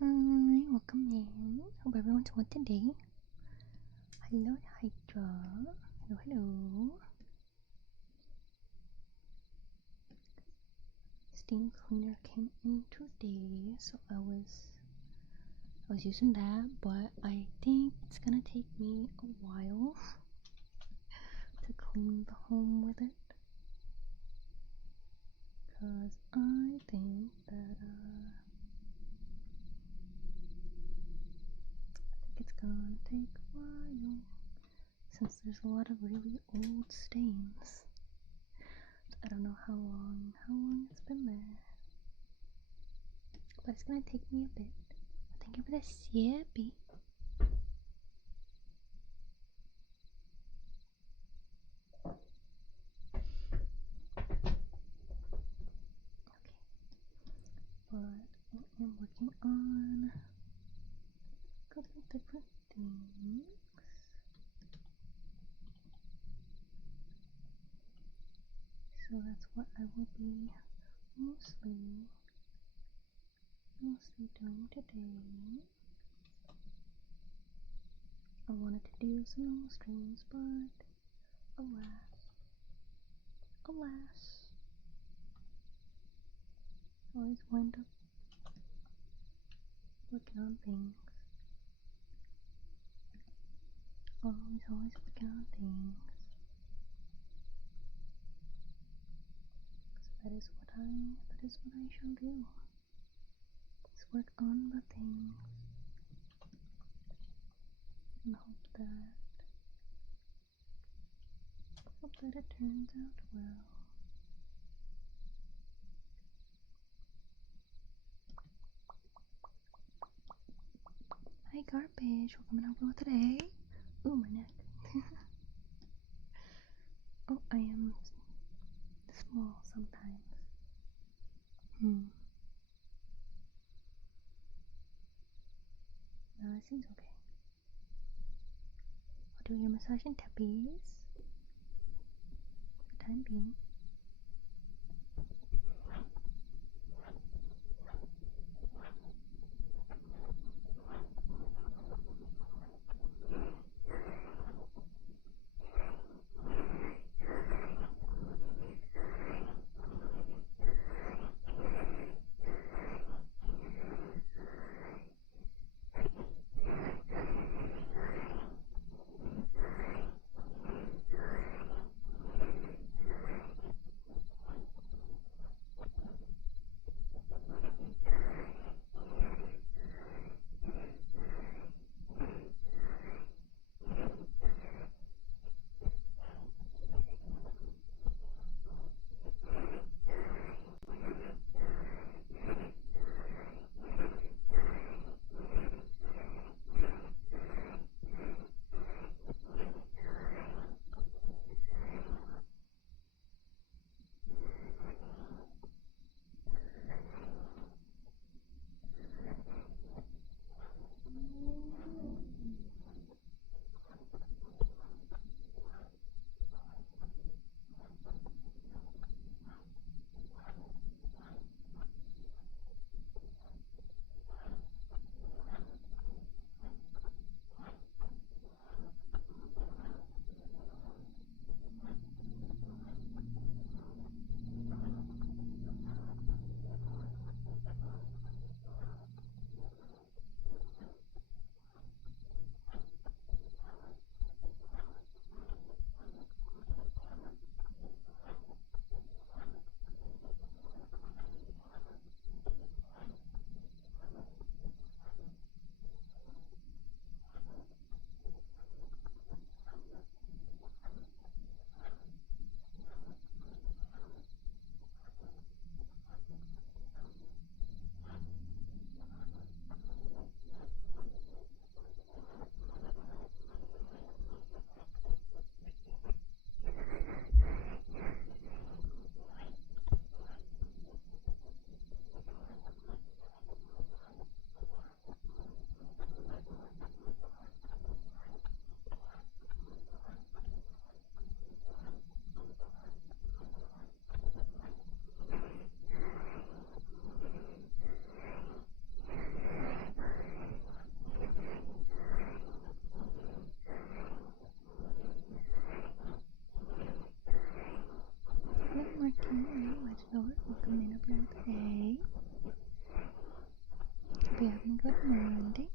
Hi, welcome in. Hope everyone's well today. Hello, Hydra. Hello, hello. Steam cleaner came in today, so I was using that, but I think it's gonna take me a while to clean the home with it, because I think that it's gonna take a while since there's a lot of really old stains. I don't know how long it's been there, but it's gonna take me a bit. Thank you for the sippy. Okay, but I am working on a couple different things. So that's what I will be mostly doing today. I wanted to do some normal streams, but alas, I always wind up working on things. Always working on things. So that is what I shall do. Let's work on the things and hope that it turns out well. Hi Garbage, welcome over today. Ooh, my neck. Oh, I am small sometimes. No, it seems okay. I'll do your massage and tappies for the time being. much, Lord. Welcome in everyone today. Hope you're having a good Monday.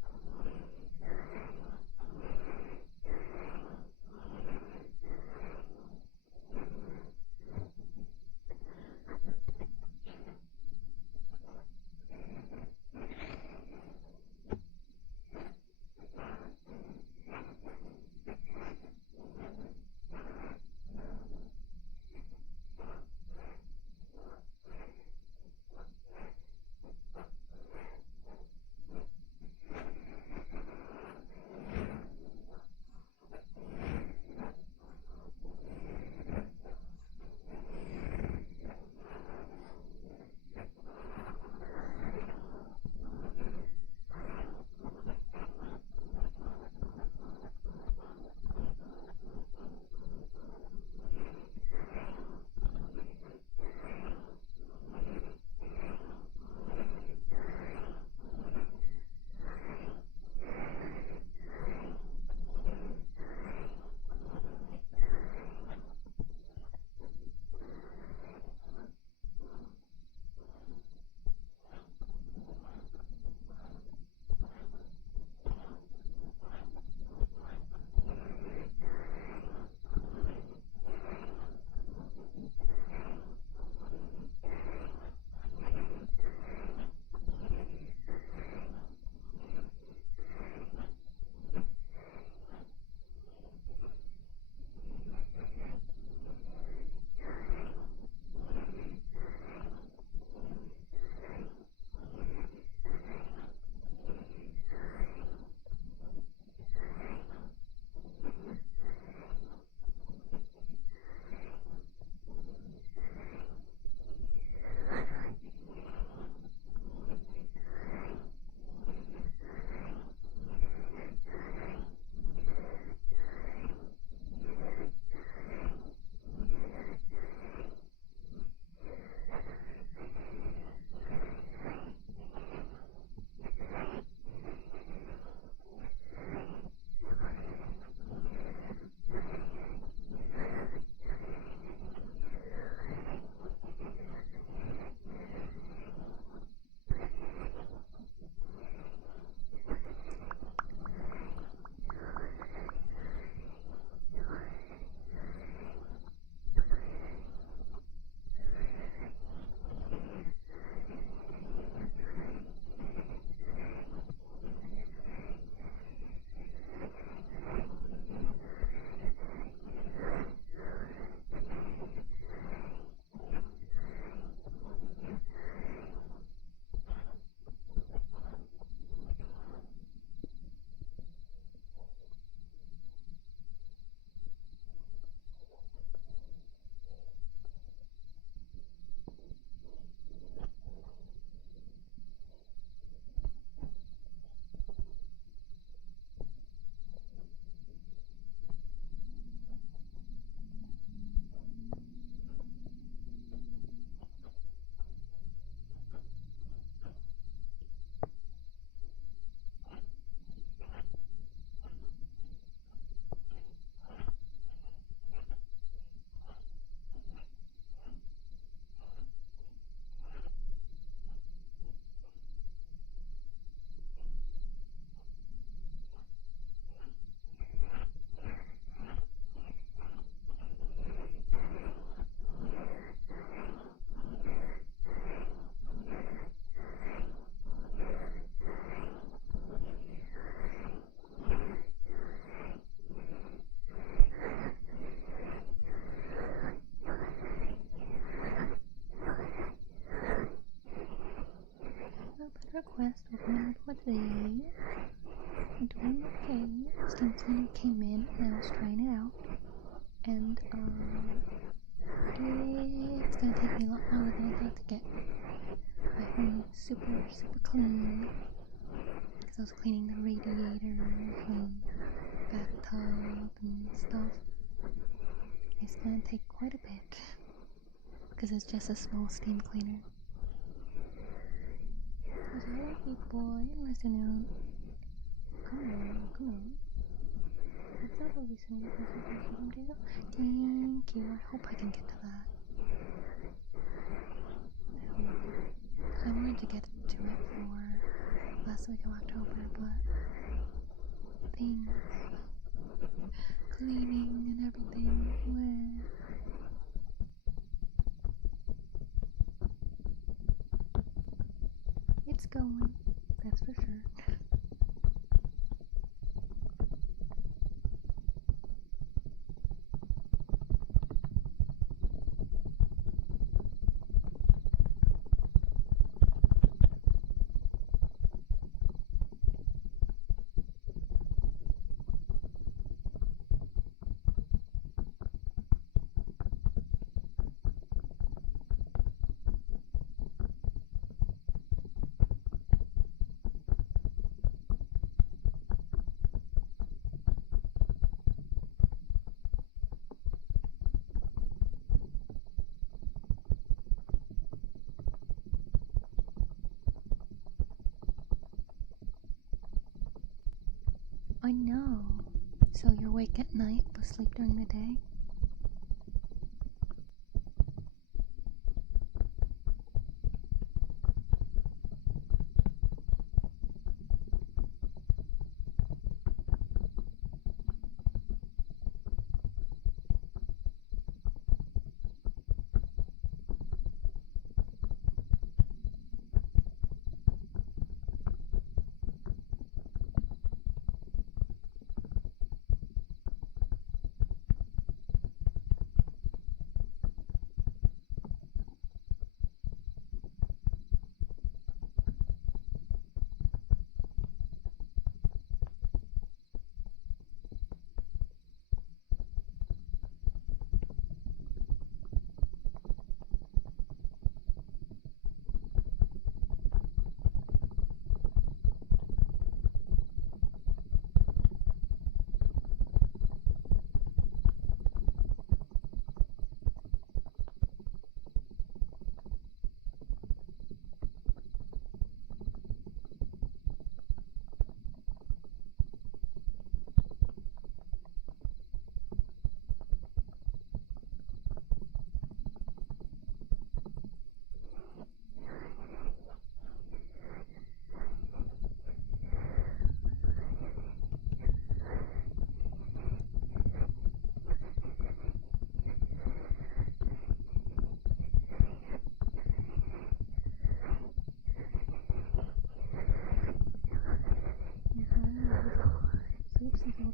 Request opening for today. I'm doing okay. Steam cleaner came in and I was trying it out, and it's gonna take me a lot longer than I thought to get my home super clean, because I was cleaning the radiators and bathtub and stuff. It's gonna take quite a bit because it's just a small steam cleaner. Hello people, I'm listening. Come on. What's up, listening? Thank you, I hope I can get to that. to get to it for last week of October, but things, cleaning and everything, it's going, that's for sure. I know. So you're awake at night but sleep during the day?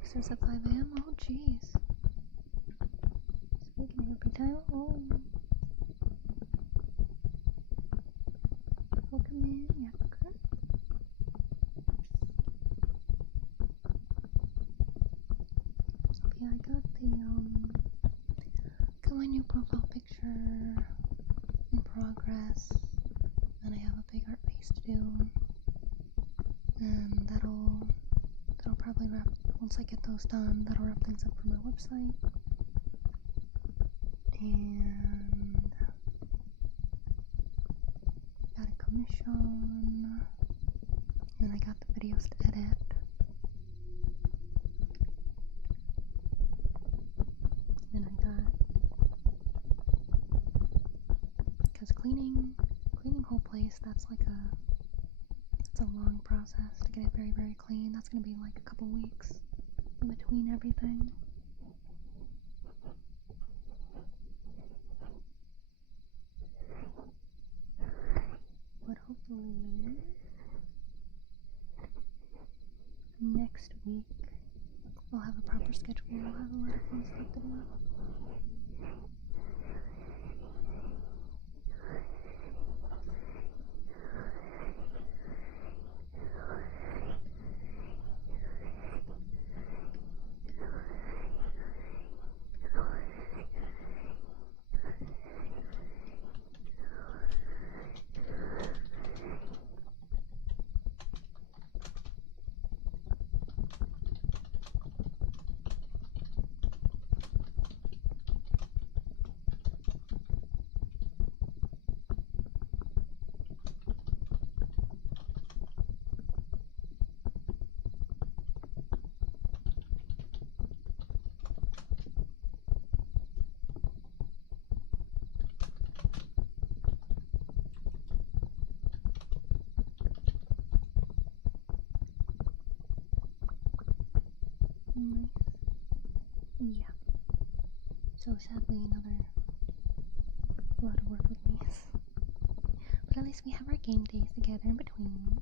Starts at 5 a.m. Oh, jeez. Speaking of every time, oh, welcome in, Yakka. Yeah, I got my new profile picture in progress, and I have a big art piece to do, and that'll probably wrap. Once I get those done, that'll wrap things up for my website. And got a commission. And I got the videos to edit. And I got, because cleaning whole place, that's a long process to get it very, very clean. That's gonna be like a couple weeks in between everything. But hopefully next week I'll have a proper schedule. I'll have a lot of fun stuff to do. nice. Yeah. So sadly, another lot of work with me. But at least we have our game days together in between.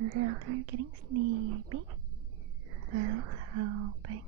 I'm glad that you're getting sleepy. Glad it's helping.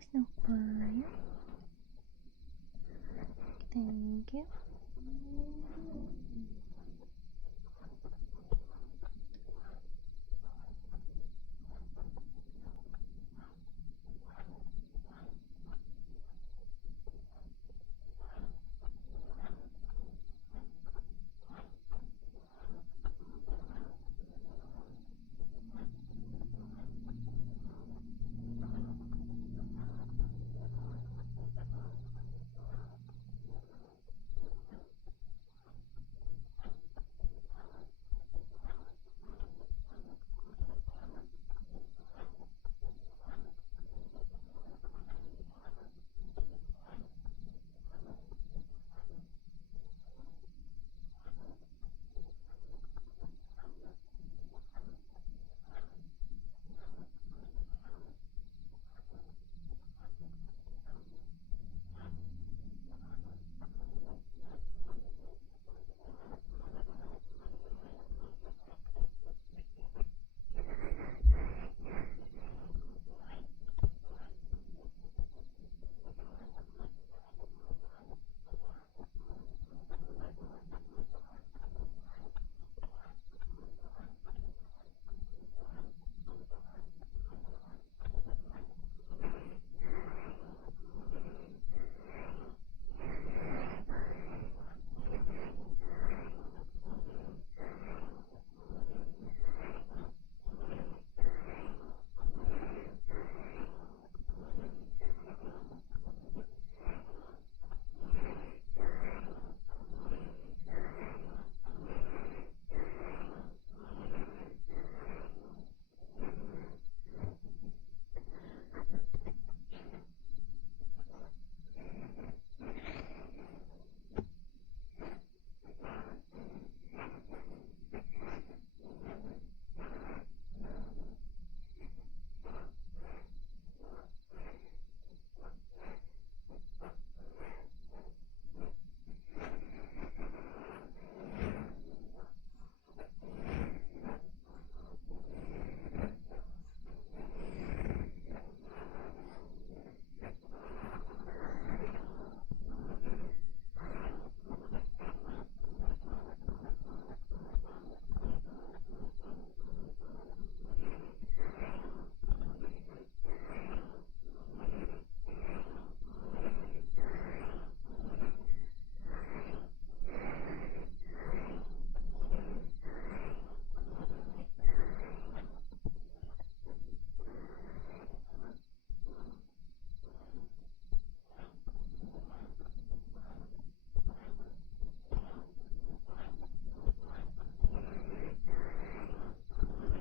there's no fire. Thank you.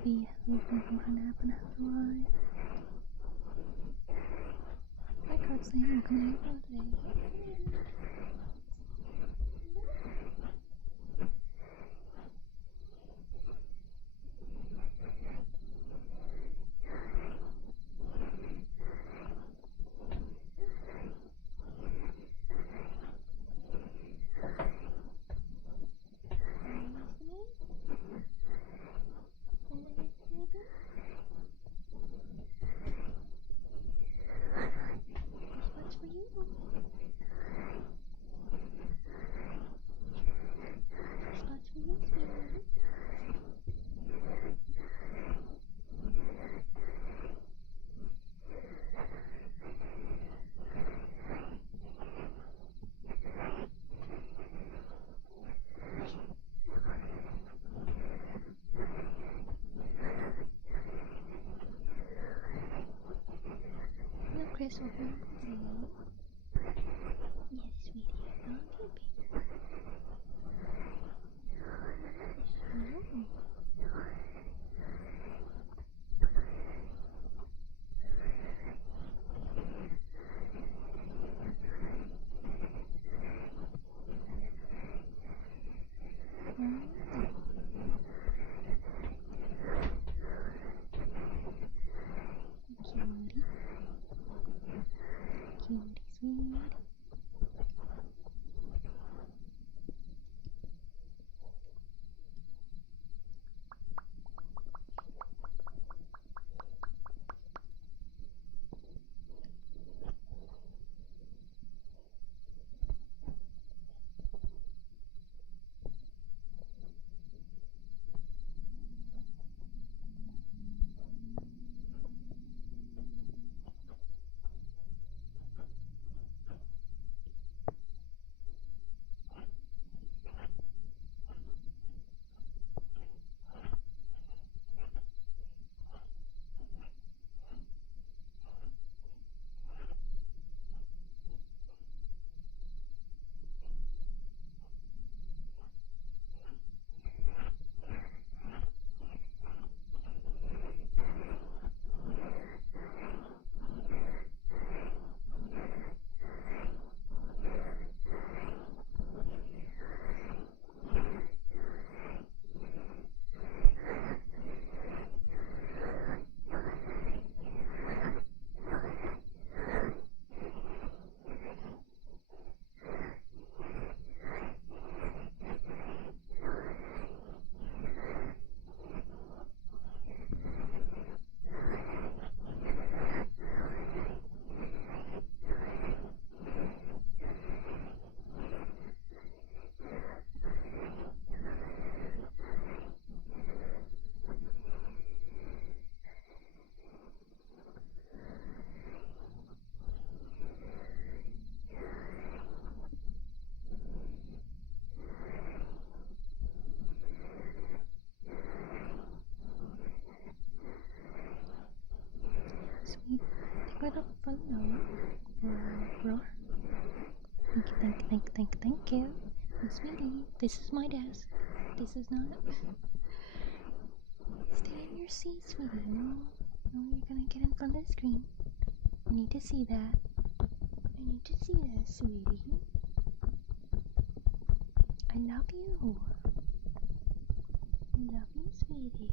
We have been going up and how do I? Hi, Carsley, I'm coming in today. Chris, welcome to yes, sweetie. How are you, baby? Hello. Cutie sweet. little follow. Roar. Thank you. Oh, sweetie, this is my desk. This is not. Stay in your seat, sweetie. No, you're gonna get in front of the screen. I need to see that. I need to see that, sweetie. I love you. I love you, sweetie.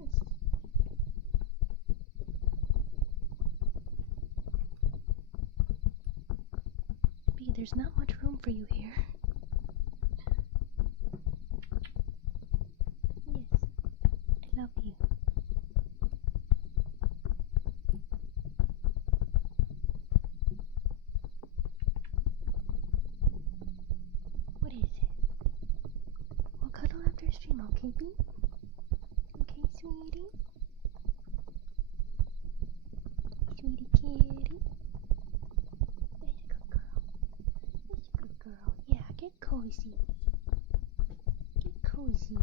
Yes. B, there's not much room for you here. Yes, I love you. What is it? We'll cuddle after stream, okay, B? Okay, sweetie? Sweetie kitty? That's a good girl. That's a good girl. Yeah, get cozy. Get cozy.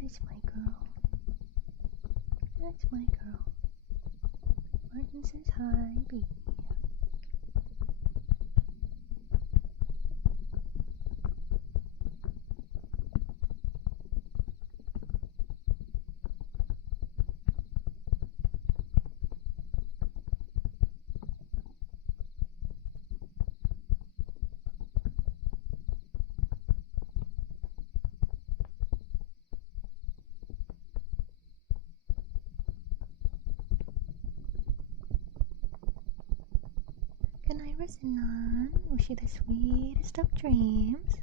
That's my girl. That's my girl. Martin says hi, baby. Good night, Rosanna. Wish you the sweetest of dreams.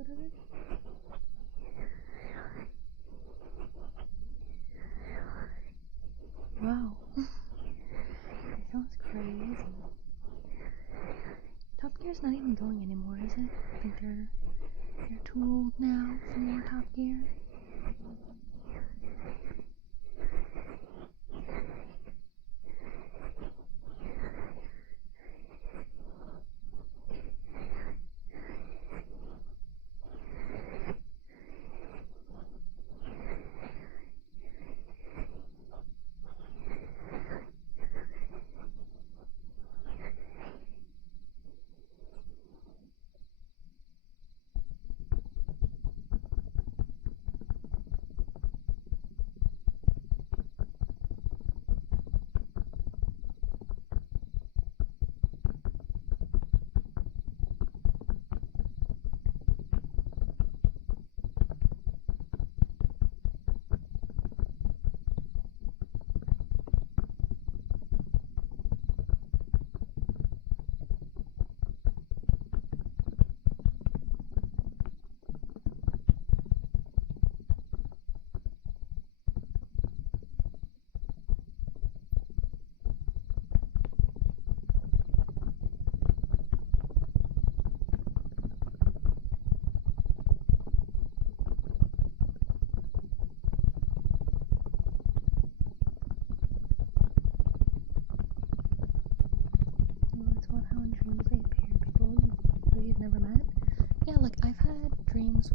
episode of it? Wow. That sounds crazy. Top Gear's not even going anymore, is it? I think they're too old now for more Top Gear.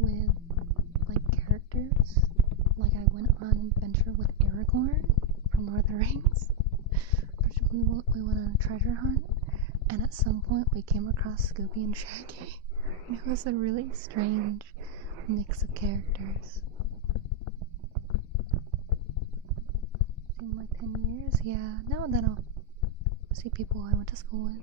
With like characters, like I went on an adventure with Aragorn from Lord of the Rings. We went on a treasure hunt, and at some point we came across Scooby and Shaggy. And it was a really strange mix of characters. In like 10 years, yeah. Now and then I'll see people I went to school with.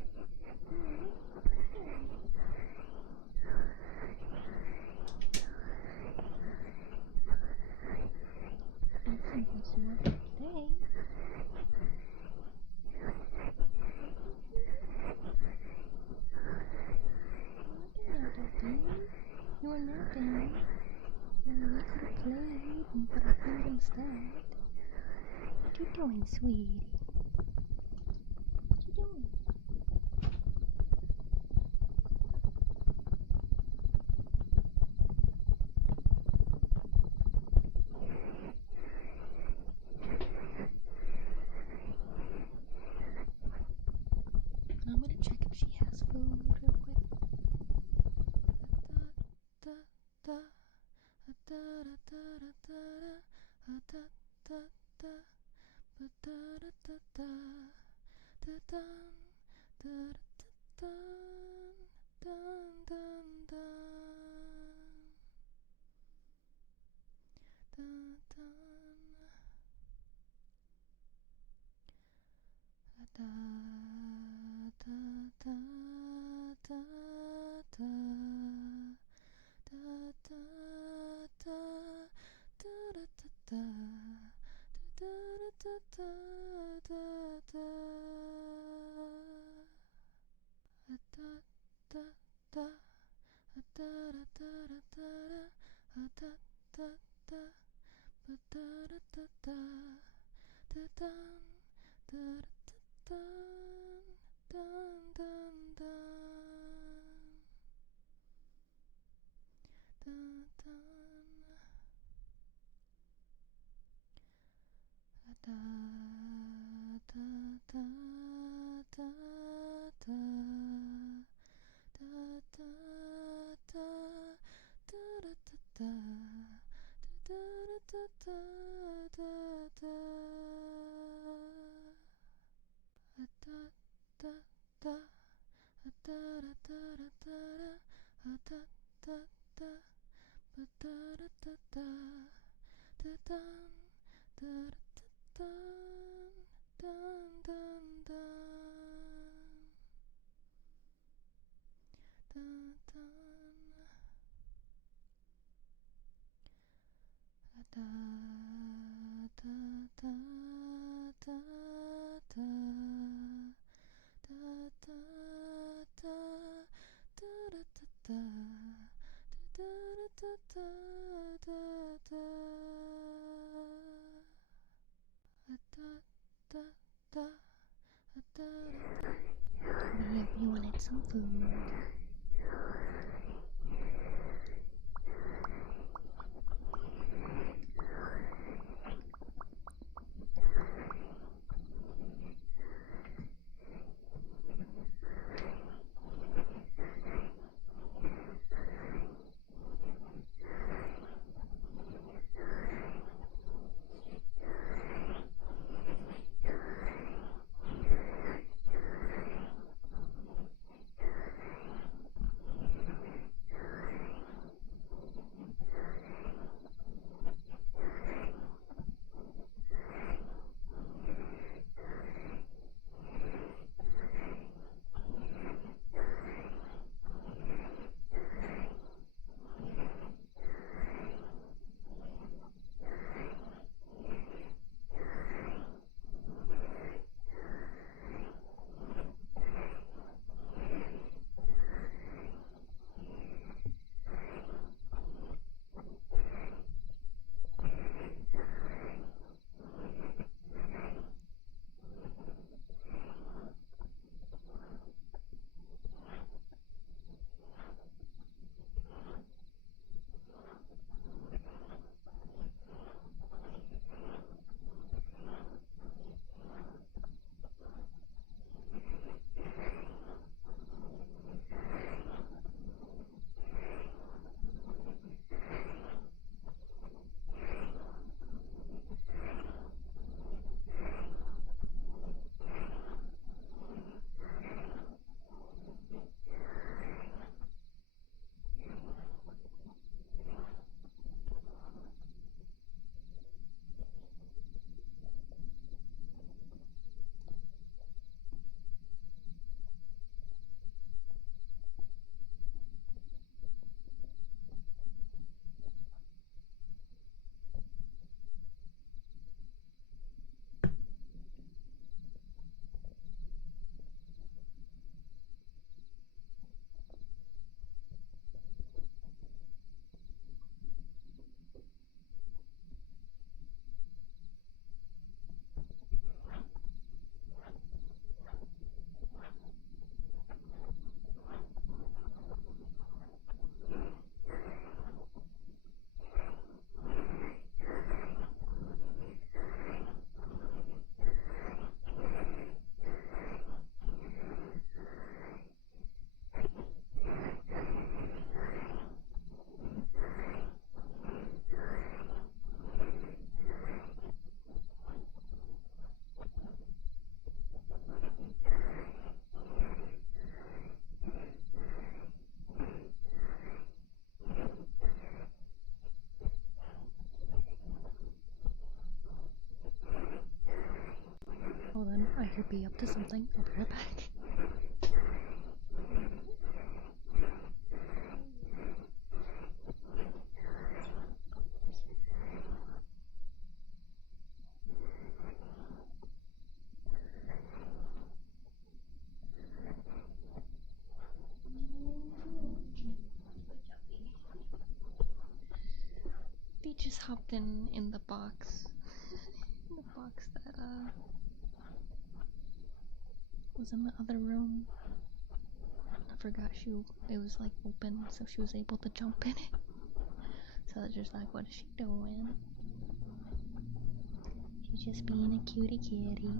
Today. You were napping. Maybe we could have played and put our food instead. What you doing, sweetie? What you doing? I'm gonna check if she has food real quick. some food. Hold on, I could be up to something. I'll be right back. They just hopped in the box. The box that was in the other room. I forgot it was like open, so she was able to jump in it. So I was just like, what is she doing? She's just being a cutie kitty.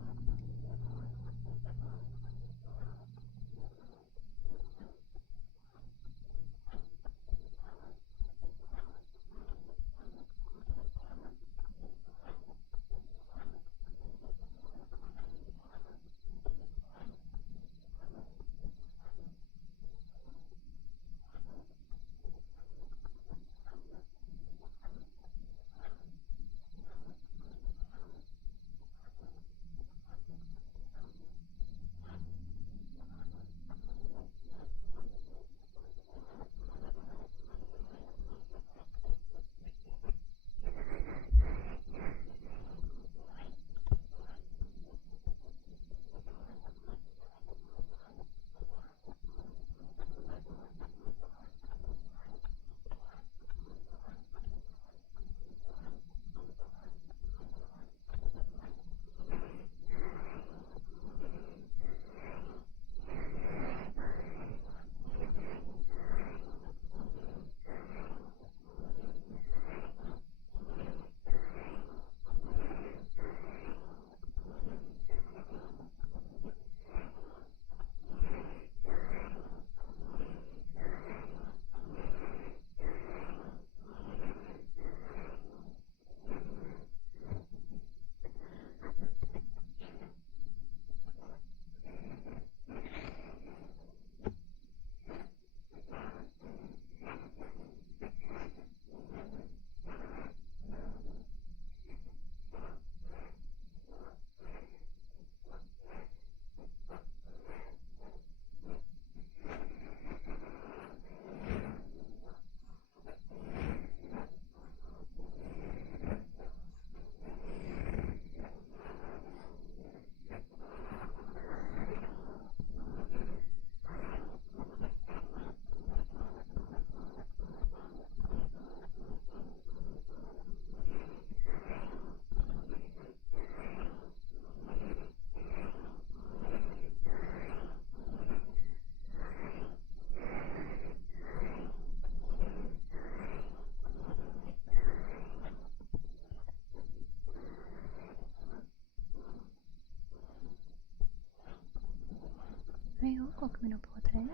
coming up with today.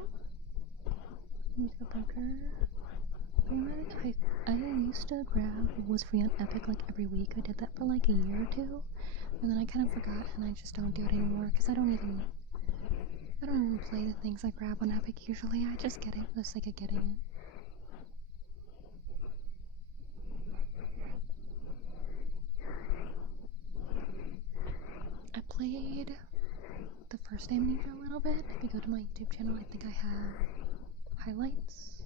Use the bunker. I used to grab was free on Epic like every week. I did that for like a year or two, and then I kind of forgot, and I just don't do it anymore because I don't even play the things I grab on Epic usually. I just get it for the sake of getting it. I played the first Amnesia a little bit. If you go to my YouTube channel, I think I have highlights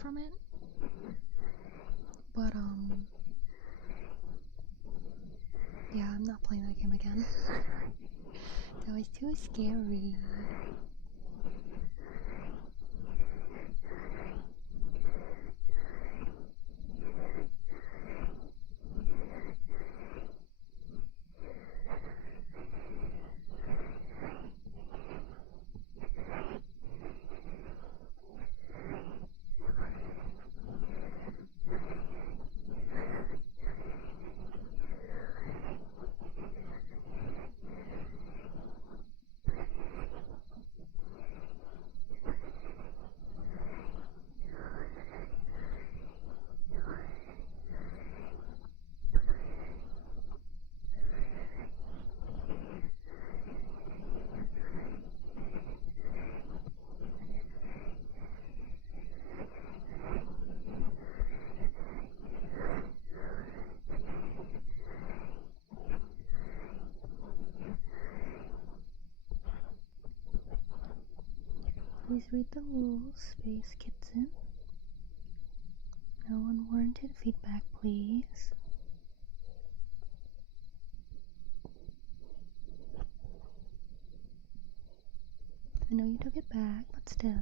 from it. But, yeah, I'm not playing that game again. That was too scary. Please read the rules, Space Kitson. No unwarranted feedback, please. I know you took it back, but still.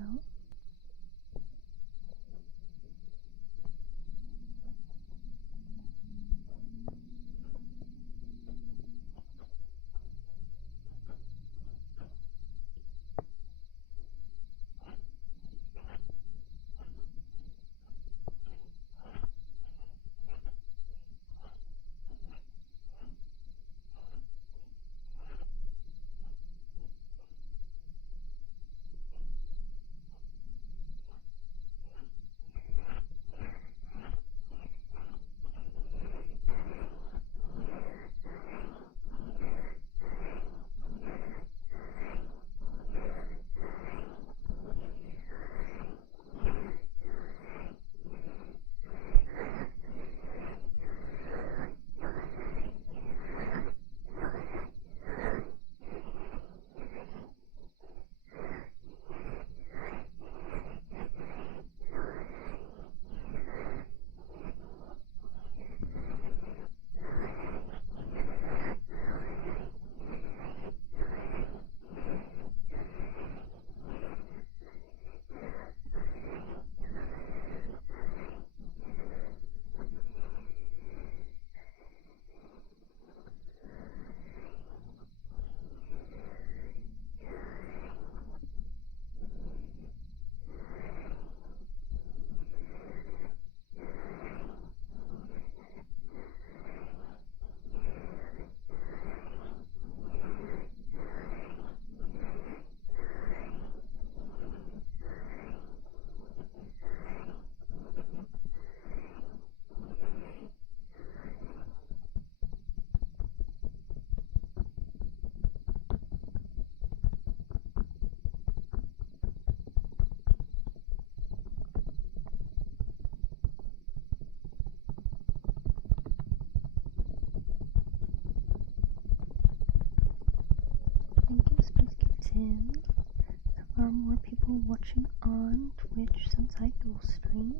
There are more people watching on Twitch since I dual stream,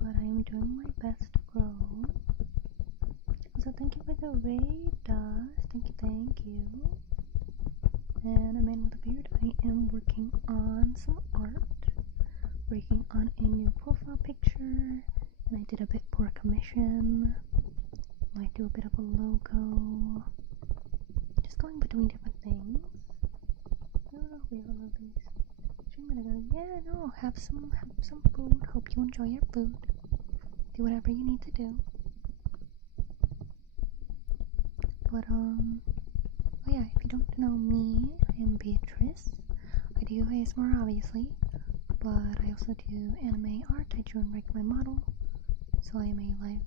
but I am doing my best to grow. So thank you for the raid, Dust. Thank you. And a man with a beard. I am working on some art, working on a new profile picture, and I did a bit for a commission. Might do a bit of a logo. Just going between different things. Yeah, no, have some food. Hope you enjoy your food. Do whatever you need to do. But oh yeah, if you don't know me, I am Beatrice. I do ASMR obviously, but I also do anime art. I drew and make my model, so I am a live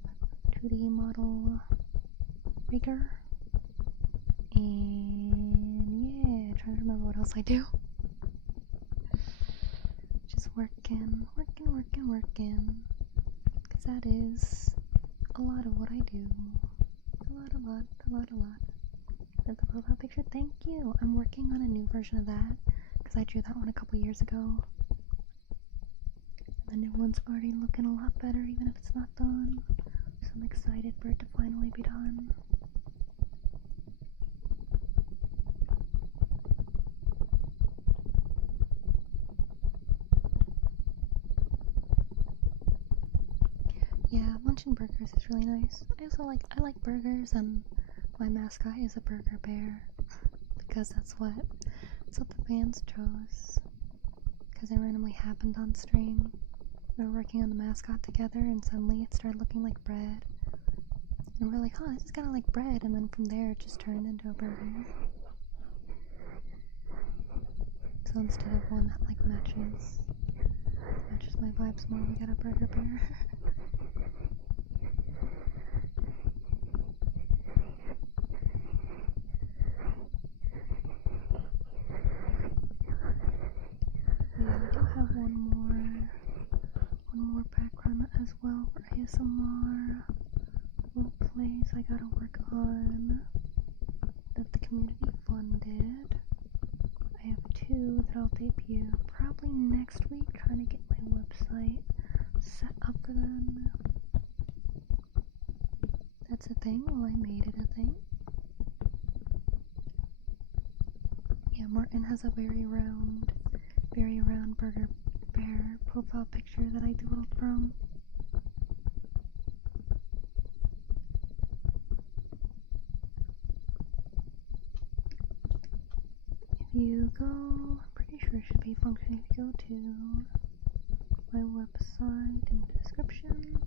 2D model maker. And yeah, trying to remember what else I do. Just working. Because that is a lot of what I do. A lot. That's the profile picture. Thank you. I'm working on a new version of that because I drew that one a couple years ago. The new one's already looking a lot better, even if it's not done. So I'm excited for it to finally be done. Yeah, luncheon burgers is really nice. I like burgers, and my mascot is a burger bear because that's what the fans chose. Because it randomly happened on stream. We were working on the mascot together, and suddenly it started looking like bread. And we're like, oh, this is kind of like bread, and then from there it just turned into a burger. So instead of one that like matches my vibes more, we got a burger bear. Yeah, we do have one more background as well for ASMR role plays I gotta work on that the community funded. I have 2 that I'll debut probably next week, trying to get my website set up for them. That's a thing. Well, I made it a thing. Yeah, Martin has a very round burger bear profile picture that I doodled from. If you go, I'm pretty sure it should be functioning. If you go to my website in the description,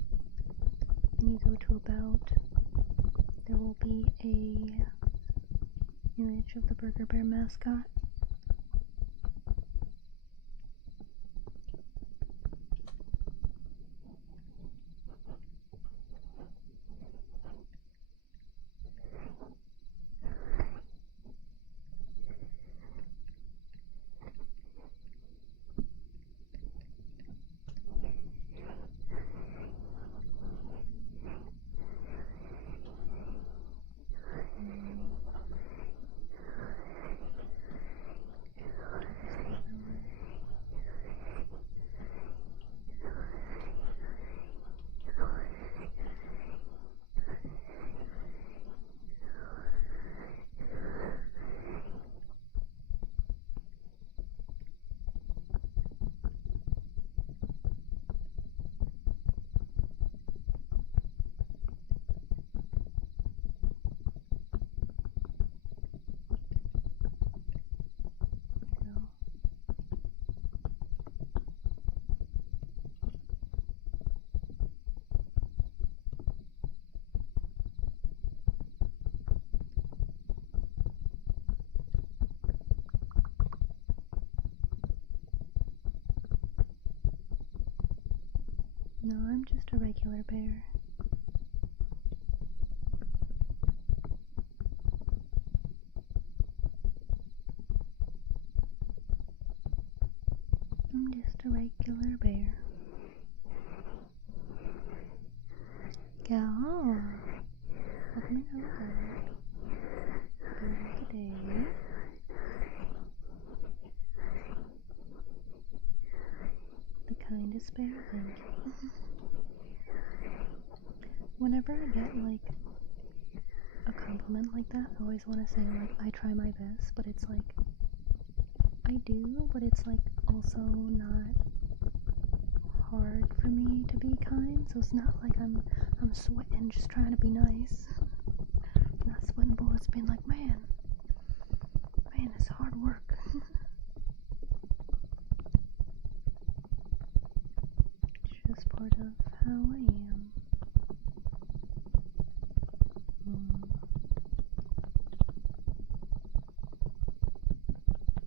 and you go to about, there will be a image of the burger bear mascot. No, I'm just a regular bear. I'm just a regular bear. Go. Welcome in Alfbern. Today. The kindest bear, thank you. Whenever I get like a compliment like that, I always want to say like I try my best, but it's like I do, but it's like also not hard for me to be kind, so it's not like I'm sweating just trying to be nice. I'm not sweating bullets being like, man, it's hard work. It's just part of how I am.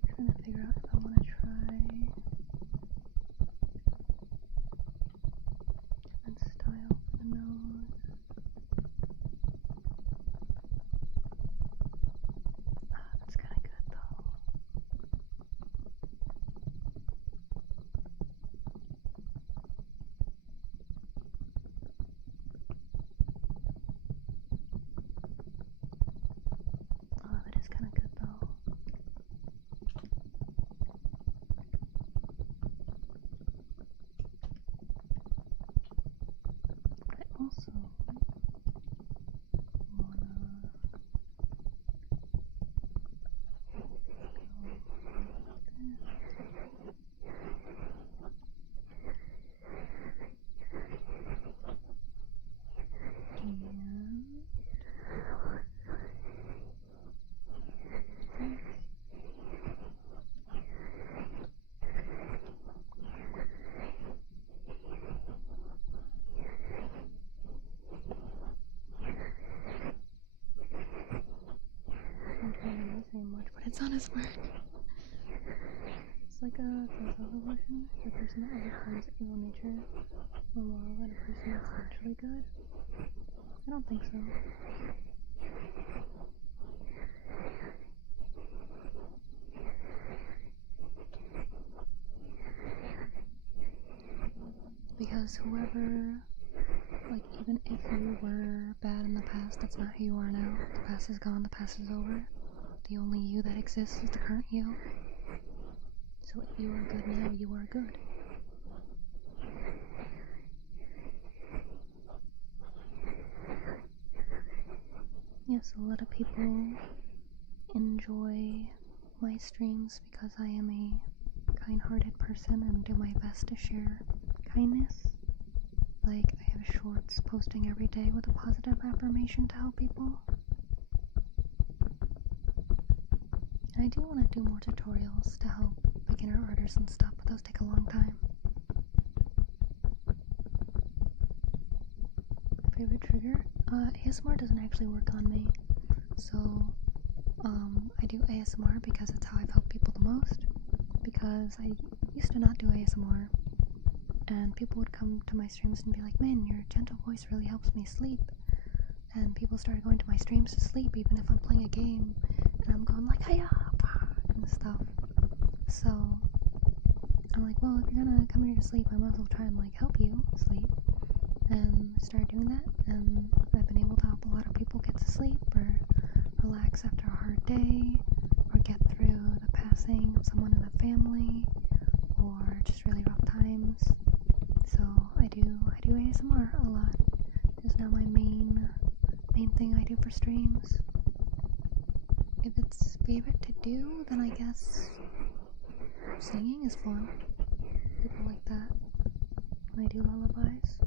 Trying to figure out if I want to try honest work. It's like a philosophical question. The person that overcomes evil nature more moral than a person that's naturally good? I don't think so. Because whoever, like, even if you were bad in the past, that's not who you are now. The past is gone, the past is over. The only you that exists is the current you. So if you are good now, you are good. Yes, a lot of people enjoy my streams because I am a kind-hearted person and do my best to share kindness. Like, I have shorts posting every day with a positive affirmation to help people. And I do want to do more tutorials to help beginner artists and stuff, but those take a long time. Favorite trigger? ASMR doesn't actually work on me. So, I do ASMR because it's how I've helped people the most. Because I used to not do ASMR. And people would come to my streams and be like, man, your gentle voice really helps me sleep. And people started going to my streams to sleep, even if I'm playing a game. And I'm going like, hiya, and stuff. So, I'm like, well, if you're gonna come here to sleep, I might as well try and, like, help you sleep. And I started doing that, and I've been able to help a lot of people get to sleep, or relax after a hard day, or get through the passing of someone in the family, or just really rough times. So I do ASMR a lot. It's now my main thing I do for streams. If it's favorite to do, then I guess singing is fun. People like that when I do lullabies.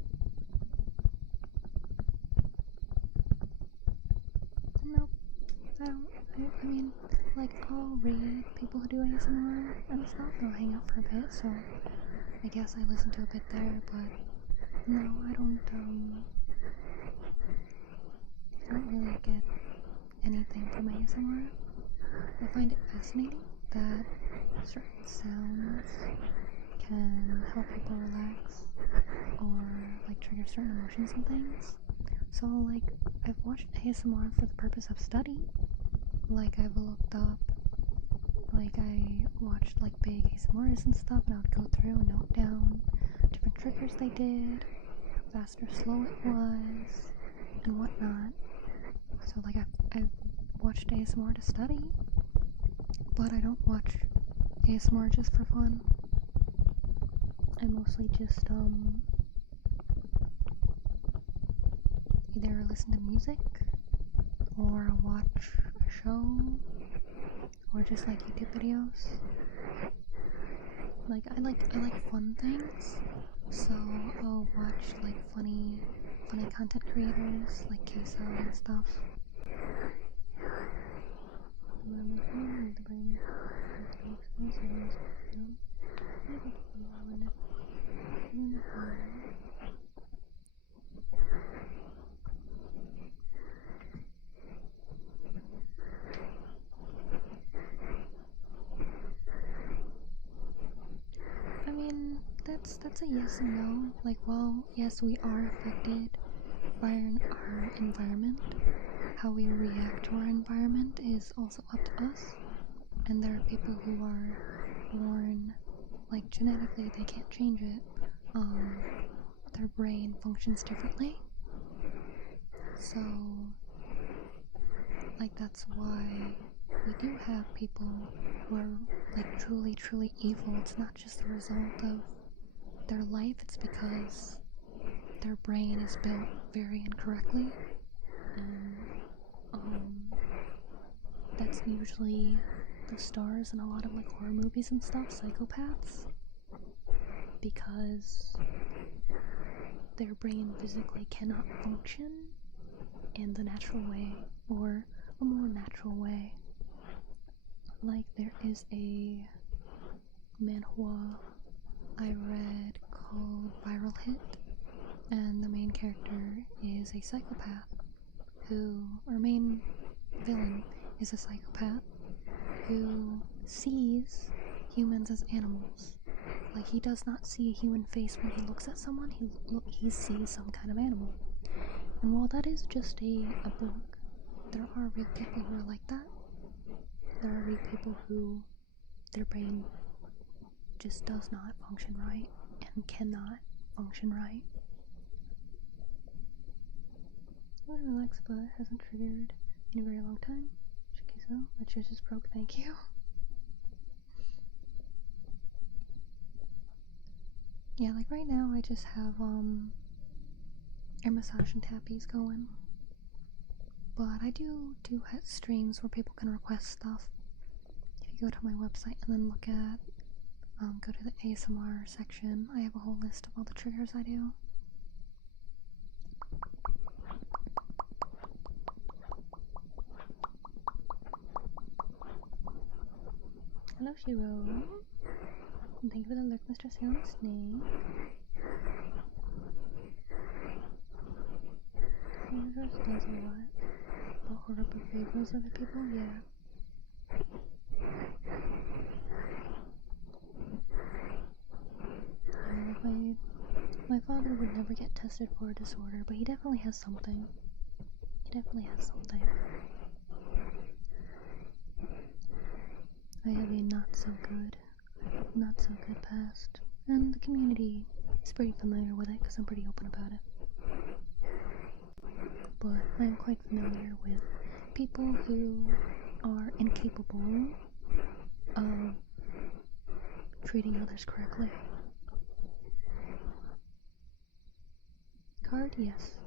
Nope. I mean, like, I'll read people who do ASMR and stuff. I'll hang out for a bit, so I guess I listen to a bit there, but no, I don't really get anything from ASMR. I find it fascinating that certain sounds can help people relax or, like, trigger certain emotions and things. So, like, I've watched ASMR for the purpose of study. Like, I've looked up, like, I watched, like, big ASMRs and stuff, and I would go through and note down different triggers they did, how fast or slow it was, and whatnot. So, like, I've watched ASMR to study, but I don't watch ASMR just for fun. I mostly just, either listen to music, or watch a show, or just like YouTube videos. Like, I like fun things, so I'll watch, like, funny content creators, like Queso and stuff. I mean, that's a yes and no. Like, well, yes, we are affected by our environment. How we react to our environment is also up to us. And there are people who are born, like, genetically, they can't change it. Their brain functions differently. So, like, that's why we do have people who are, like, truly evil. It's not just the result of their life, it's because their brain is built very incorrectly. And, that's usually the stars in a lot of, like, horror movies and stuff, psychopaths. Because their brain physically cannot function in the natural way, or a more natural way. Like, there is a manhwa I read called Viral Hit, and the main character is a psychopath our main villain is a psychopath who sees humans as animals. Like, he does not see a human face when he looks at someone, he sees some kind of animal. And while that is just a book, there are real people who are like that. There are real people who their brain just does not function right and cannot function right. I would relax, but hasn't triggered in a very long time. So my chair just broke, thank you. Yeah, like right now I just have air massage and tappies going. But I do have streams where people can request stuff. If you go to my website and then look at go to the ASMR section, I have a whole list of all the triggers I do. Hello, Shiro. And thank you for the lurk, Mr. Silent Snake. Users does a lot. But horrible favors other people, yeah. My father would never get tested for a disorder, but he definitely has something. I have a not so good past, and the community is pretty familiar with it because I'm pretty open about it. But I am quite familiar with people who are incapable of treating others correctly. Card, yes.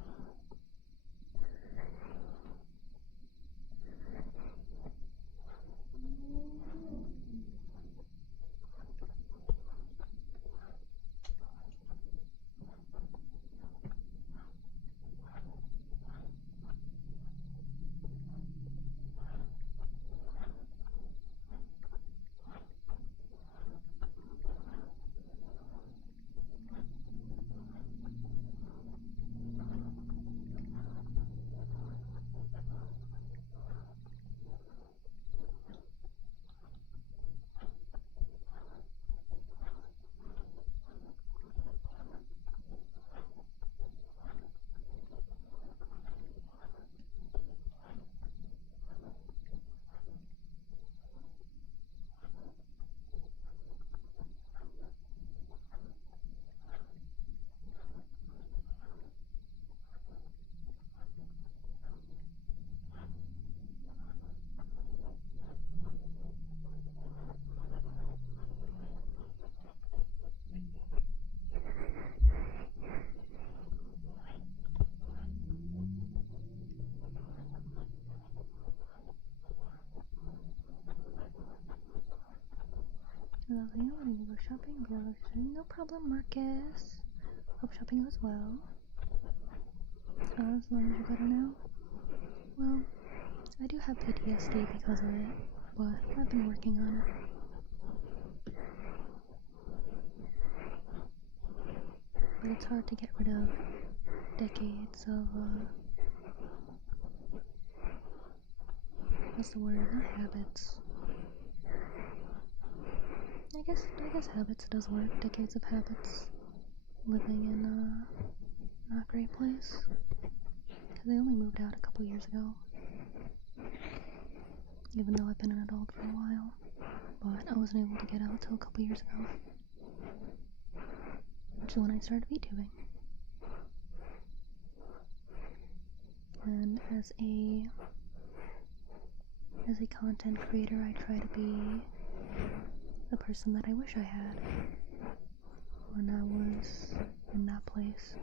Lovely, I'm ready to go shopping. No problem, Marcus. Hope shopping goes well. As long as you're better now. Well, I do have PTSD because of it, but I've been working on it. But it's hard to get rid of decades of, what's the word? Not habits. I guess habits does work. Decades of habits. Living in a not great place. Because I only moved out a couple years ago. Even though I've been an adult for a while. But I wasn't able to get out till a couple years ago. Which is when I started VTubing. And as a content creator, I try to be the person that I wish I had when I was in that place.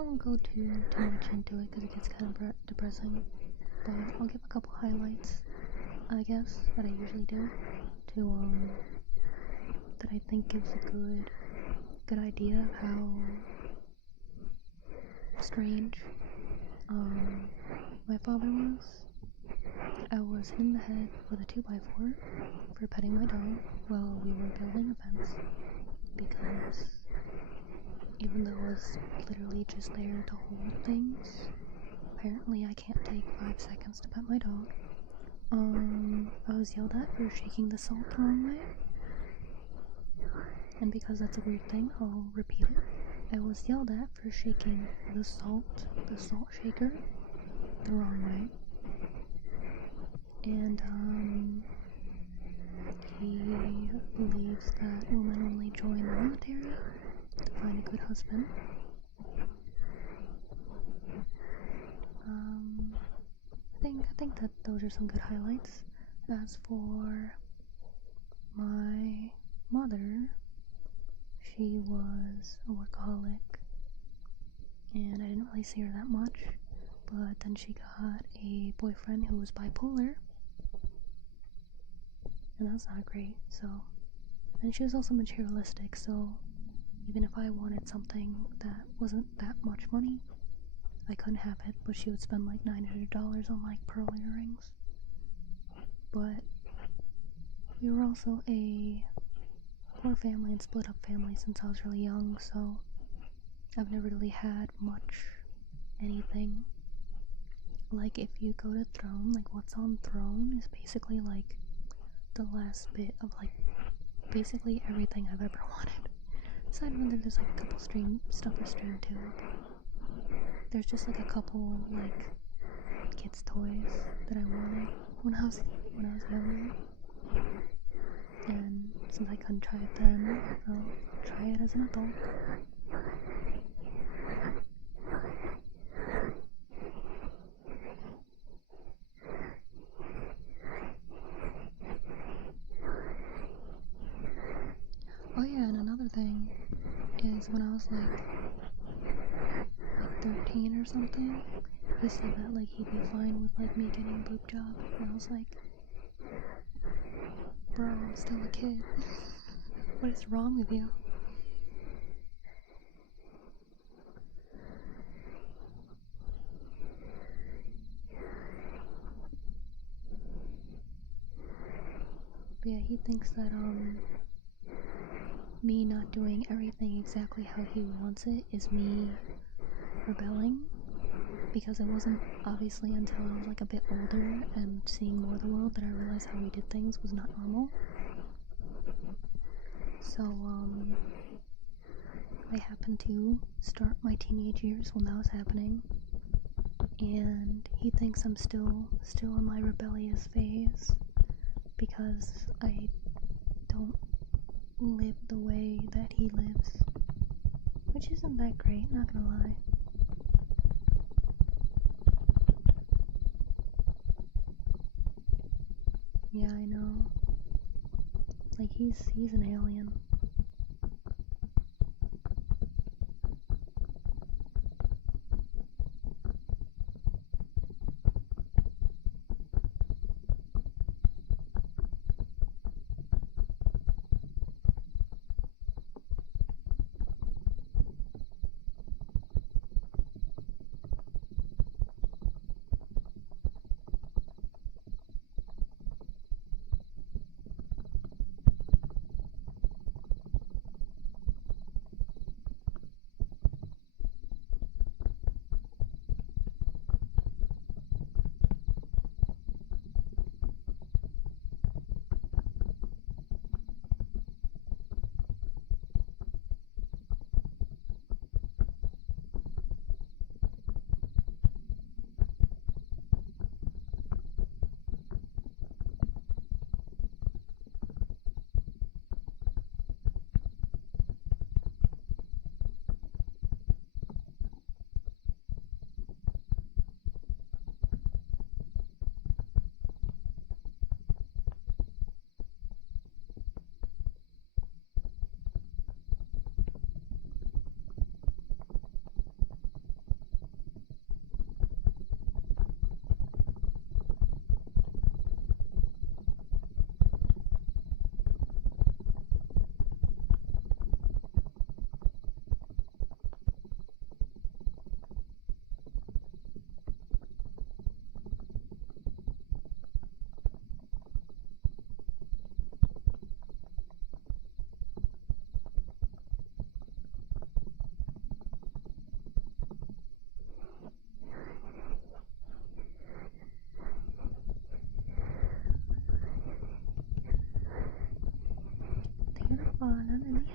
won't go too much into it because it gets kind of depressing. But I'll give a couple highlights, I guess, that I usually do to that I think gives a good idea of how strange my father was. I was hit in the head with a 2x4 for petting my dog while we were building a fence, because even though I was literally just there to hold things, apparently I can't take 5 seconds to pet my dog. I was yelled at for shaking the salt the wrong way, and because that's a weird thing, I'll repeat it. I was yelled at for shaking the salt shaker, the wrong way. And he believes that women only join the military to find a good husband. I think that those are some good highlights. As for my mother, she was a workaholic, and I didn't really see her that much, but then she got a boyfriend who was bipolar, and that's not great. So, and she was also materialistic, so even if I wanted something that wasn't that much money, I couldn't have it, but she would spend like $900 on like pearl earrings. But we were also a poor family and split up family since I was really young, so I've never really had much anything. Like, if you go to Throne, like what's on Throne is basically like the last bit of like basically everything I've ever wanted. Aside from that, there's like a couple stuff for stream too. There's just like a couple like kids' toys that I wanted when I was younger. And since I couldn't try it then, I'll try it as an adult. Oh yeah, and another thing is when I was like 13 or something, he said that like he'd be fine with like me getting a boob job, and I was like, bro, I'm still a kid. What is wrong with you? But yeah, he thinks that me not doing everything exactly how he wants it is me rebelling, because it wasn't obviously until I was like a bit older and seeing more of the world that I realized how we did things was not normal. So I happened to start my teenage years when that was happening, and he thinks I'm still in my rebellious phase because I don't live the way that he lives, which isn't that great, not gonna lie. Yeah, I know. Like, he's an alien.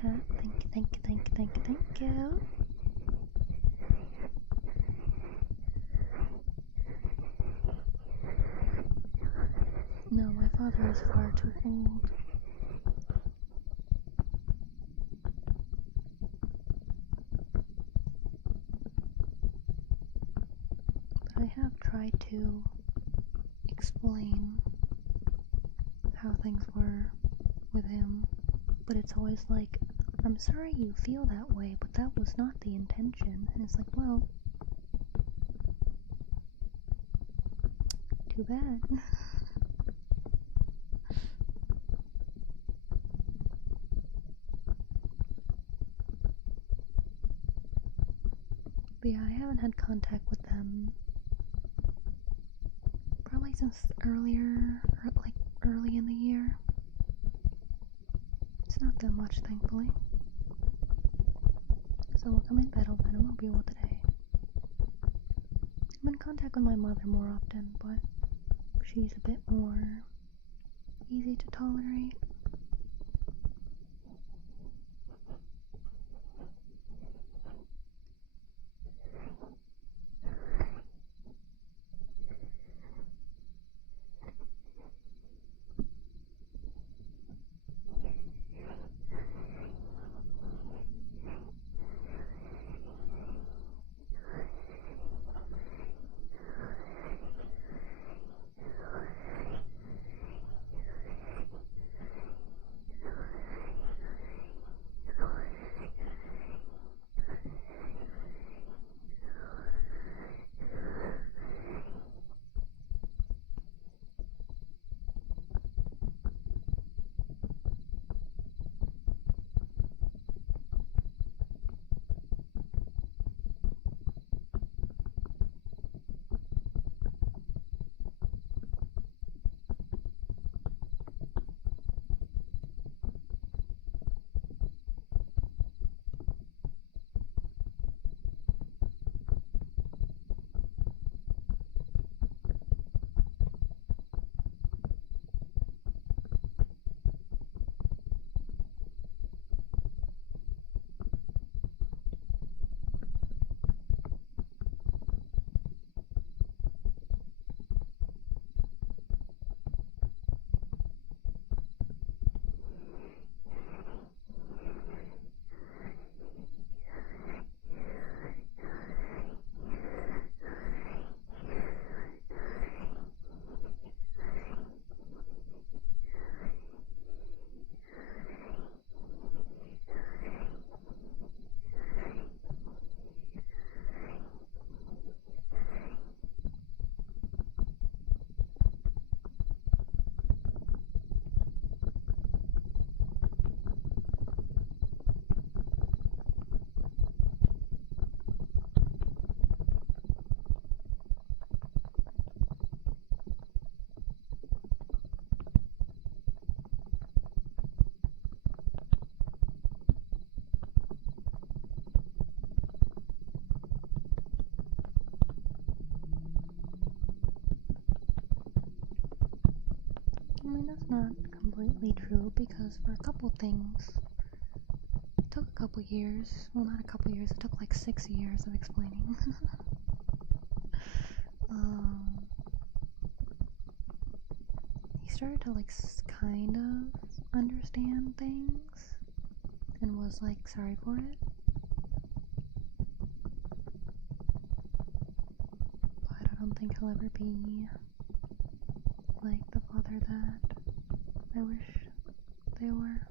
chat. Thank you, thank you, thank you, thank you, thank you. No, my father is far too old. But I have tried to explain how things were with him, but it's always like, I'm sorry you feel that way, but that was not the intention. And it's like, well, too bad. But yeah, I haven't had contact with them probably since earlier, or like early in the year. It's not that much, thankfully. So welcome in Battle Venomobile today. I'm in contact with my mother more often, but she's a bit more easy to tolerate. I mean, that's not completely true, because for a couple things, it took a couple years. Well, not a couple years, it took like 6 years of explaining. He started to like kind of understand things and was like sorry for it. But I don't think he'll ever be like the father that I wish they were.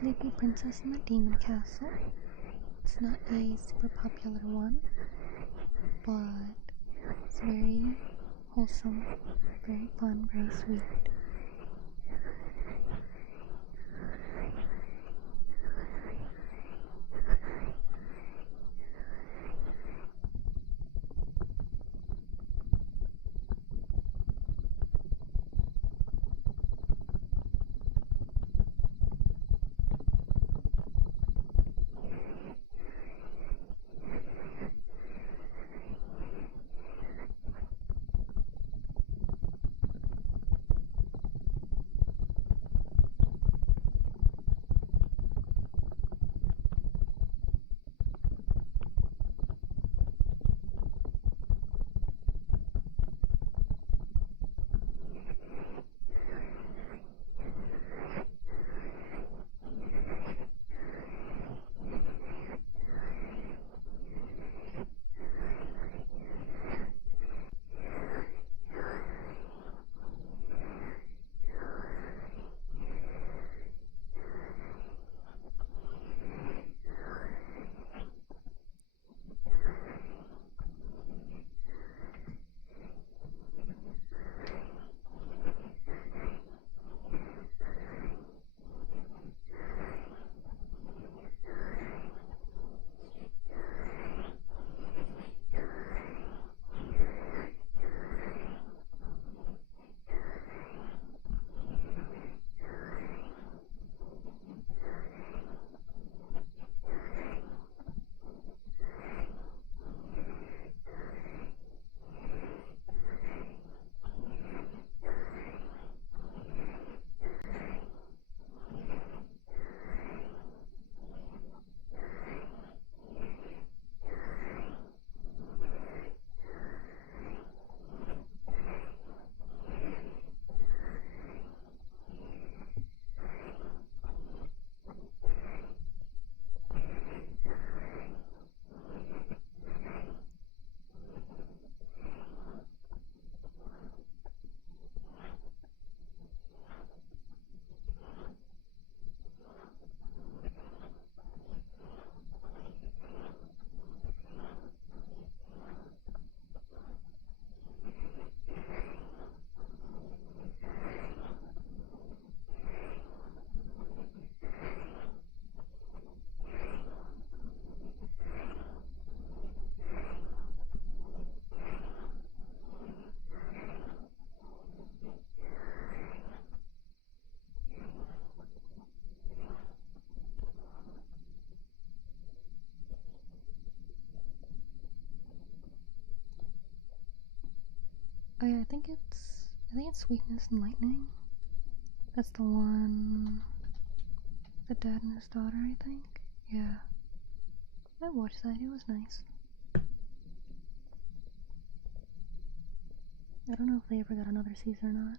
Sleepy Princess in the Demon Castle. It's not a super popular one, but it's very wholesome, very fun, very sweet. Oh yeah, I think it's Sweetness and Lightning. That's the one. The dad and his daughter, I think. Yeah. I watched that, it was nice. I don't know if they ever got another season or not.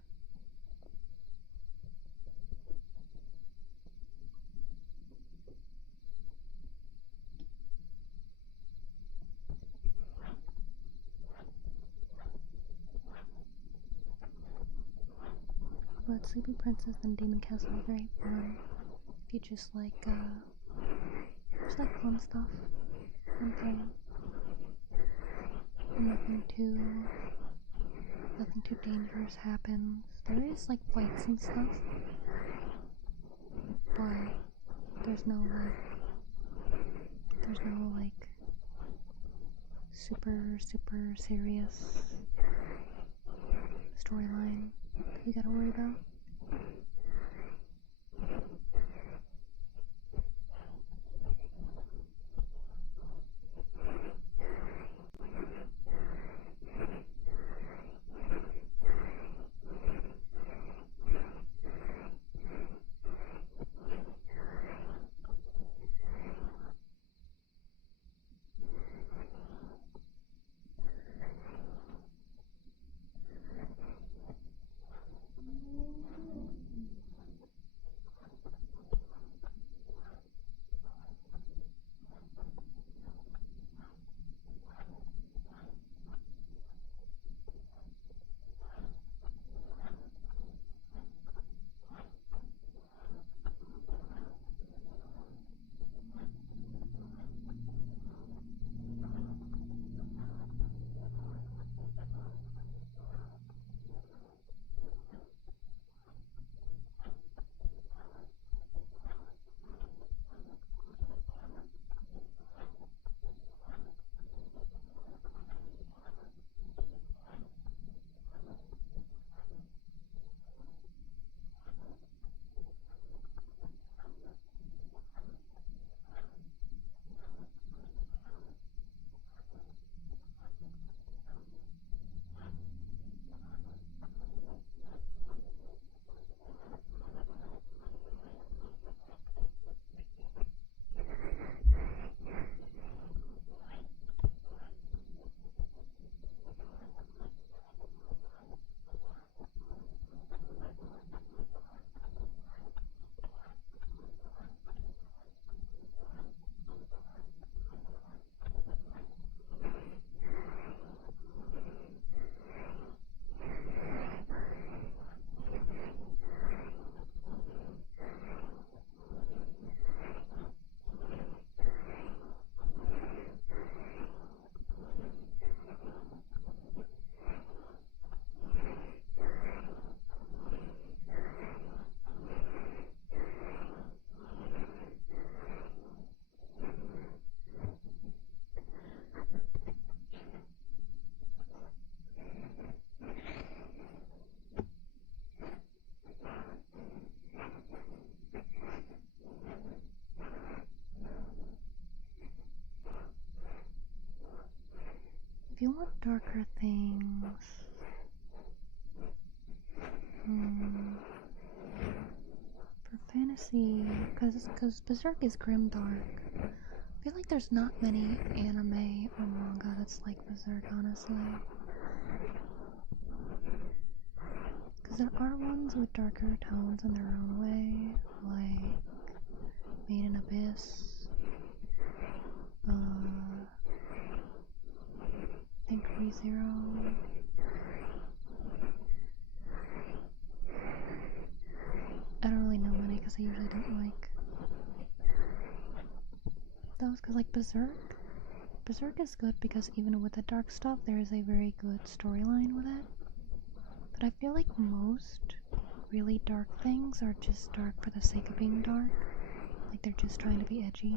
But Sleepy Princess and Demon Castle are very fun. If you just like fun stuff. Fun playing. Nothing too dangerous happens. There is like fights and stuff, but there's no like super serious storyline you gotta worry about. If you want darker things, for fantasy, because Berserk is grim dark. I feel like there's not many anime or manga that's like Berserk, honestly. Because there are ones with darker tones in their own way, like Made in Abyss, I think ReZero. I don't really know many because I usually don't like those, because like Berserk is good because even with the dark stuff there is a very good storyline with it. But I feel like most really dark things are just dark for the sake of being dark. Like they're just trying to be edgy.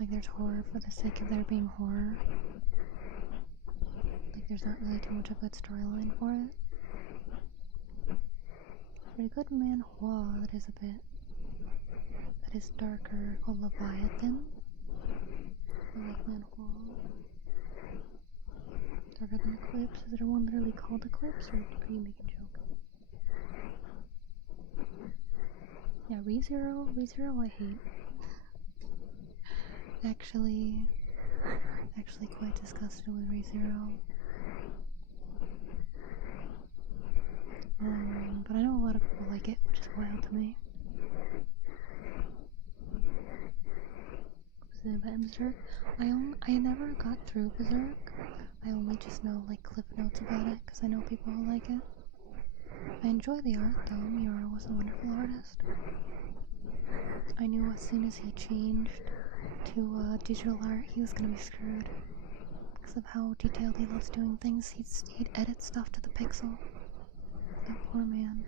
Like there's horror for the sake of there being horror. Like there's not really too much of a good storyline for it. But a good manhwa that is darker, called Leviathan. I like manhwa. Darker than Eclipse. Is there one literally called Eclipse, or are you making a joke? Yeah, ReZero I hate. Actually quite disgusted with ReZero. But I know a lot of people like it, which is wild to me. Berserk. I never got through Berserk. I only just know like cliff notes about it because I know people who like it. I enjoy the art though. Miura was a wonderful artist. I knew as soon as he changed to digital art he was gonna be screwed because of how detailed he loves doing things. He'd edit stuff to the pixel. That poor man.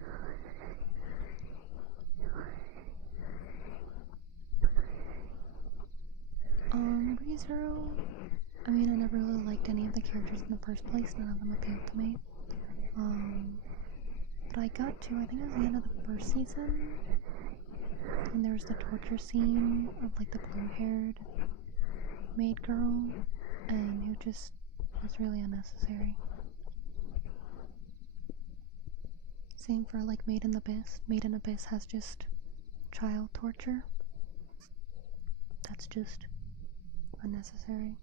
ReZero, I mean, I never really liked any of the characters in the first place. None of them appealed to me. But I got to, I think it was the end of the first season, and there was the torture scene of like the blue-haired maid girl, and it just was really unnecessary. Same for like Made in Abyss. Made in Abyss has just child torture. That's just unnecessary.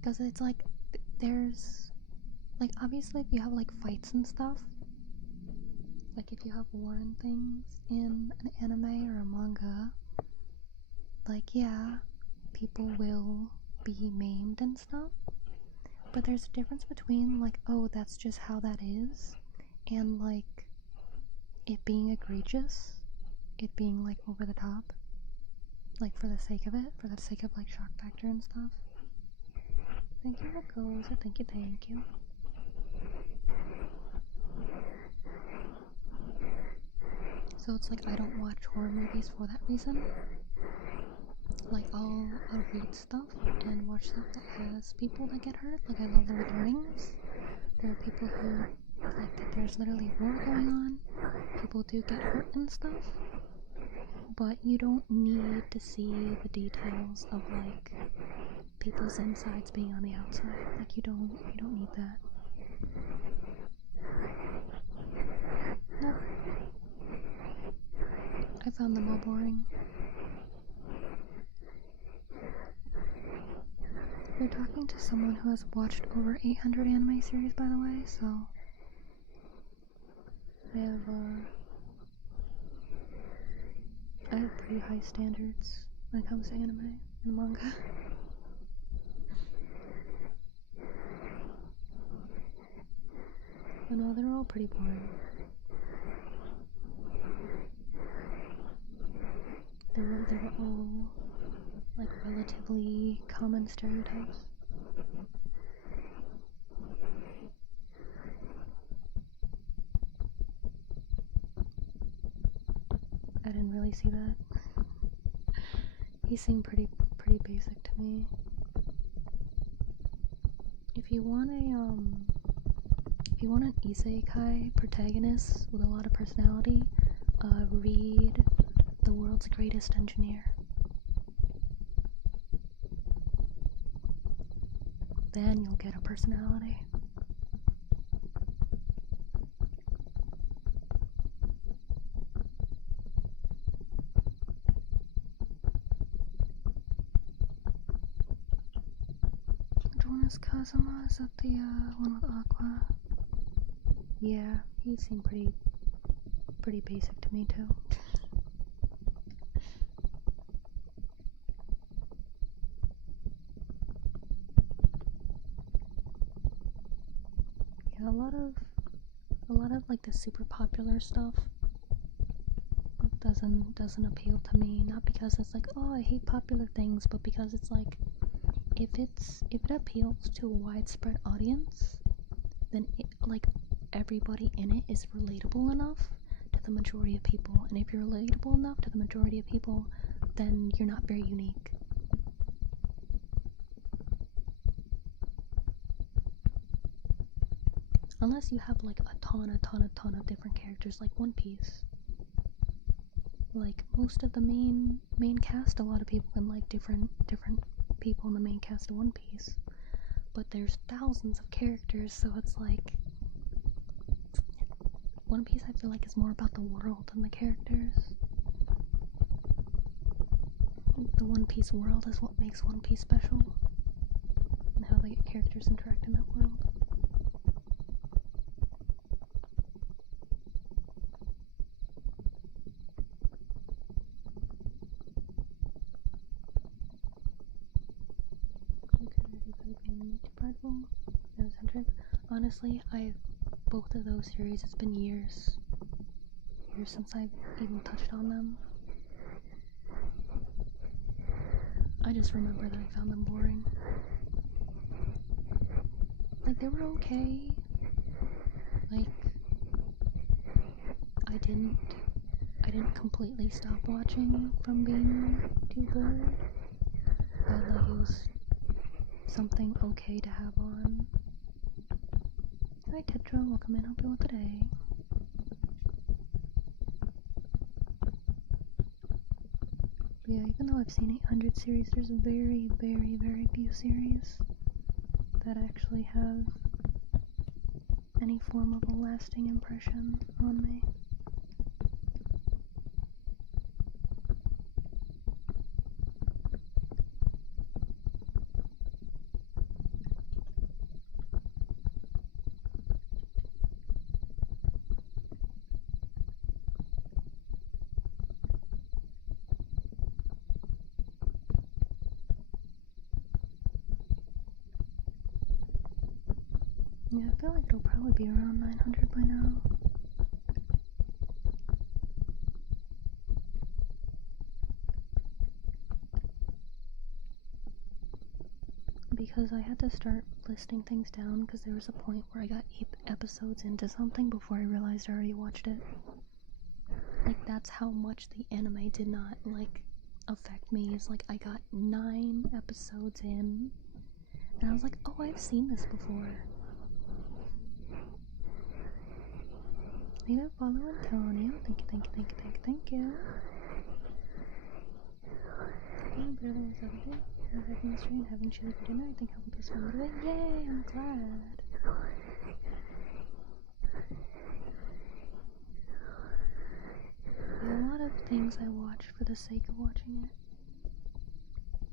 Because it's like, there's, like, obviously if you have like fights and stuff, like if you have war and things in an anime or a manga, like yeah, people will be maimed and stuff. But there's a difference between like, oh, that's just how that is, and like it being egregious, it being like over the top, like for the sake of it, for the sake of like shock factor and stuff. Thank you, Rakosa. Thank you. So it's like I don't watch horror movies for that reason. Like I'll read stuff and watch stuff that has people that get hurt. Like I love Lord of the Rings. There are people who like that there's literally war going on. People do get hurt and stuff. But you don't need to see the details of like people's insides being on the outside. Like you don't need that. Nope. I found them all boring. You're talking to someone who has watched over 800 anime series, by the way, so I have pretty high standards when it comes to anime and manga. But no, they're all pretty boring. They were all like relatively common stereotypes. I didn't really see that. He seemed pretty basic to me. If you want an isekai protagonist with a lot of personality, read The World's Greatest Engineer. Then you'll get a personality. Jonas Kazama, is that the one with Aqua? Yeah, he seemed pretty basic to me too. Yeah, a lot of like the super popular stuff doesn't appeal to me. Not because it's like, oh, I hate popular things, but because it's like, if it appeals to a widespread audience, then like everybody in it is relatable enough to the majority of people. And if you're relatable enough to the majority of people, then you're not very unique. Unless you have like a ton of different characters, like One Piece. Like most of the main cast, a lot of people can like different people in the main cast of One Piece. But there's thousands of characters, so it's like One Piece I feel like is more about the world than the characters. The One Piece world is what makes One Piece special, and how the characters interact in that world. Honestly, both of those series, it's been years since I've even touched on them. I just remember that I found them boring. Like, they were okay. Like, I didn't completely stop watching from being too bored. But like, it was something okay to have on. Hi Tetra, welcome in, hope you're well today. But yeah, even though I've seen 800 series, there's very few series that actually have any form of a lasting impression on me. Yeah, I feel like it'll probably be around 900 by now. Because I had to start listing things down because there was a point where I got 8 episodes into something before I realized I already watched it. Like, that's how much the anime did not, like, affect me. It's like, I got 9 episodes in, and I was like, oh, I've seen this before. Need to follow Antonio. Thank you. I'm having a stream, having chili for dinner. I think I'll be spending it. Yay, I'm glad. There are a lot of things I watch for the sake of watching it.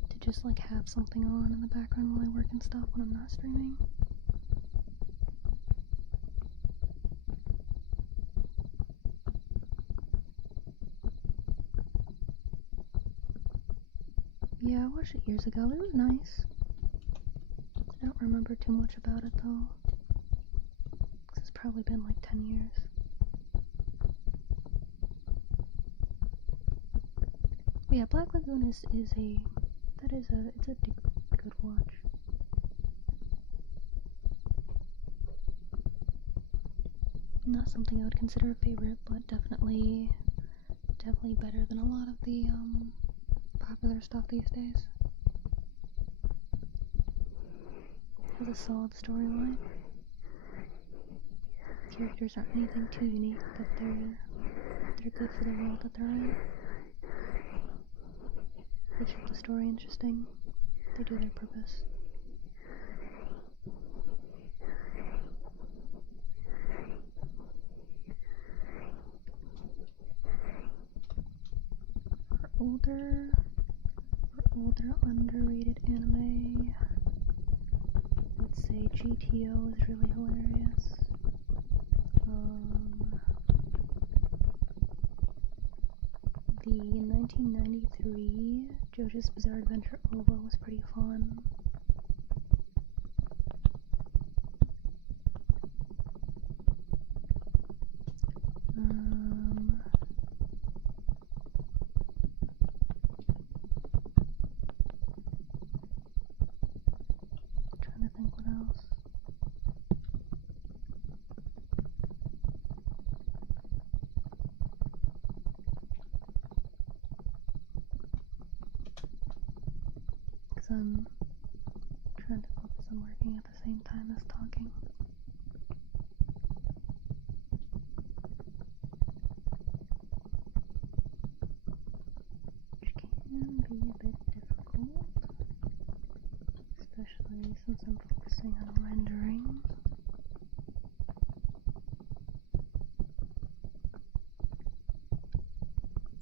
To just like have something on in the background while I work and stuff when I'm not streaming. Yeah, I watched it years ago. It was nice. I don't remember too much about it though. Cause it's probably been like 10 years. But yeah, Black Lagoon is a good watch. Not something I would consider a favorite, but definitely better than a lot of the popular stuff these days. Has a solid storyline. Characters aren't anything too unique, but they're good for the world that they're in. They keep the story interesting. They do their purpose. For older underrated anime, I'd say GTO is really hilarious. The 1993 JoJo's Bizarre Adventure OVA was pretty fun. Trying to think what else. Because I'm trying to focus on working at the same time as talking. Which can be a bit difficult, especially since I'm focusing on rendering.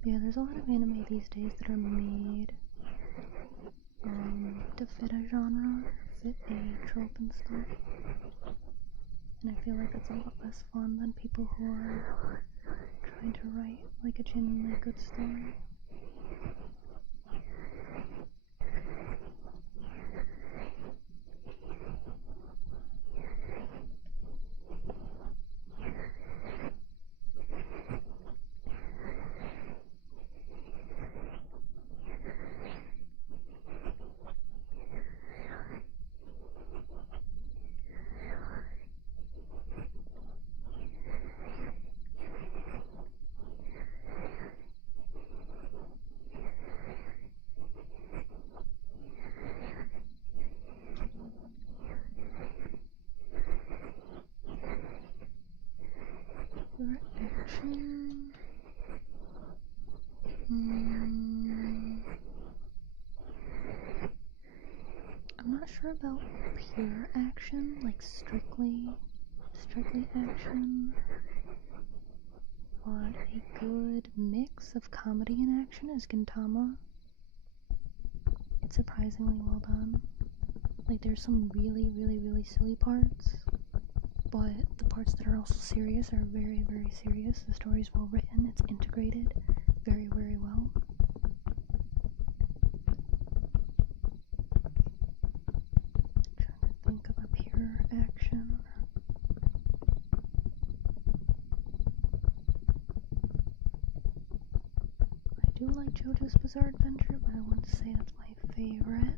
Yeah, there's a lot of anime these days that are made to fit a genre, fit a trope and stuff. And I feel like that's a lot less fun than people who are trying to write like a genuinely good story. Action. I'm not sure about pure action, like strictly action, but a good mix of comedy and action is Gintama. It's surprisingly well done. Like, there's some really silly parts, but the parts that are also serious are very serious. The story's well written, it's integrated very well. I'm trying to think of a pure action. I do like JoJo's Bizarre Adventure, but I wouldn't say that's my favorite.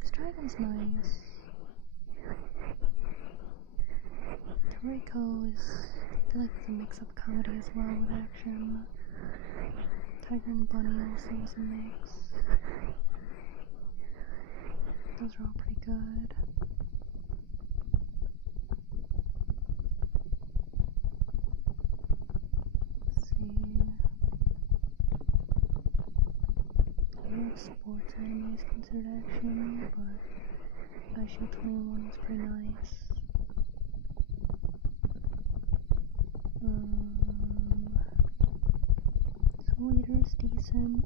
This dragon's nice. Toriko is, I feel like it's a mix of comedy as well with action. Tiger and Bunny also is a mix. Those are all pretty good. Let's see. I don't know if sports anime is considered action, but Aisho 21 was pretty nice. leader's decent.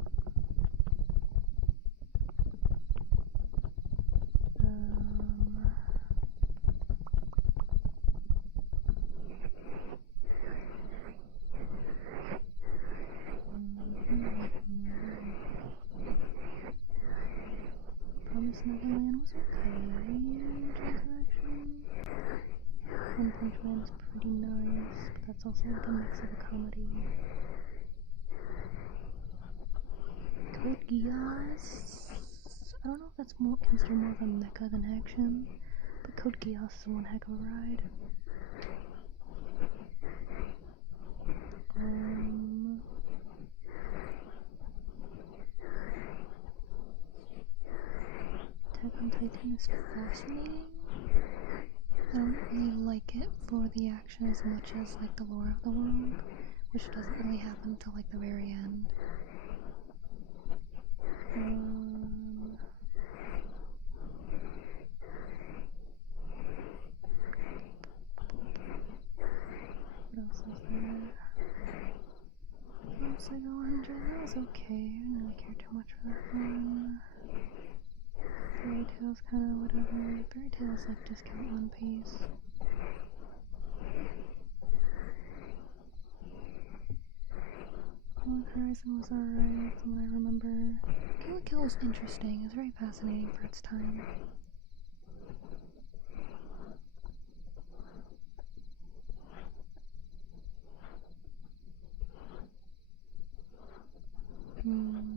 Promise Neverland was okay. One Punch Man is pretty nice, but that's also like a mix of a comedy. Code Geass. I don't know if that's more considered more of a mecha than action, but Code Geass is one heck of a ride. Attack on Titan is fascinating. I don't really like it for the action as much as like the lore of the world, which doesn't really happen until like the very end. What else is there? Psycho 100, that was okay. I didn't really care too much for that one. Fairy Tail's kinda whatever. Fairy Tail's like discount One Piece. Horizon was alright, from what I remember. Kill la Kill was interesting. It was very fascinating for its time. Really?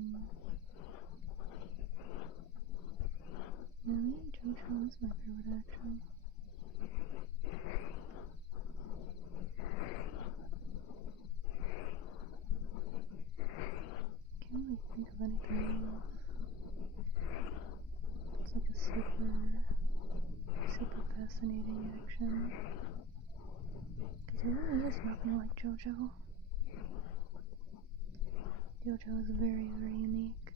JoJo is my favorite action. Can't really think of anything else. It's like a super fascinating action. Because there really is nothing like JoJo. JoJo is very, very unique.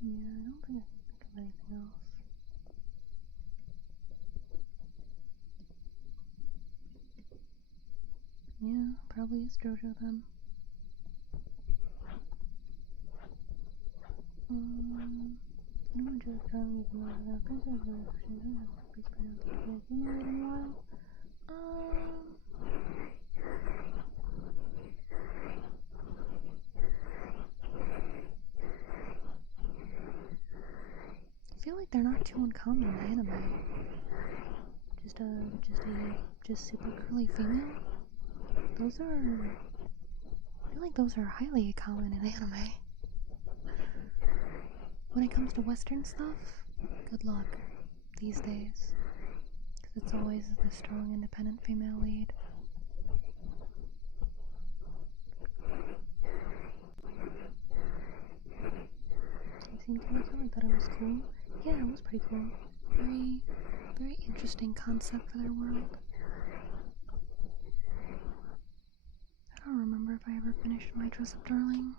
Yeah, I don't think I can think of anything else. Yeah, probably is JoJo then. I don't enjoy drawing even though I think I have in a while. I feel like they're not too uncommon in anime. Just super curly female. I feel like those are highly common in anime. When it comes to Western stuff, good luck these days. Because it's always the strong, independent female lead. I've seen Kill la Kill, I thought it was cool. Yeah, it was pretty cool. Very, very interesting concept for their world. I don't remember if I ever finished My Dress Up Darling.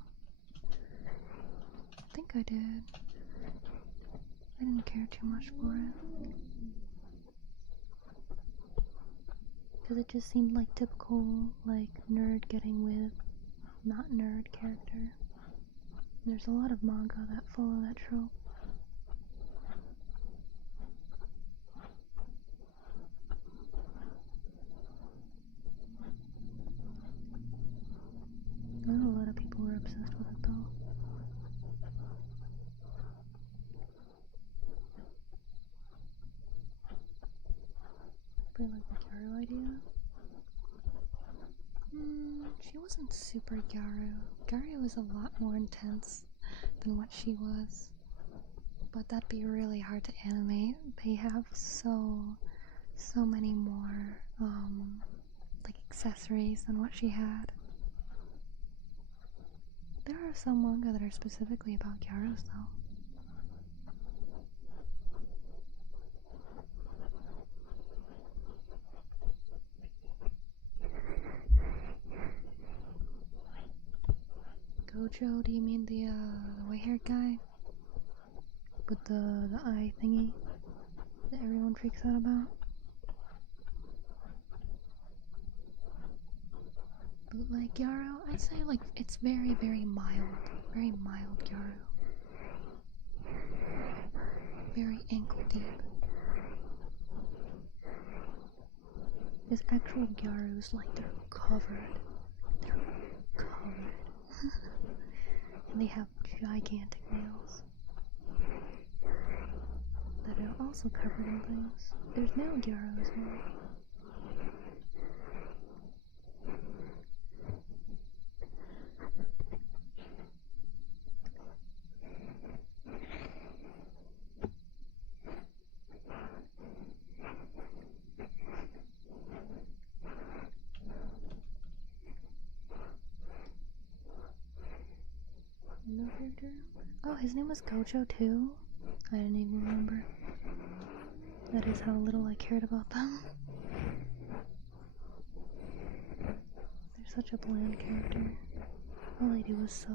I think I did. I didn't care too much for it. Because it just seemed like typical, like, nerd getting with not nerd character. There's a lot of manga that follow that trope. I know a lot of people were obsessed with it though. Pretty like the Gyaru idea. She wasn't super Gyaru. Gyaru was a lot more intense than what she was. But that'd be really hard to animate. They have so many more, like accessories than what she had. There are some manga that are specifically about Gyarus though. Gocho, do you mean the white-haired guy with the eye thingy that everyone freaks out about? But like Gyaro, I'd say like it's very, very mild Gyaro. Very ankle deep. His actual Gyaros, like they're covered. And they have gigantic nails that are also covered in things. There's nail Gyaro as well. No character? Oh, his name was Gojo too? I didn't even remember. That is how little I cared about them. They're such a bland character. The lady was so...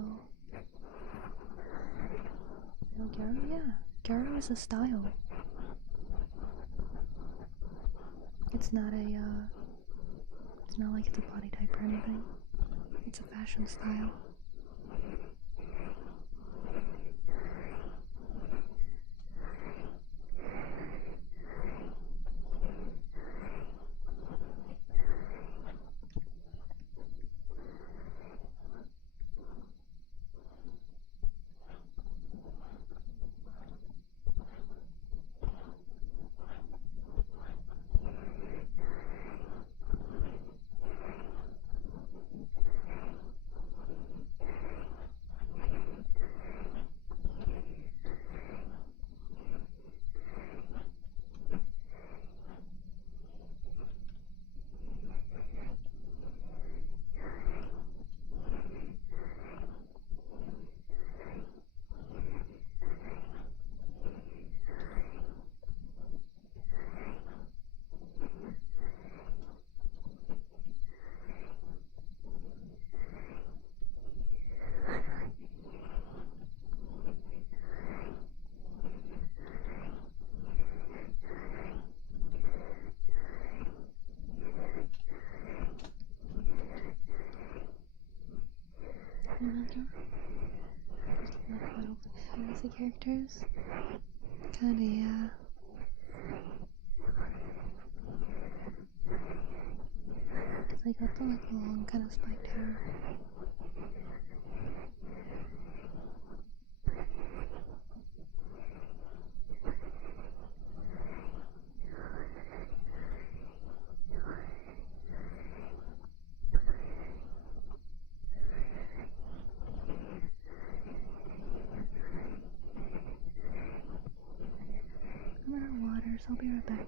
No, Gyaro? Yeah. Gyaro is a style. It's not a, it's not like it's a body type or anything. It's a fashion style. Final Fantasy characters. Kinda, yeah. Cause they got the like long kind of spiked hair. I'm out of water, so I'll be right back.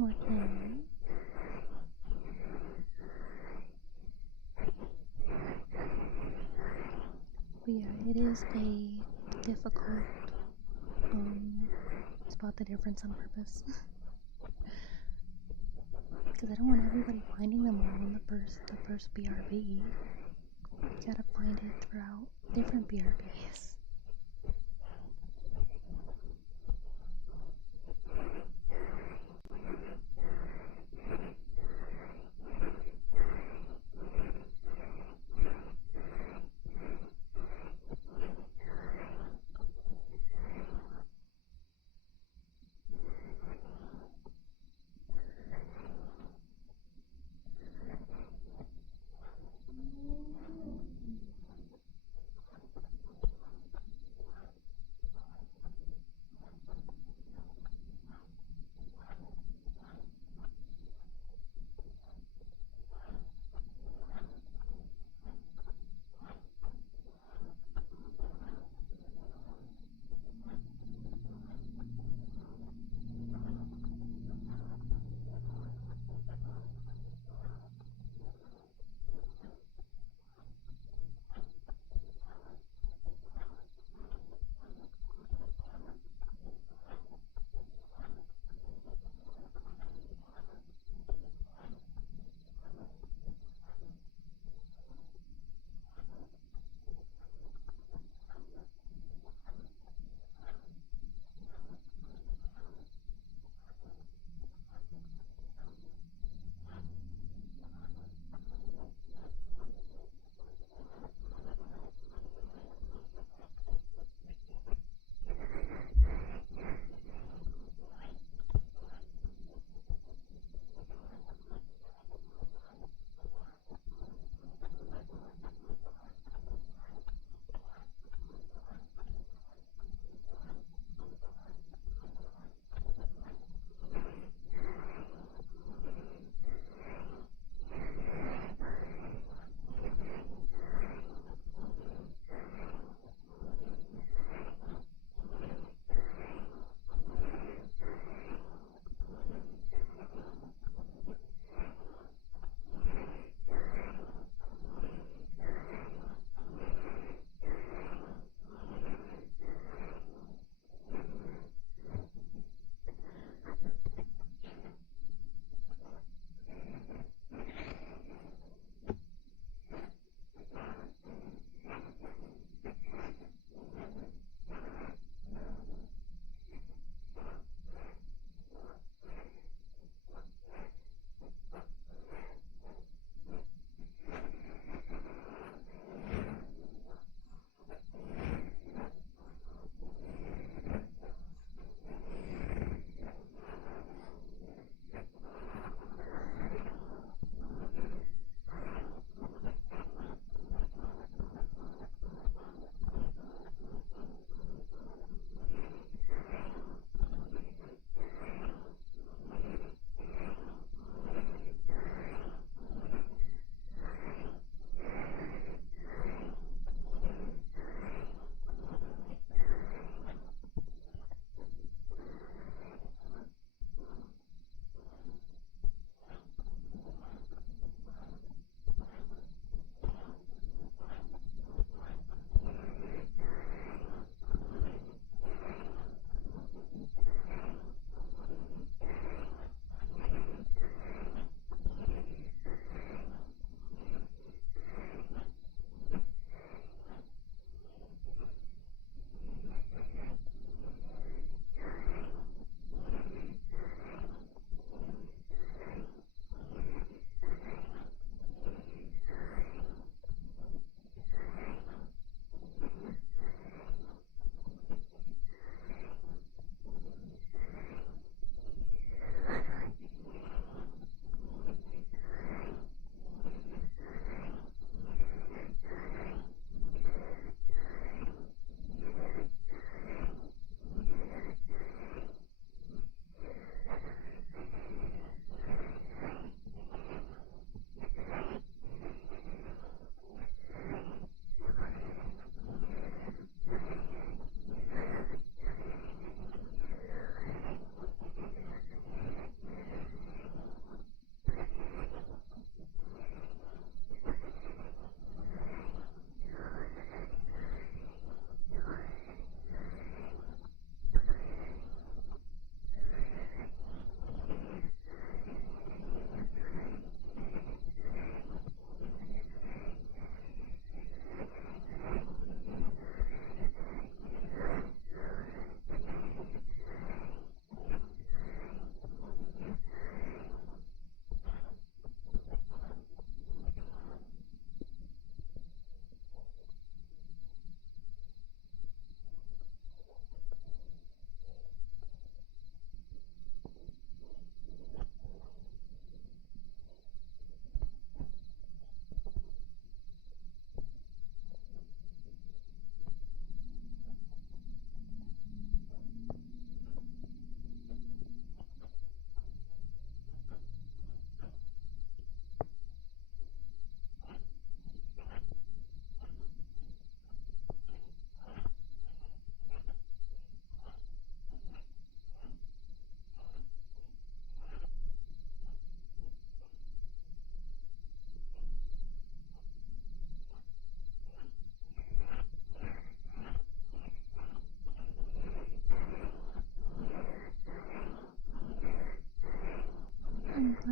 working. But yeah, it is a difficult spot the difference on purpose. Because I don't want everybody finding them all in the first BRB. You gotta find it throughout different BRBs.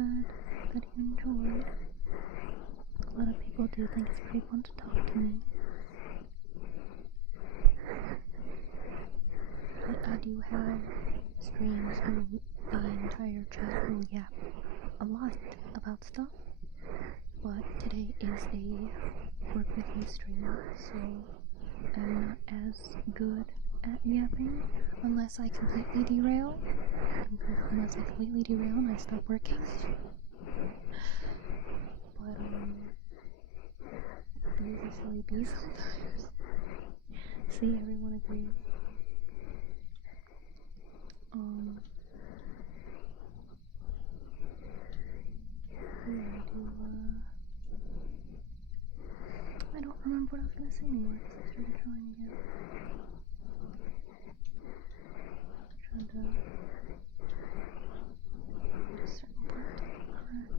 glad that you enjoyed. A lot of people do think it's pretty fun to talk to me. But I do have streams where the entire chat will yap a lot about stuff. But today is a work with you stream, so I'm not as good at yapping unless I completely derail. Unless I completely derail and I stop working. But these are silly bees sometimes. See, everyone agrees. I don't remember what I was gonna say anymore because I started drawing again. Trying to get a certain part correct.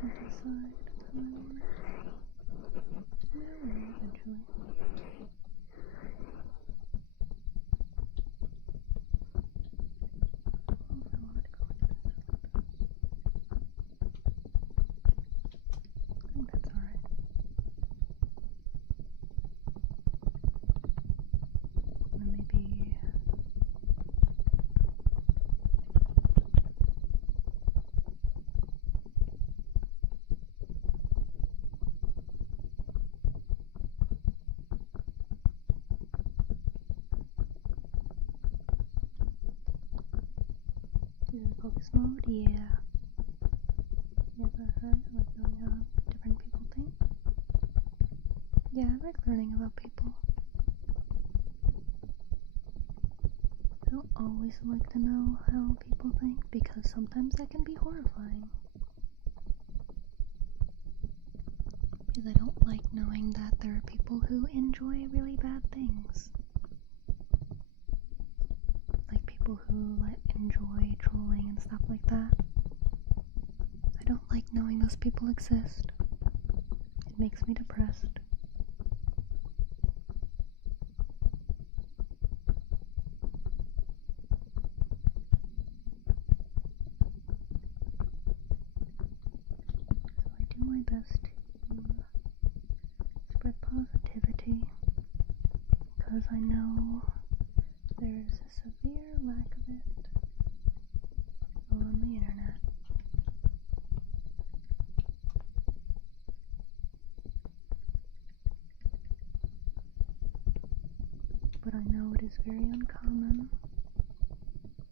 Can't decide how I want it. Maybe I will eventually. I think that's alright. And maybe focus mode, yeah. You ever heard like knowing how different people think? Yeah, I like learning about people. I don't always like to know how people think because sometimes that can be horrifying. Because I don't like knowing that there are people who enjoy really bad things. Like people who enjoy trolling and stuff like that. I don't like knowing those people exist. It makes me depressed. So I do my best to spread positivity because I know there's a severe lack of it on the internet. But I know it is very uncommon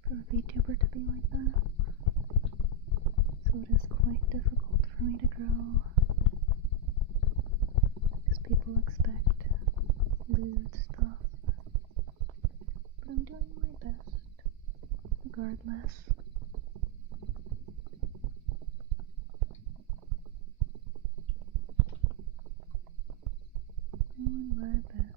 for a VTuber to be like that. So it is quite difficult for me to grow. Because people expect lewd stuff. But I'm doing my best, regardless. Doing my best.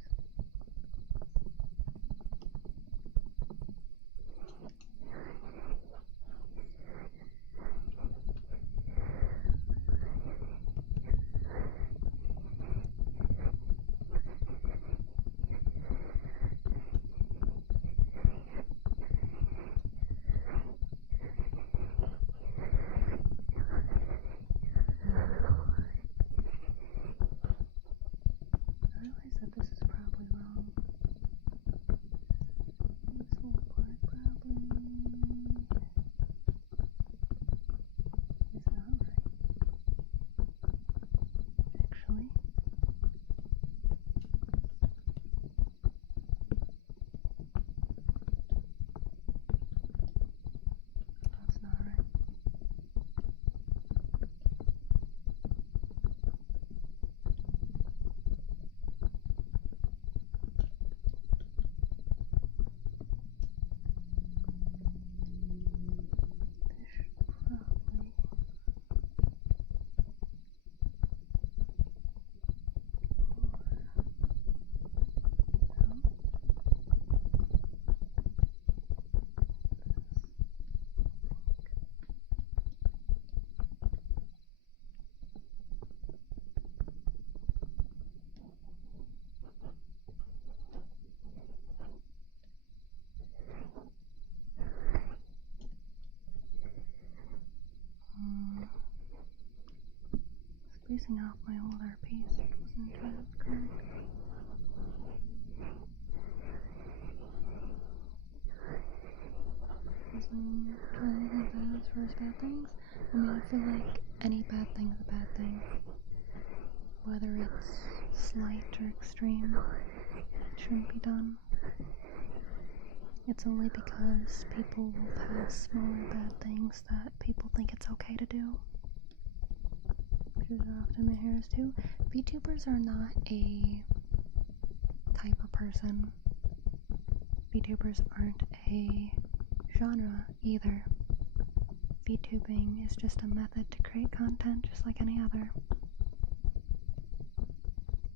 spacing out my older piece. It wasn't entirely correct. Wasn't trying to think that as far as bad things. I mean, I feel like any bad thing is a bad thing. Whether it's slight or extreme, it shouldn't be done. It's only because people will pass smaller bad things that people think it's okay to do. These are often my heroes too. VTubers are not a type of person. VTubers aren't a genre either. VTubing is just a method to create content just like any other.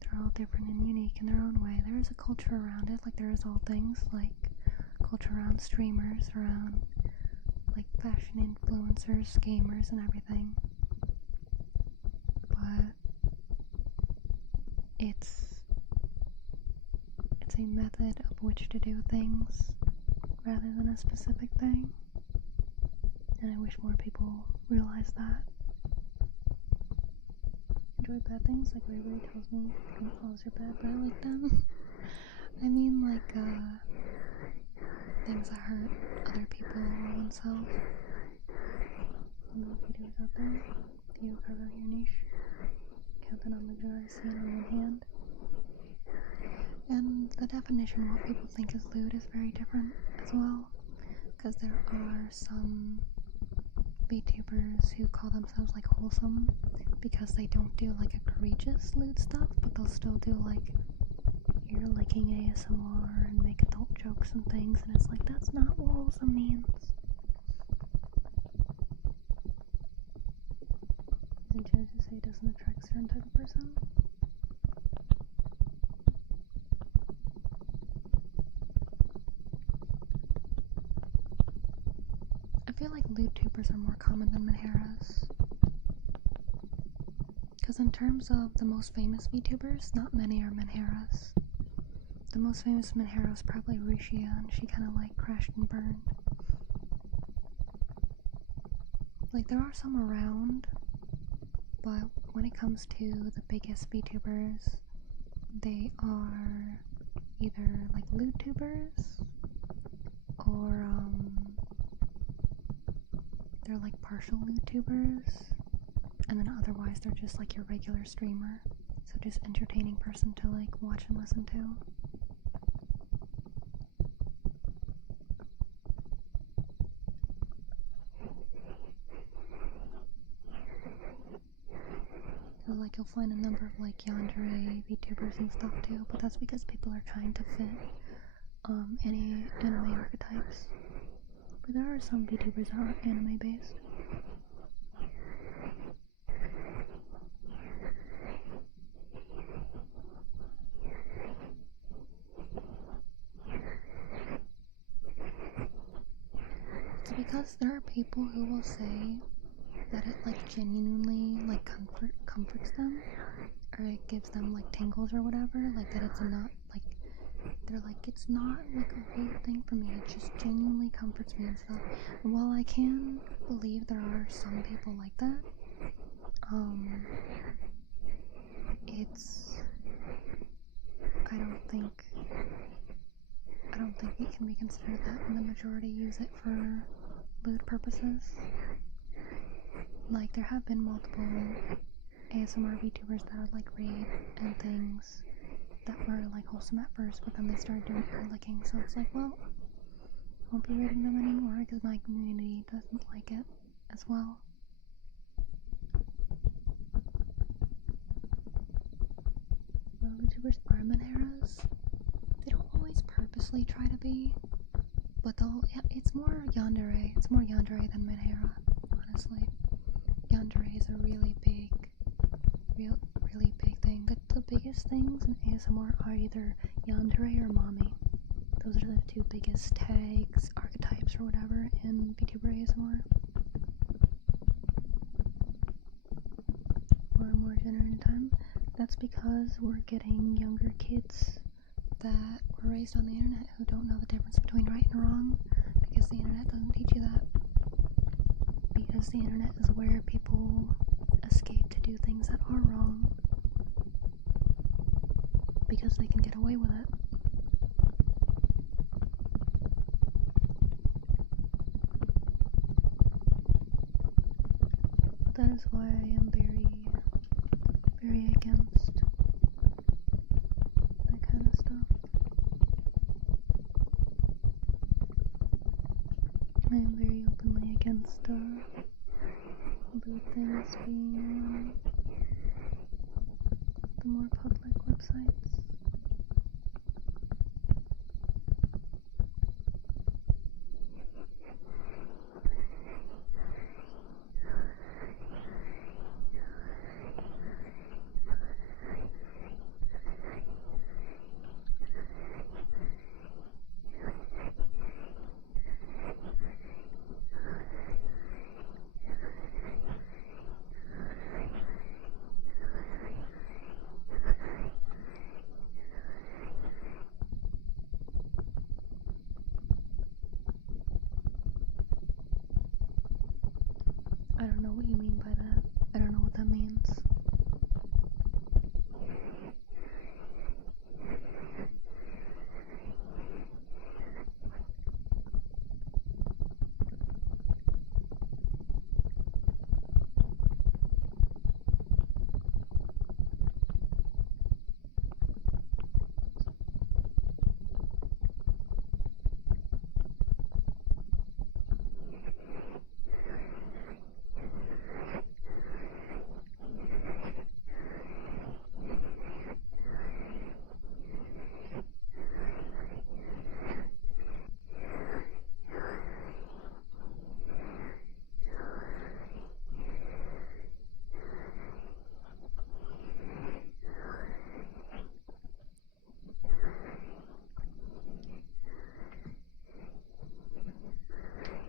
They're all different and unique in their own way. There is a culture around it, like there is all things, like culture around streamers, around like fashion influencers, gamers, and everything. But it's a method of which to do things rather than a specific thing. And I wish more people realize that. Enjoy bad things, like Ray tells me all are bad, but I like them. I mean, like, things that hurt other people or oneself. I know videos out there. You carve out your niche. Count the numbers I see on one hand. And the definition of what people think is lewd is very different as well. Because there are some VTubers who call themselves like wholesome because they don't do like egregious lewd stuff, but they'll still do like ear licking ASMR and make adult jokes and things, and it's like, that's not what wholesome means. Is it fair to say it doesn't attract a certain type of person? I feel like lewd tubers are more common than Manharas. Because in terms of the most famous VTubers, not many are Manharas. The most famous Manhara is probably Rishia, and she kind of like crashed and burned. Like, there are some around, but when it comes to the biggest VTubers, they are either like lewd tubers or they're like partial lewd tubers, and then otherwise they're just like your regular streamer, so just entertaining person to like watch and listen to. So like, you'll find a number of like yandere VTubers and stuff too, but that's because people are trying to fit any anime archetypes. But there are some VTubers that are anime based. It's because there are people who will say that it like genuinely like comforts them, or it gives them like tingles or whatever, like that it's not like, they're like, it's not like a weird thing for me, it just genuinely comforts me and stuff. And while I can believe there are some people like that, I don't think it can be considered that when the majority use it for lewd purposes. Like, there have been multiple ASMR VTubers that would like raid and things that were like wholesome at first, but then they started doing ear licking, so it's like, well, I won't be raiding them anymore because my community doesn't like it as well. Well, VTubers are Manharas. They don't always purposely try to be, but it's more yandere. It's more yandere than Manhara, honestly. Yandere is a really big thing. The biggest things in ASMR are either yandere or mommy. Those are the two biggest tags, archetypes, or whatever in VTuber ASMR. More and more generating time. That's because we're getting younger kids that were raised on the internet who don't know the difference between right and wrong, because the internet doesn't teach you that. Because the internet is where people escape to do things that are wrong because they can get away with it. But that is why I am very against that kind of stuff. I am very openly against lewd things being on the more public websites. I don't know what you mean by that. I don't know what that means.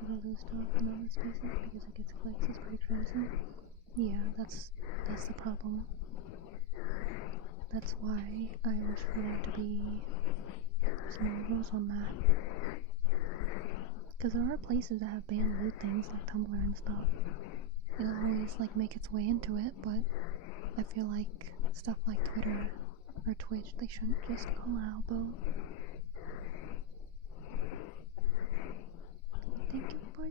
People lose stuff in other spaces because it gets clicks is pretty crazy. Yeah, that's the problem. That's why I wish for there to be some more rules on that. Because there are places that have banned lewd things like Tumblr and stuff. It'll always like make its way into it, but I feel like stuff like Twitter or Twitch, they shouldn't just allow both. Thank you for the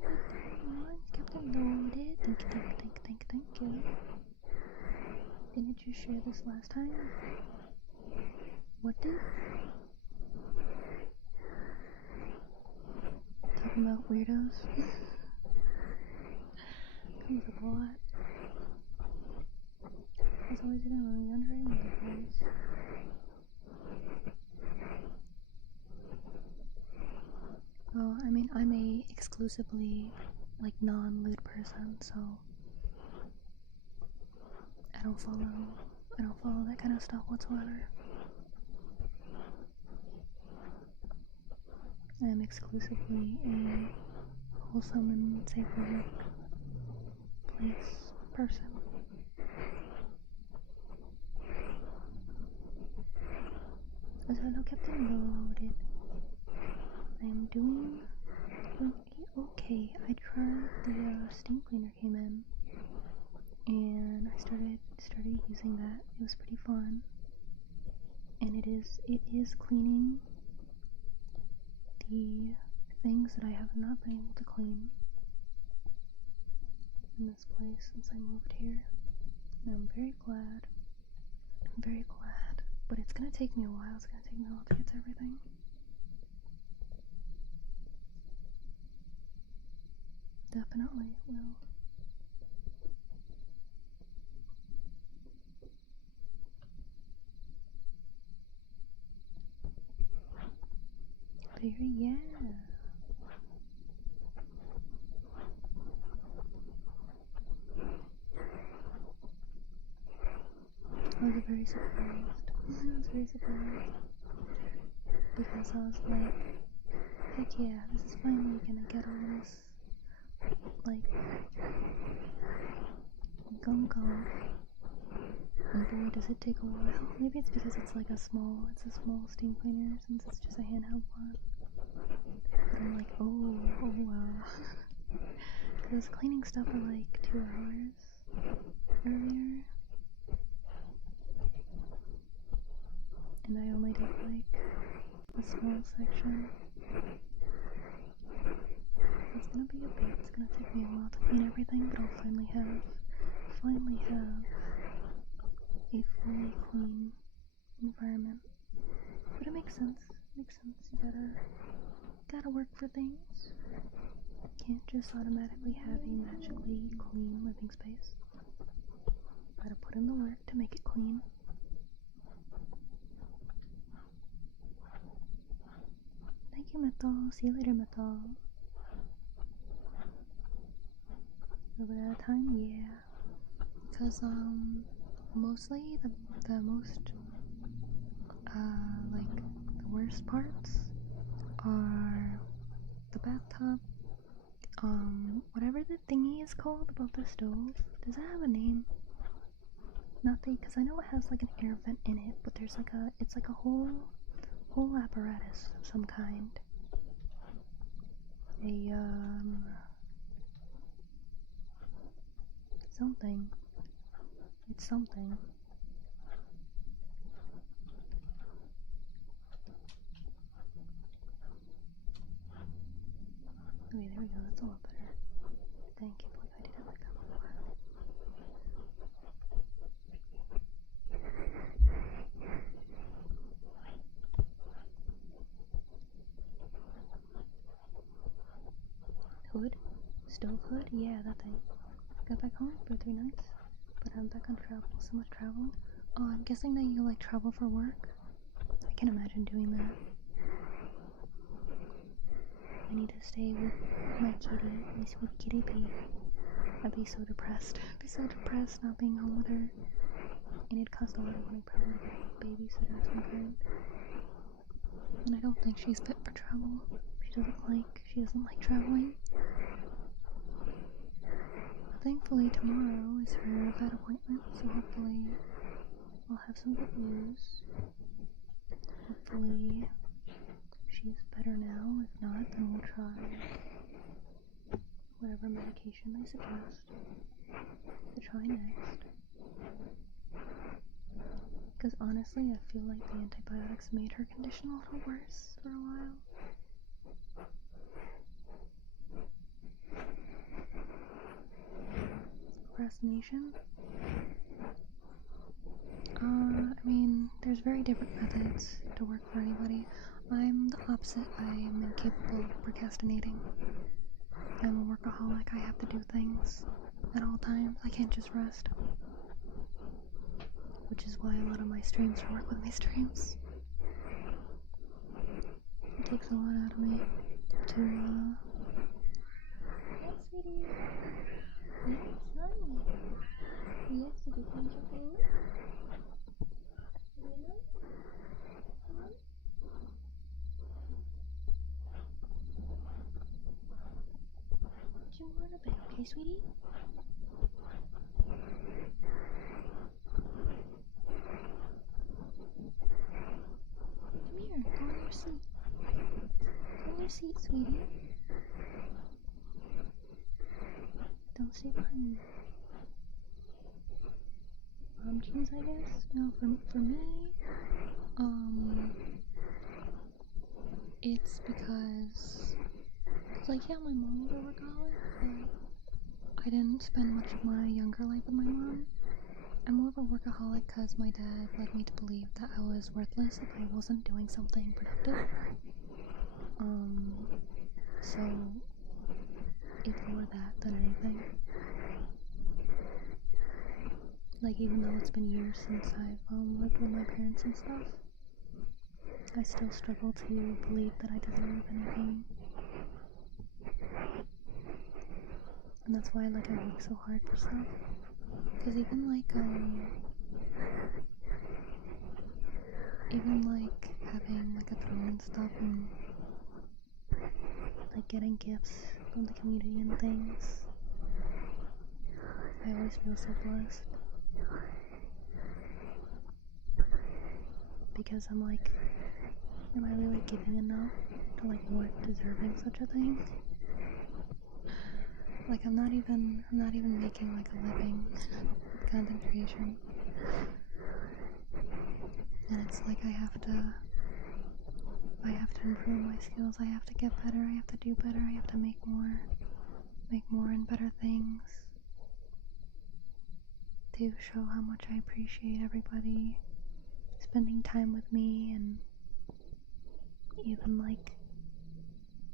ones kept it loaded. Thank you. Didn't you share this last time? What did? Talking about weirdos. Comes up a lot. I was always in a lingerie with the boys. Oh, I mean, I'm a exclusively, like, non-lewd person, so I don't follow that kind of stuff whatsoever. I am exclusively a wholesome and safe for work place person. So I kept it loaded. I'm doing okay. I tried the steam cleaner came in, and I started using that. It was pretty fun, and it is cleaning the things that I have not been able to clean in this place since I moved here. And I'm very glad. But it's gonna take me a while. It's gonna take me a while to get to everything. Definitely will. Very, yeah. I was very surprised. Because I was like, heck yeah, this is finally gonna get all this, like, gunk off. And boy, does it take a while. Maybe it's because it's like a small steam cleaner since it's just a handheld one. But I'm like, oh wow. Because cleaning stuff for like 2 hours. earlier, and I only did like a small section. It's gonna be a bit. It's gonna take me a while to clean everything, but I'll finally have a fully clean environment. But it makes sense. You gotta work for things. Can't just automatically have a magically clean living space. Gotta put in the work to make it clean. Thank you, Metal. See you later, Metal. A little bit at a time, yeah. Because mostly the most like the worst parts are the bathtub. Whatever the thingy is called above the stove. Does that have a name? Nothing, because I know it has like an air vent in it, but there's like it's like a whole apparatus of some kind. Something. It's something. Okay, there we go, that's a lot better. Thank you, believe I did it like that before. Hood? Stove hood? Yeah, that thing. Got back home for 3 nights, but I'm back on travel. So much travel. Oh, I'm guessing that you like travel for work? I can't imagine doing that. I need to stay with my kitty, my sweet kitty P. I'd be so depressed. I'd be so depressed not being home with her. And it'd cost a lot of money probably to get a babysitter of some kind. And I don't think she's fit for travel. She doesn't like traveling. Thankfully tomorrow is her vet appointment, so hopefully I'll have some good news. Hopefully she's better now. If not, then we'll try whatever medication they suggest to try next. Because honestly, I feel like the antibiotics made her condition a little worse for a while. Procrastination? I mean, there's very different methods to work for anybody. I'm the opposite. I am incapable of procrastinating. I'm a workaholic. I have to do things at all times. I can't just rest. Which is why a lot of my streams are work with me streams. It takes a lot out of me to, Hi, sweetie. Yes, honey. Yes, did you finish your food? Yeah? Do you want a bit, okay, sweetie? Come here, go on your seat. Go on your seat, sweetie. Don't say pun. Jeans, I guess. No, for me, it's because, like, yeah, my mom was a workaholic, but I didn't spend much of my younger life with my mom. I'm more of a workaholic because my dad led me to believe that I was worthless if I wasn't doing something productive. So it's more that than anything. Like, even though it's been years since I've lived with my parents and stuff, I still struggle to believe that I deserve anything. And that's why, like, I work so hard for stuff. Because even like having like a throne and stuff, and like getting gifts from the community and things, I always feel so blessed. Because I'm like, am I really giving enough to like warrant deserving such a thing? Like, I'm not even making like a living with content creation. And it's like I have to improve my skills, I have to get better, I have to do better, I have to make more and better things to show how much I appreciate everybody spending time with me and even like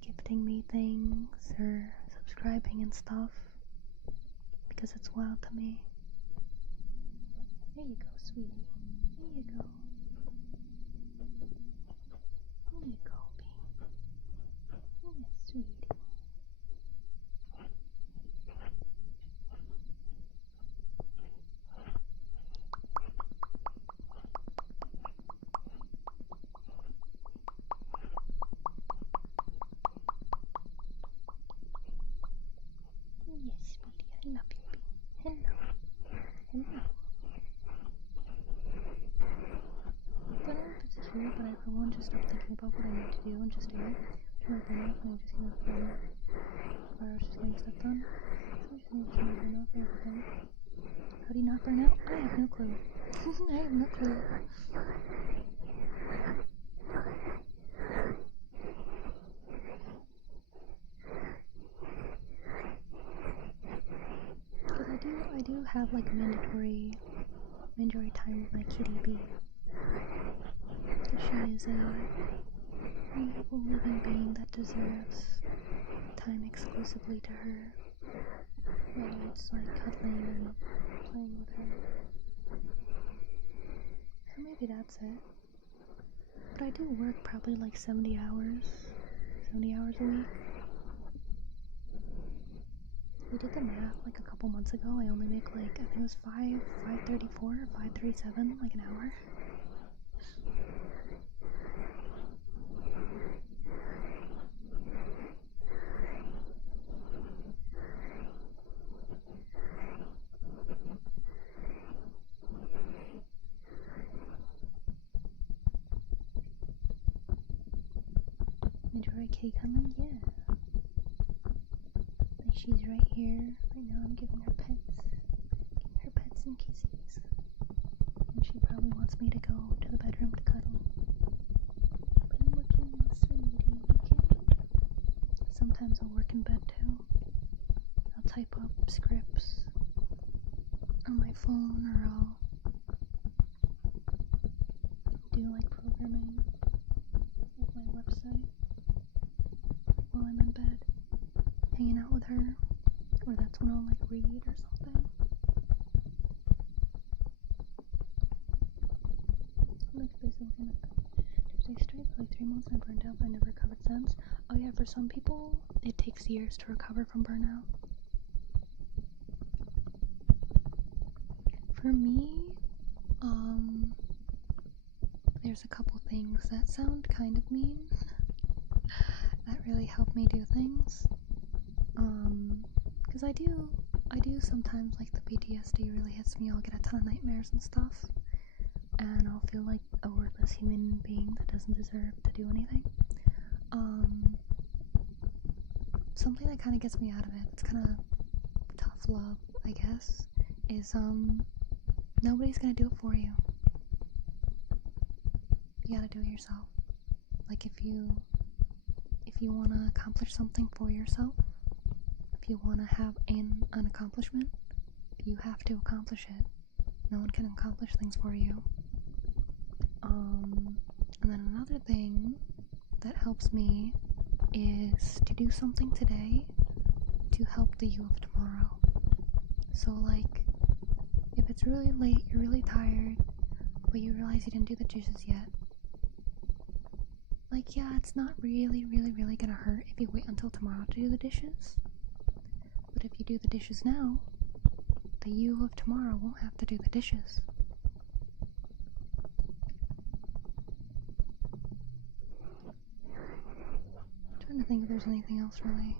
gifting me things or subscribing and stuff, because it's wild to me. There you go, sweetie. There you go. There you go, baby. Yes, sweetie. Yes, sweetie. I love you, baby. Hello. Hello. I don't know if it's true, but I for one just stop thinking about what I need to do and just do it. Sure, I burn off and I just get off burn off. Or I was just getting stuff done. So I just need to burn off everything. How do you not burn out? I have no clue. I have no clue. Because I do have like mandatory time with my kitty bee. Because she is a beautiful living being that deserves time exclusively to her. Whether it's like cuddling and playing with her. So maybe that's it. But I do work probably like 70 hours a week. We did the math like a couple months ago. I only make like, I think it was $5.34 or $5.37 like an hour. Enjoy kitty cuddling? Yeah. Like she's right here. Right now I'm giving her pets and kisses. And she probably wants me to go to the bedroom to cuddle. But I'm working, sweetie, okay? Sometimes I'll work in bed too. I'll type up scripts on my phone, or I'll do like programming with my website while I'm in bed, hanging out with her, or that's when I'll like read or something. Like basically Tuesday straight for like 3 months and I burned out, but I never recovered since. Oh yeah, for some people it takes years to recover from burnout. For me, there's a couple things that sound kind of mean that really help me do things. Because I do sometimes, like, the PTSD really hits me. I'll get a ton of nightmares and stuff, and I'll feel like a worthless human being that doesn't deserve to do anything. Something that kind of gets me out of it, it's kind of tough love, I guess, is, nobody's gonna do it for you. You gotta do it yourself. Like, if you want to accomplish something for yourself, if you want to have an accomplishment, you have to accomplish it. No one can accomplish things for you. And then another thing that helps me is to do something today to help the you of tomorrow. So, like, if it's really late, you're really tired, but you realize you didn't do the dishes yet, like, yeah, it's not really gonna hurt if you wait until tomorrow to do the dishes. But if you do the dishes now, the you of tomorrow won't have to do the dishes. I'm trying to think if there's anything else really.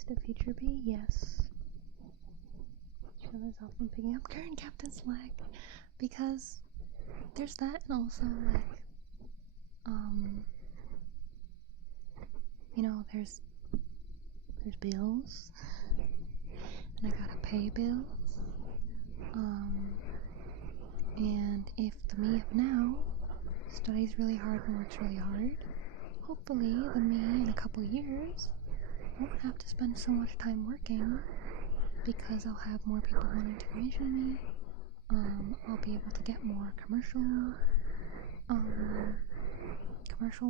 needs to feature be? Yes. Sheila's often picking up current captain slack because there's that, and also like you know, there's bills, and I gotta pay bills. And if the me of now studies really hard and works really hard, hopefully the me in a couple years won't have to spend so much time working because I'll have more people wanting to commission me. I'll be able to get more commercial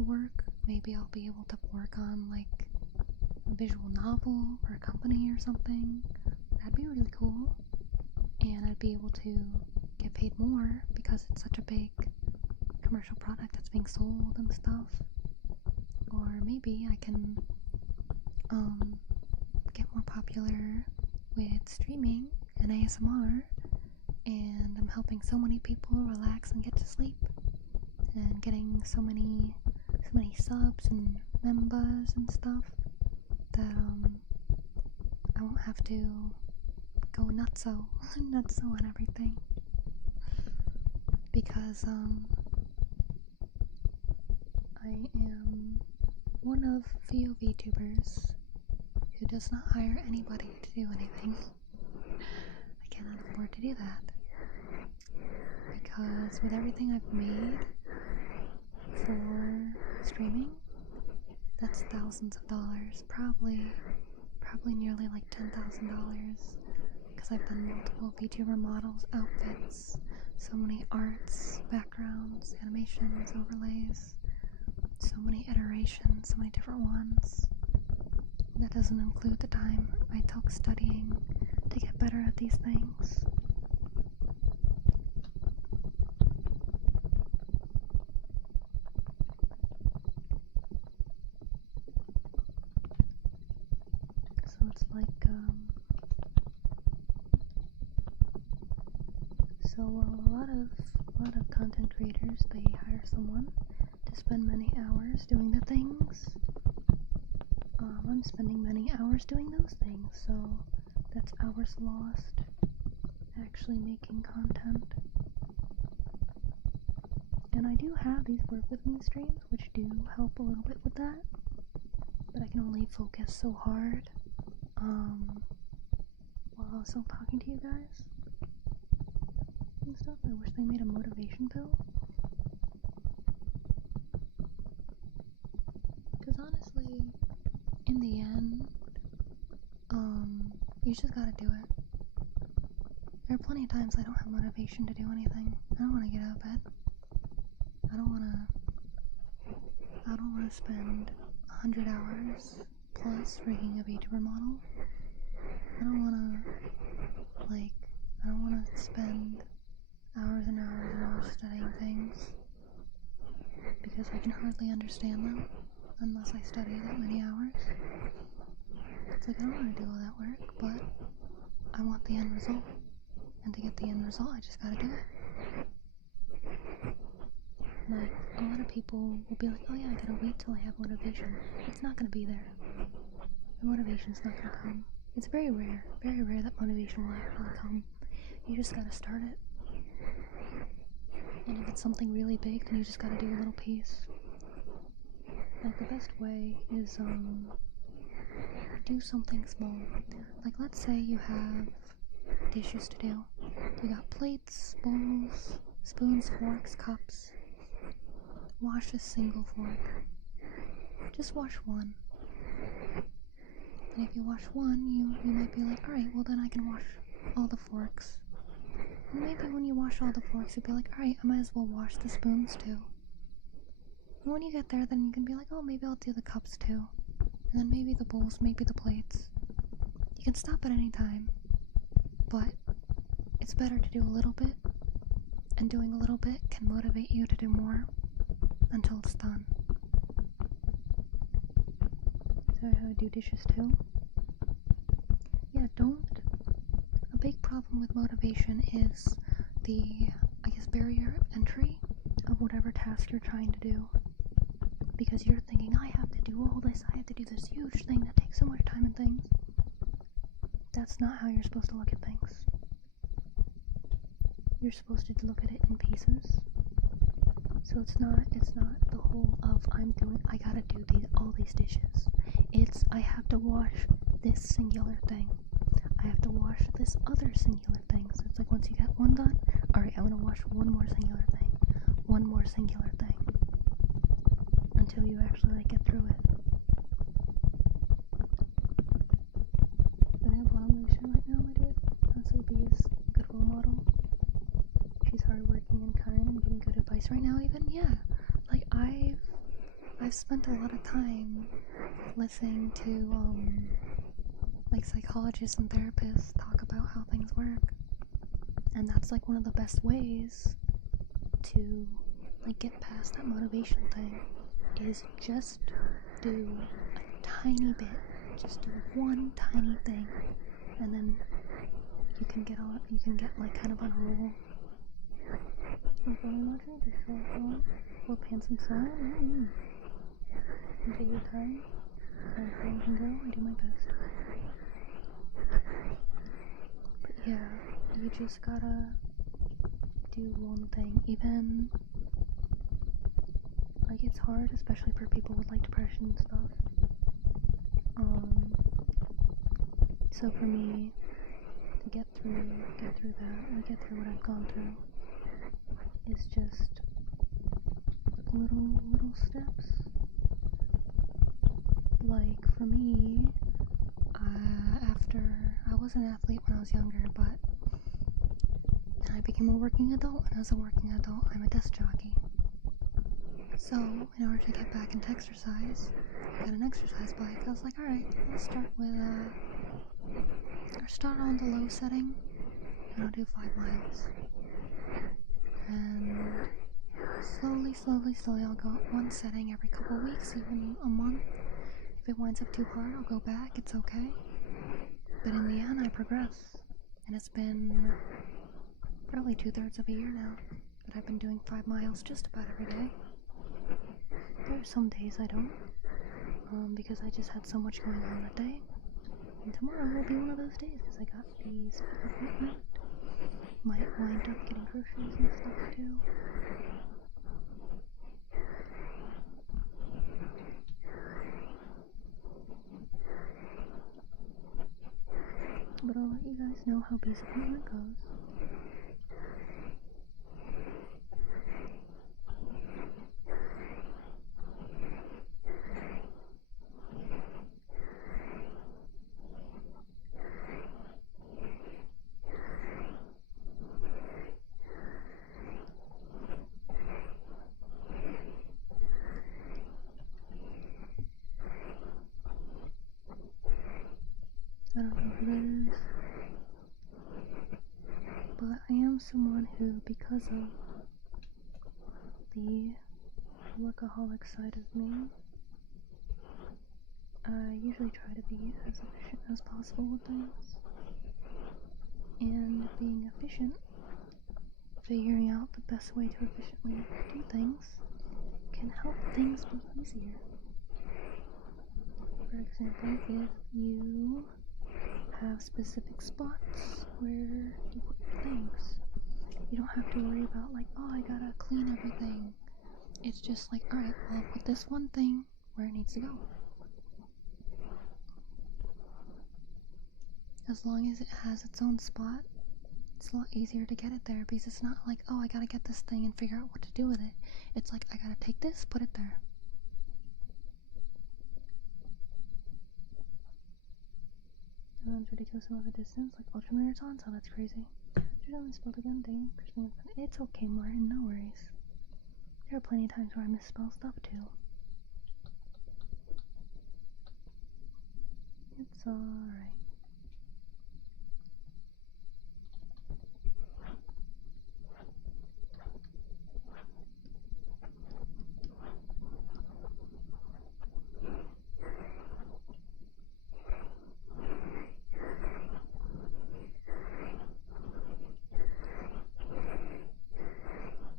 work. Maybe I'll be able to work on like a visual novel for a company or something. That'd be really cool. And I'd be able to get paid more because it's such a big commercial product that's being sold and stuff. Or maybe I can get more popular with streaming and ASMR, and I'm helping so many people relax and get to sleep, and getting so many subs and members and stuff that I won't have to go nutso on everything, because I am one of few VTubers who does not hire anybody to do anything. I cannot afford to do that, because with everything I've made for streaming, that's thousands of dollars, probably nearly like $10,000, because I've done multiple VTuber models, outfits, so many arts, backgrounds, animations, overlays, so many iterations, so many different ones. That doesn't include the time I took studying to get better at these things. So it's like, so a lot of content creators, they hire someone to spend many hours doing the things. I'm spending many hours doing those things, so that's hours lost actually making content. And I do have these work with me streams, which do help a little bit with that, but I can only focus so hard while still talking to you guys and stuff. I wish they made a motivation pill, because honestly, in the end, you just gotta do it. There are plenty of times I don't have motivation to do anything. I don't want to get out of bed. I don't want to spend 100 hours plus rigging a VTuber model. I don't want to spend hours and hours and hours studying things, because I can hardly understand them unless I study that many hours. It's like, I don't want to do all that work, but I want the end result. And to get the end result, I just gotta do it. Like, a lot of people will be like, oh yeah, I gotta wait till I have motivation. It's not gonna be there. The motivation's not gonna come. It's very rare that motivation will actually come. You just gotta start it. And if it's something really big, then you just gotta do a little piece. Like, the best way is, do something small. Like, let's say you have dishes to do. You got plates, bowls, spoons, forks, cups. Wash a single fork. Just wash one. And if you wash one, you might be like, alright, well then I can wash all the forks. And maybe when you wash all the forks, you'll be like, alright, I might as well wash the spoons too. And when you get there, then you can be like, oh, maybe I'll do the cups too. And then maybe the bowls, maybe the plates. You can stop at any time, but it's better to do a little bit, and doing a little bit can motivate you to do more until it's done. Is that how I do dishes too? Yeah, a big problem with motivation is the, I guess, barrier of entry of whatever task you're trying to do. Because you're thinking, I have to do all this, I have to do this huge thing that takes so much time and things. That's not how you're supposed to look at things. You're supposed to look at it in pieces. So it's not the whole of I gotta do all these dishes. It's I have to wash this singular thing. I have to wash this other singular thing. So it's like once you get one done, alright, I wanna wash one more singular thing. One more singular thing. Until you actually like get through it. But I have bottom shit right now, my dude. Honestly, B is a good role model. She's hardworking and kind and giving good advice right now even. Yeah. Like I've spent a lot of time listening to like psychologists and therapists talk about how things work. And that's like one of the best ways to like get past that motivation thing is just do a tiny bit. Just do one tiny thing. And then you can get like kind of on a roll. Flip hands and so on. You take your time. And how you can go, I do my best. But yeah, you just gotta do one thing. Even like it's hard, especially for people with like depression and stuff. So for me to get through that, or get through what I've gone through, is just little steps. Like for me, after I was an athlete when I was younger, but then I became a working adult, and as a working adult, I'm a desk jockey. So in order to get back into exercise, I got an exercise bike. I was like, alright, let's start on the low setting, and I'll do 5 miles. And slowly, I'll go up one setting every couple weeks, even a month. If it winds up too hard, I'll go back. It's okay. But in the end, I progress. And it's been probably 2/3 of a year now that I've been doing 5 miles just about every day. There are some days I don't, because I just had so much going on that day. And tomorrow will be one of those days because I got these appointment. Might wind up getting groceries and stuff too. But I'll let you guys know how B's appointment goes. I don't know who that is, but I am someone who, because of the workaholic side of me, I usually try to be as efficient as possible with things. And being efficient, figuring out the best way to efficiently do things, can help things be easier. For example, if you have specific spots where you put your things, you don't have to worry about like, oh, I gotta clean everything. It's just like, alright, well, I'll put this one thing where it needs to go. As long as it has its own spot, it's a lot easier to get it there, because it's not like, oh, I gotta get this thing and figure out what to do with it. It's like, I gotta take this, put it there. It runs ridiculous amount of distance, like ultramarathons. Oh, that's crazy. Should I misspelled again? Dang, it's okay, Martin, no worries. There are plenty of times where I misspell stuff too. It's alright.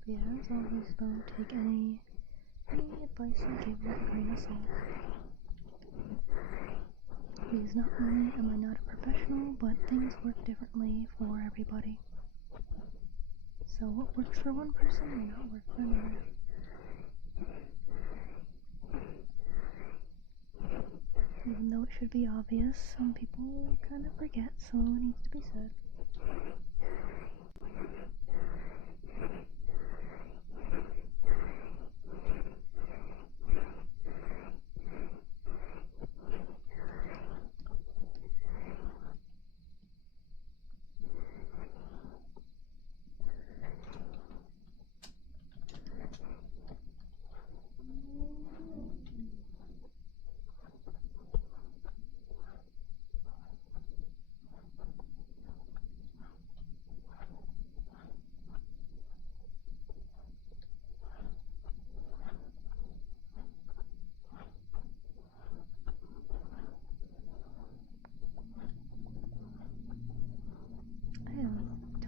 Yeah, as always, don't take any advice I give with a grain of salt. Because not only am I not a professional, but things work differently for everybody. So what works for one person may not work for another. Even though it should be obvious, some people kind of forget, so it needs to be said.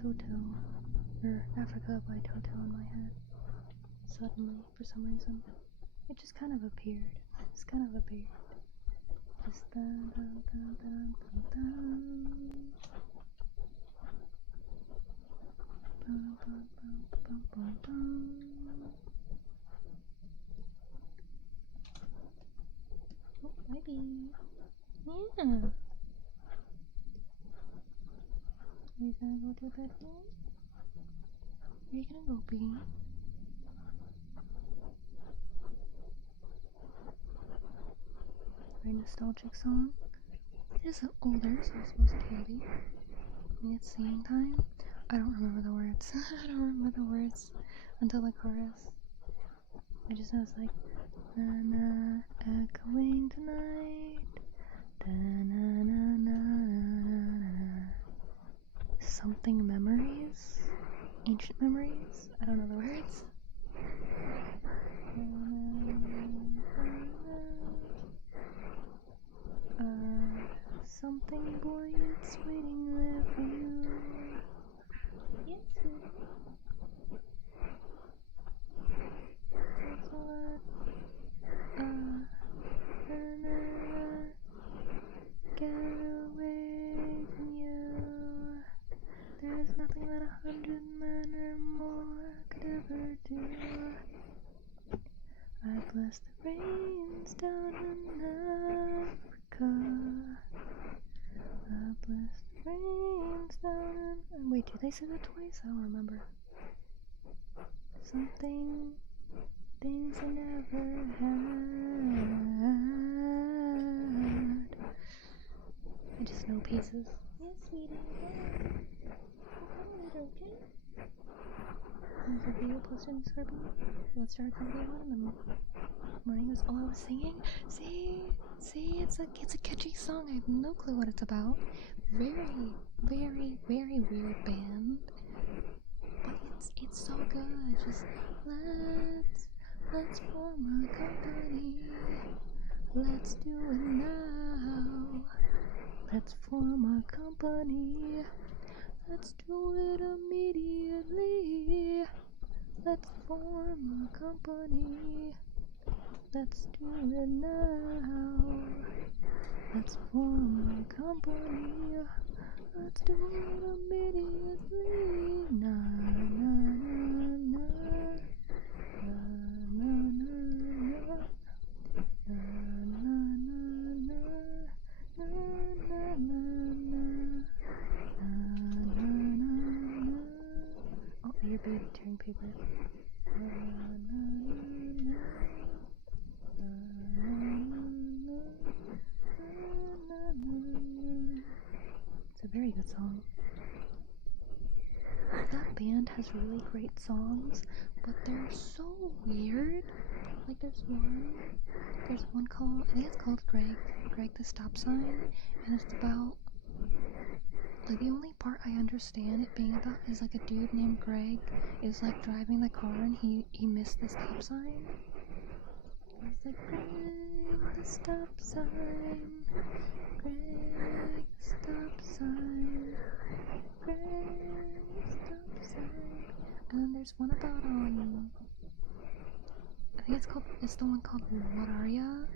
Toto, or Africa by Toto in my head. Suddenly, for some reason. It just kind of appeared. Just kind of appeared. Just dun dun dun dun dun dun. Bum, bum, bum, bum, bum, bum. Oh, maybe. Yeah. Are you gonna go to bed now? Where are you gonna go, B? Very nostalgic song. It is older, so I suppose it can be. I mean, it's singing time. I don't remember the words. I don't remember the words until the chorus. I just know it's like, na-na, echoing tonight. Da-na-na-na-na-na. Something memories? Ancient memories? I don't know the words. Something buoyant's waiting there for you. Yes, that's a lot. Get away from you. There's nothing that 100 men or more could ever do. I bless the rains down in Africa. I bless the rains down in... Wait, did they say that twice? I don't remember. Something, things I never had. I just know pieces. Yes, sweetie. Okay. There's a video posted in Scorpio. Let's start the video on in the morning. Was all I was singing. See, it's a catchy song. I have no clue what it's about. Very weird band. But it's so good. Just let's form a company. Let's do it now. Let's form a company. Let's do it immediately. Let's form a company. Let's do it now. Let's form a company. Let's do it immediately. Na na na na. Na na na na. Na na na na. Na na na na. Oh, you're baby tearing paper. It's a very good song. That band has really great songs, but they're so weird. Like there's one called, I think it's called Greg the Stop Sign, and it's about, like the only part I understand it being about is like a dude named Greg is like driving the car and he missed the stop sign. It's like Greg the stop sign, Greg the stop sign, Greg the stop sign. And then there's one about I think it's the one called What Are Ya?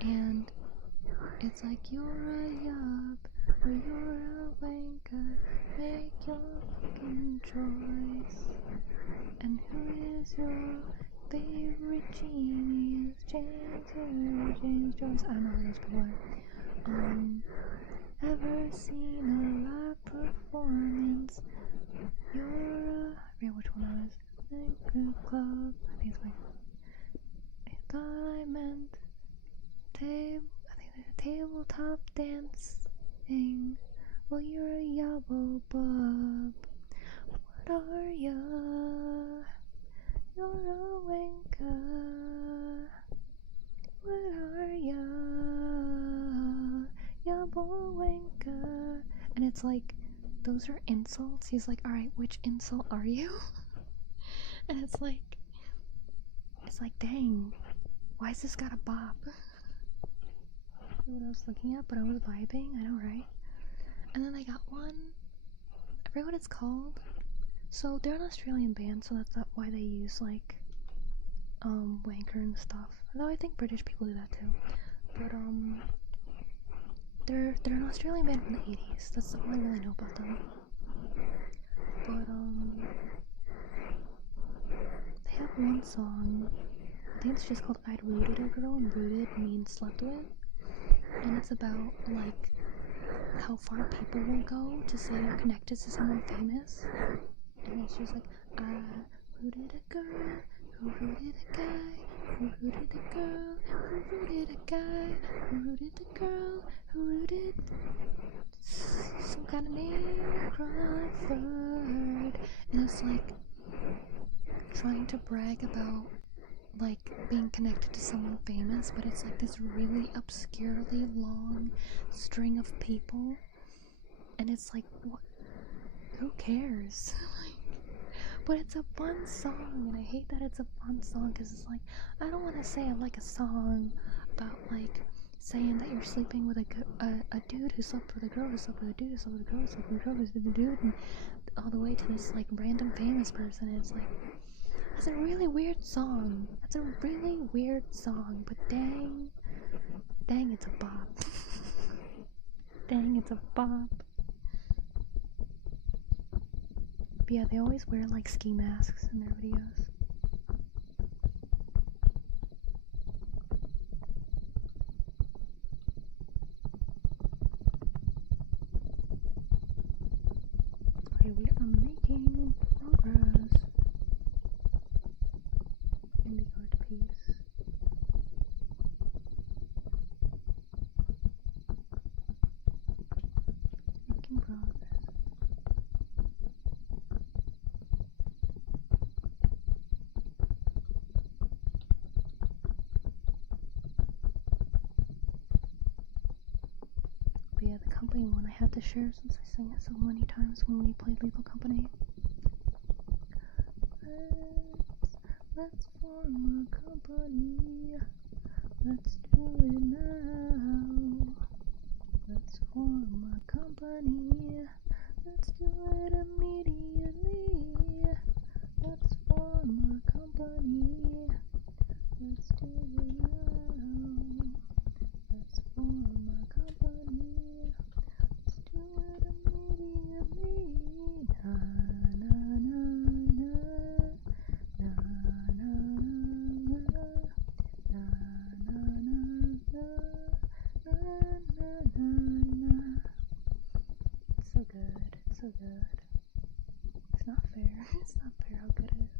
And It's like you're a yup or you're a wanker. Make your fucking choice. And who is your favorite genius? James Joyce. I don't know who those people are. Ever seen a live performance? You're I forget which one it was. Good club. I think it's like. I thought I meant tabletop dancing. Well, you're a yabble bub. What are ya? You're a wanker. What are ya? Yabble wanker. And it's like, those are insults. He's like, alright, which insult are you? And it's like, dang, why is this got a bop? I don't know what I was looking at, but I was vibing, I know, right? And then I got one, I forget what it's called. So they're an Australian band, so that's why they use like wanker and stuff. Although I think British people do that too. But they're an Australian band from the 80s. That's all I really know about them. But they have one song. I think it's just called I'd Rooted a Girl, and rooted means slept with. And it's about like how far people will go to say they're connected to someone famous. And it's just like, I rooted a girl, who rooted a guy, who rooted a girl, who rooted a guy, who rooted a girl, who rooted some kind of name, Crawford. And it's like trying to brag about like being connected to someone famous, but it's like this really obscurely long string of people, and it's like, what? Who cares? But it's a fun song, and I hate that it's a fun song because it's like, I don't want to say I like a song about like saying that you're sleeping with a dude who slept with a girl who slept with a dude who slept with a girl who slept with a girl who slept with a dude, and all the way to this like random famous person. And it's like, it's a really weird song. It's a really weird song, but dang, it's a bop. Dang, it's a bop. But yeah, they always wear like ski masks in their videos. Okay, we are making progress in the art piece. Making progress. But yeah, the company one I had to share since I sang it so many times when we played Lethal Company. Let's form a company. Let's do it now. Let's form a company. Let's do it immediately. Let's form a company. Let's do it now. Let's form a company. Let's do it immediately. Na na na na. Na na na na. Na na na na. Na na na na. It's so good. It's so good. It's not fair. It's not fair how good it is.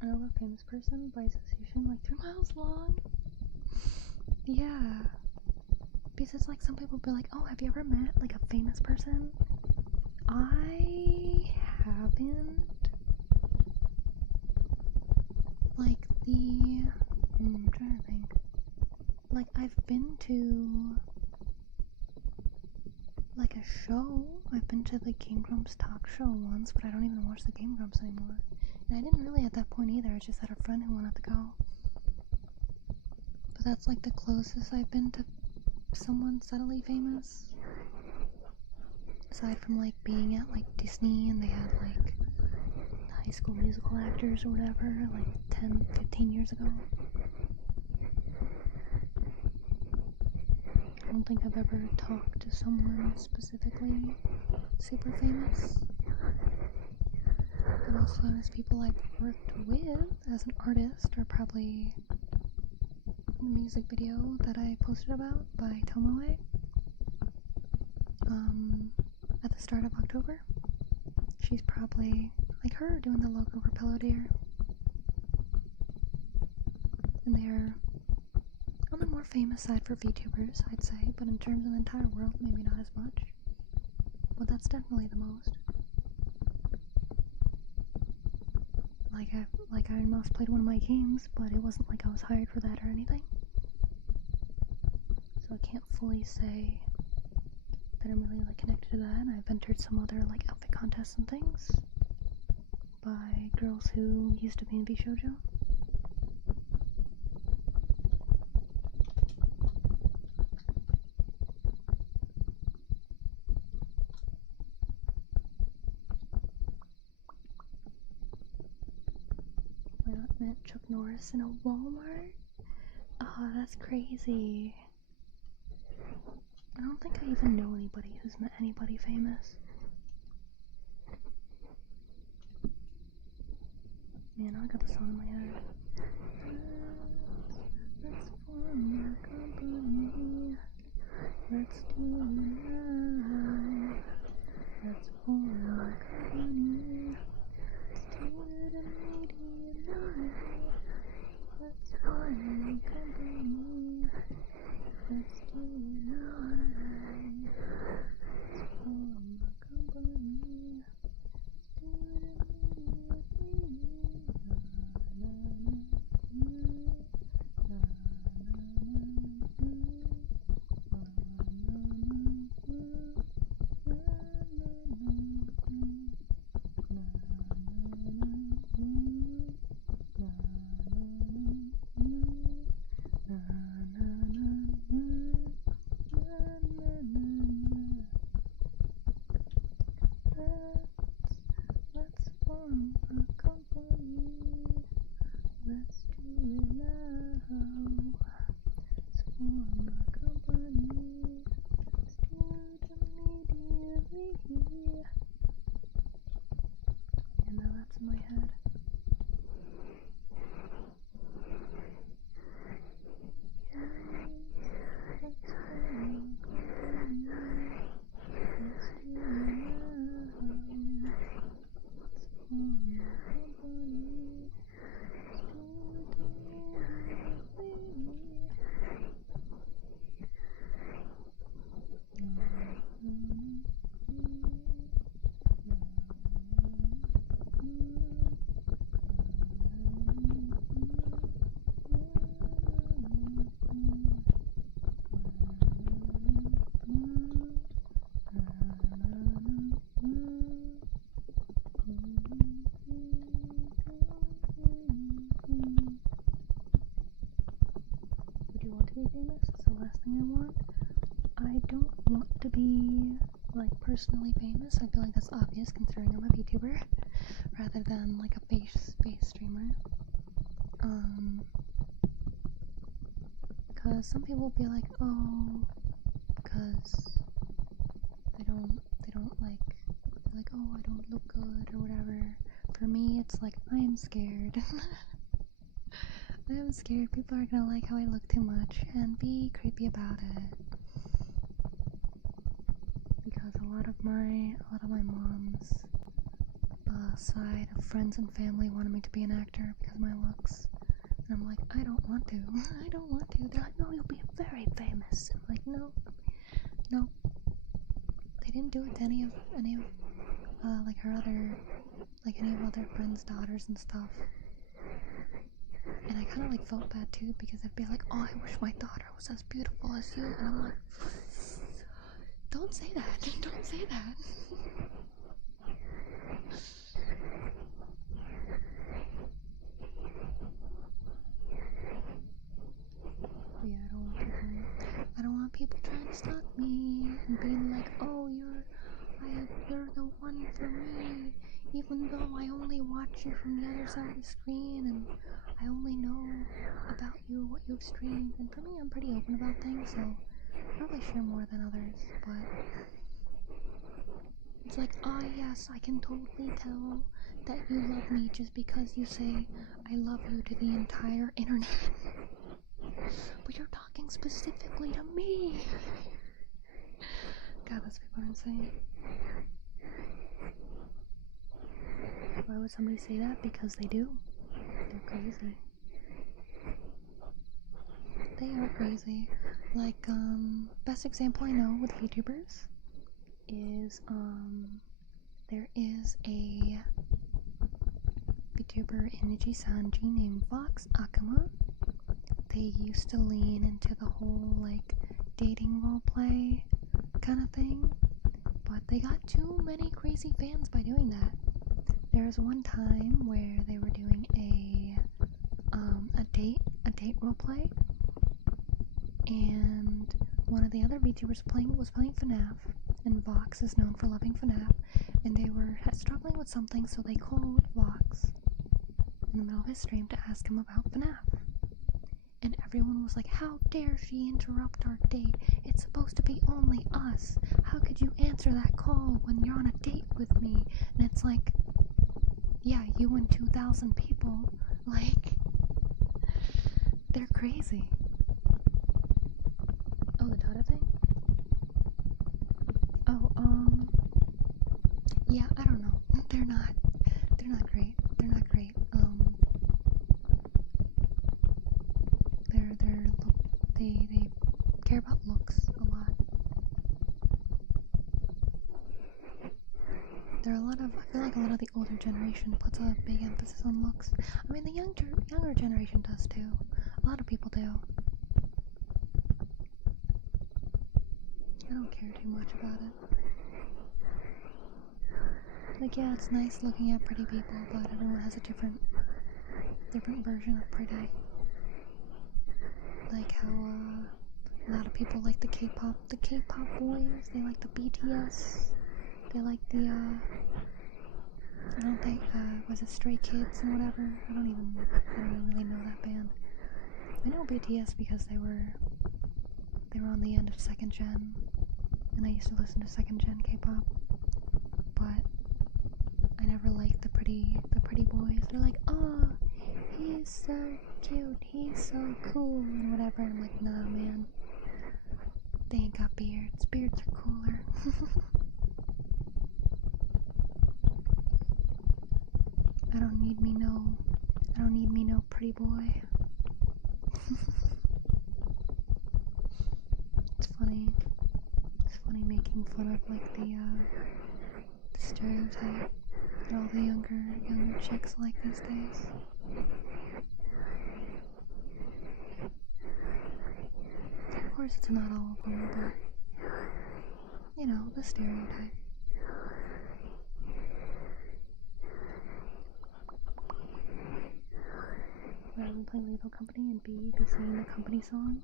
I know a famous person by association, like 3 miles long. Yeah. Because it's like some people be like, oh, have you ever met like a famous person? I haven't. Like I'm trying to think. Like I've been to like a show. I've been to the Game Grumps talk show once, but I don't even watch the Game Grumps anymore. And I didn't really at that point either. I just had a friend who wanted to go. But that's like the closest I've been to someone subtly famous. Aside from like being at like Disney and they had like High School Musical actors or whatever, like 10, 15 years ago. I don't think I've ever talked to someone specifically super famous. The most famous people I've worked with as an artist are probably the music video that I posted about by Tomoe at the start of October. She's probably like her doing the logo for Pillow Deer. And they're on the more famous side for VTubers, I'd say, but in terms of the entire world, maybe not as much. But that's definitely the most. Like Iron Mouse played one of my games, but it wasn't like I was hired for that or anything. So I can't fully say that I'm really like connected to that. And I've entered some other like outfit contests and things by girls who used to be in VShoujo. My aunt met Chuck Norris in a Walmart? Oh, that's crazy. I don't think I even know anybody who's met anybody famous. Man, I got the song in my head. Let's form a company. Let's do it now. Let's form a company. Let's do it immediately. Let's form a company. Let's do it now. Let's form a company. Let's do it immediately. Let's form a company. Let's do it now. Let's form a company. Let's do it immediately. And now that's in my head. Would you want to be famous? It's the last thing I want. I don't want to be like personally famous. I feel like that's obvious considering I'm a VTuber rather than like a face streamer. Because some people will be like, oh, because they don't like, oh, I don't look good or whatever. For me, it's like, I am scared. I am scared people are gonna like how I look too much and be creepy about it. Because a lot of my mom's side of friends and family wanted me to be an actor because of my looks. And I'm like, I don't want to. I don't want to. They're like, no, you'll be very famous. I'm like, no. They didn't do it to any of like her other, like any of other friends' daughters and stuff. And I kind of like felt bad too because I'd be like, oh, I wish my daughter was as beautiful as you. And I'm like, don't say that. Don't say that. Yeah, I don't want people trying to stalk me and being like, oh, you're the one for me, even though I only watch you from the other side of the screen, and I only know about you, what you've streamed, and for me, I'm pretty open about things, so I probably share more than others, but it's like, ah, yes, I can totally tell that you love me just because you say I love you to the entire internet. But you're talking specifically to me. God, those people are insane. Why would somebody say that? Because they do. They're crazy. They are crazy. Like, best example I know with VTubers is, there is a VTuber in Nijisanji named Vox Akuma. They used to lean into the whole, like, dating roleplay kind of thing, but they got too many crazy fans by doing that. There was one time where they were doing a date roleplay, and one of the other VTubers was playing FNAF, and Vox is known for loving FNAF, and they were struggling with something, so they called Vox in the middle of his stream to ask him about FNAF. And everyone was like, how dare she interrupt our date? It's supposed to be only us. How could you answer that call when you're on a date with me? And it's like, yeah, you and 2,000 people. Like, they're crazy. Oh, the Tata thing? Oh, yeah, I don't know. They're not great. They're not great. They care about looks a lot. There are a lot of, I feel like a lot of the older generation puts a big emphasis on looks. I mean, the younger generation does too. A lot of people do. I don't care too much about it. Like, yeah, it's nice looking at pretty people, but everyone has a different version of pretty. Like how, a lot of people like the K-pop boys, they like the BTS, they like the, I don't think, was it Stray Kids and whatever? I don't even really know that band. I know BTS because they were on the end of 2nd gen, and I used to listen to 2nd gen K-pop, but I never liked the pretty boys. They're like, oh, he's so cute, he's so cool, and whatever, and I'm like, nah, man, they ain't got beards. Beards are cooler. I don't need me no pretty boy. It's funny making fun of, like, the stereotype that all the younger chicks like these days. Of course, it's not all of them, but, you know, the stereotype. Rather than playing Lethal Company and be singing the company song.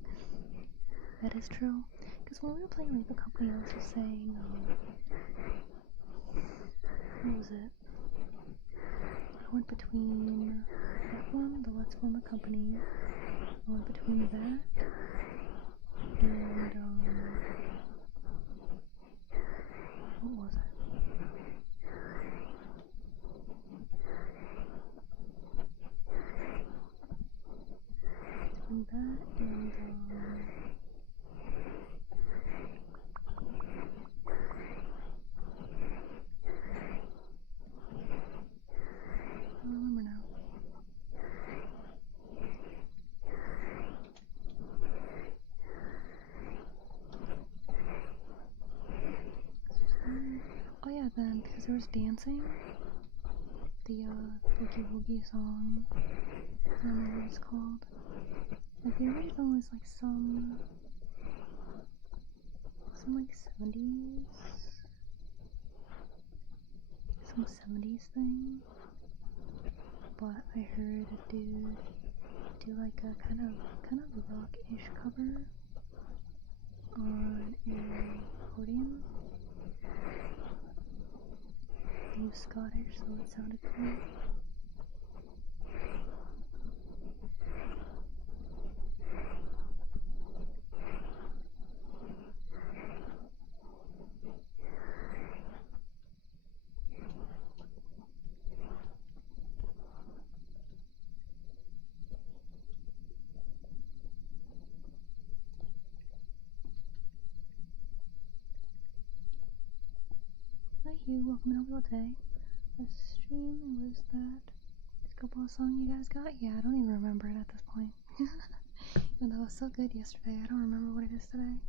That is true. Because when we were playing Lethal Company, I was just saying, what was it? I went between that one, the Let's Form a Company. I went between that and, what was it? Between that and, I don't remember now. Oh yeah, then, because there was dancing, the Boogie Woogie song, I don't remember what it's called. Like, the original is like some like 70s, some 70s thing, but I heard a dude do like a kind of rock-ish cover on a accordion. He was Scottish, so it sounded cool. Hugh, welcome in over today. The stream was that disco song you guys got? Yeah, I don't even remember it at this point. Even though it was so good yesterday, I don't remember what it is today.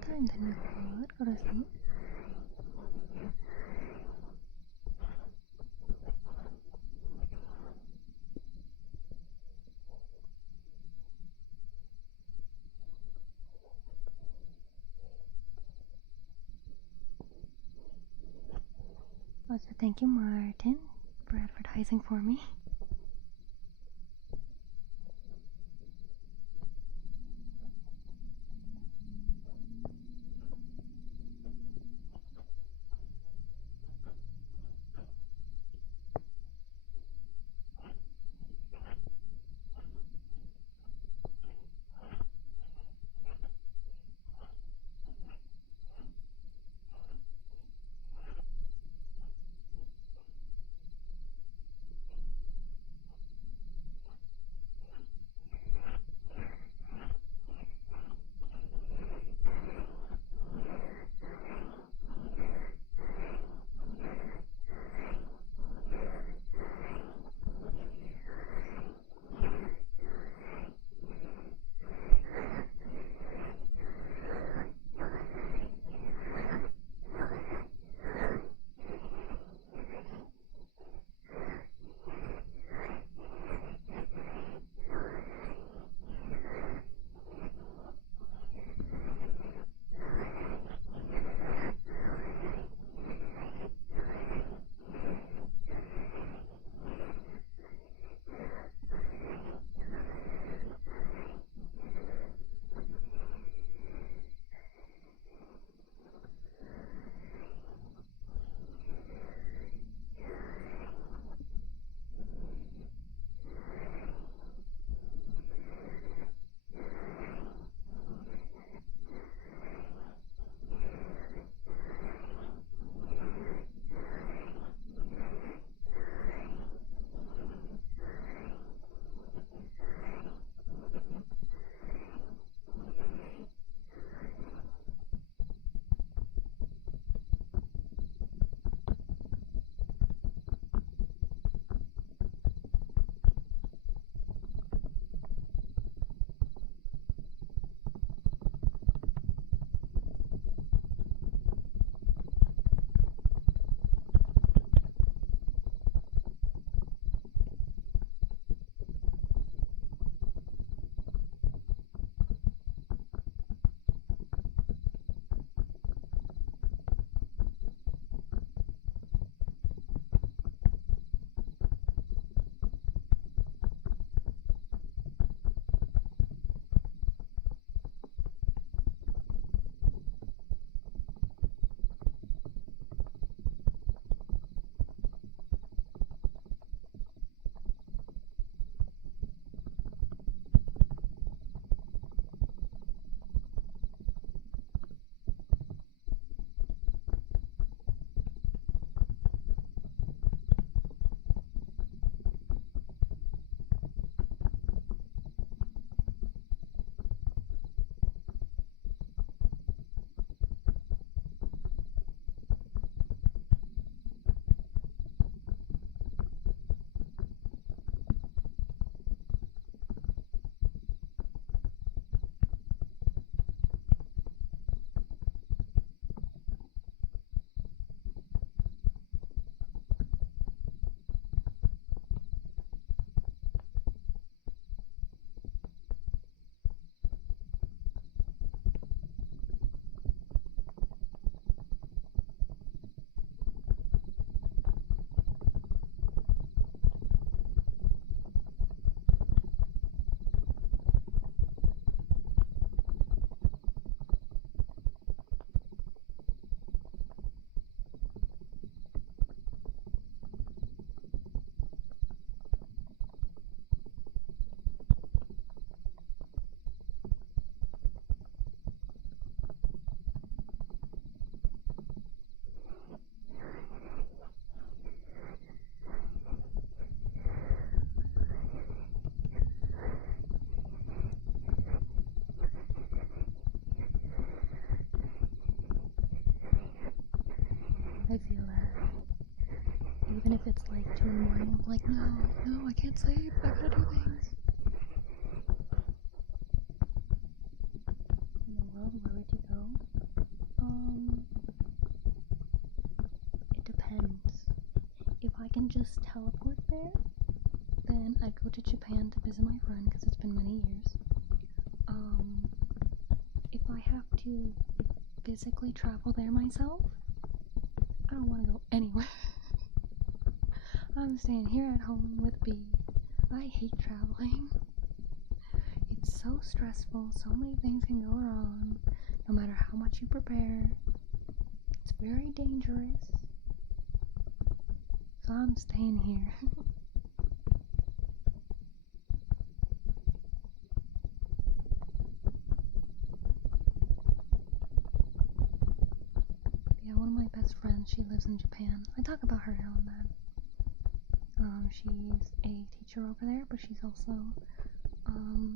time, then you could go to sleep. Also, thank you, Martin, for advertising for me. I feel that. Even if it's like 2 in the morning, I'm like, no, I can't sleep. I gotta do things. In the world, where would you go? if I can just teleport there, then I'd go to Japan to visit my friend because it's been many years. If I have to physically travel there myself, I don't want to go anywhere. I'm staying here at home with B. I hate traveling. It's so stressful, so many things can go wrong, no matter how much you prepare. It's very dangerous. So I'm staying here. Yeah, one of my best friends, she lives in Japan. I talk about her now and then. She's a teacher over there, but she's also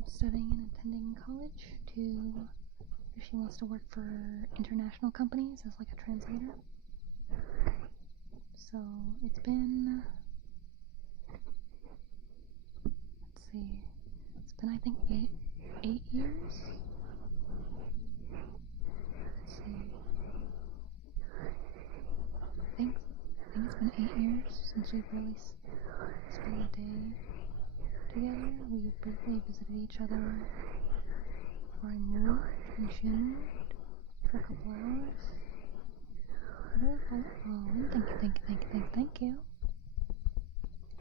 studying and attending college she wants to work for international companies as like a translator. So it's been, let's see, it's been I think eight years. Let's see. I think it's been 8 years since we've really spent a day together. We briefly visited each other before I moved, and she moved for a couple hours. Thank you.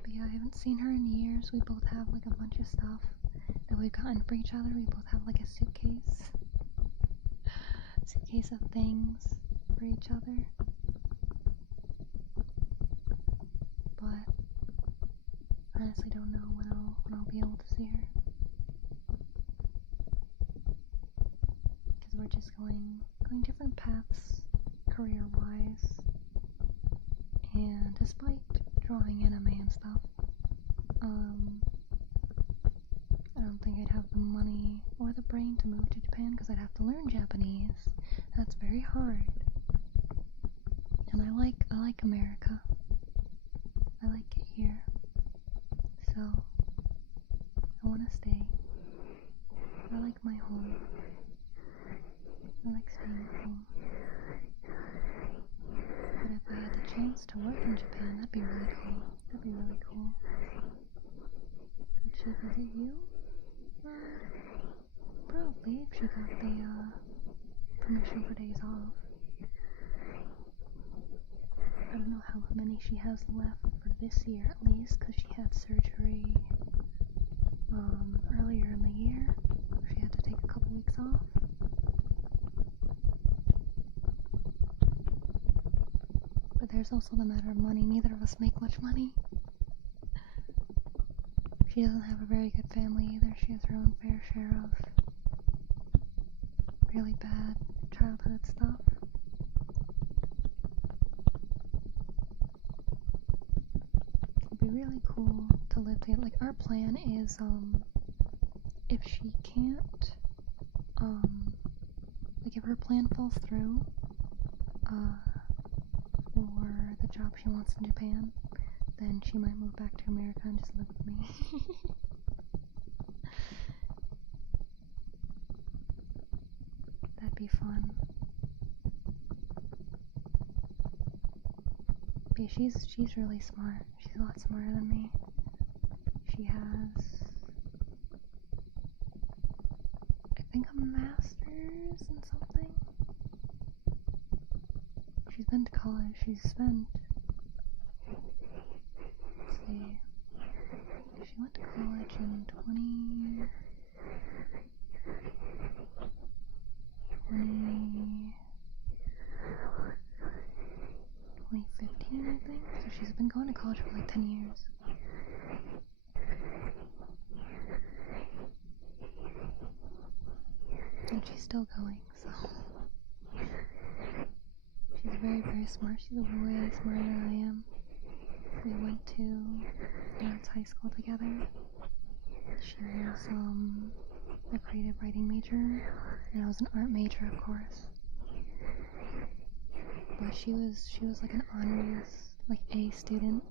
But yeah, I haven't seen her in years. We both have like a bunch of stuff that we've gotten for each other. We both have like a suitcase of things for each other. But I honestly don't know when I'll be able to see her. Because we're just going different paths career-wise. And despite drawing anime and stuff, I don't think I'd have the money or the brain to move to Japan because I'd have to learn Japanese. That's very hard. And I like America. I like it here. So I want to stay. I like my home. I like staying at home. But if I had the chance to work in Japan, that'd be really cool. Could she visit you? Probably, if she got the permission for days off. I don't know how many she has left for this year at least, because she had surgery earlier in the year. She had to take a couple weeks off. But there's also the matter of money. Neither of us make much money. She doesn't have a very good family either. She has her own fair share of really bad childhood stuff. It'd be really cool to live together. Like, our plan is, if she can't, like if her plan falls through, for the job she wants in Japan, then she might move back to America and just live with me. That'd be fun. But she's really smart. She's a lot smarter than me. She has, I think, a master's in something. She's been to college. She's spent, let's see, she went to college in 2015, I think. So she's been going to college for like 10 years. And she's still going, so she's very, very smart. She's way smarter than I am. We went to arts high school together. She was a creative writing major, and I was an art major, of course. But she was like an honors, like A student.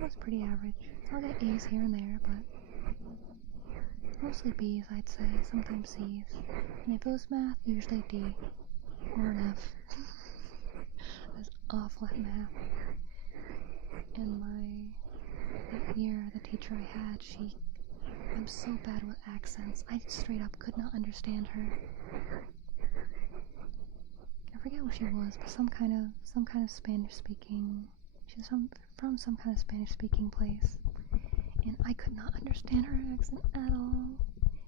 I was pretty average. I'll get A's here and there, but mostly B's, I'd say. Sometimes C's. And if it was math, usually D or an F. I was awful at math. And that year, the teacher I had, I'm so bad with accents. I straight up could not understand her. I forget what she was, but some kind of Spanish speaking. She's from some kind of Spanish speaking place, and I could not understand her accent at all.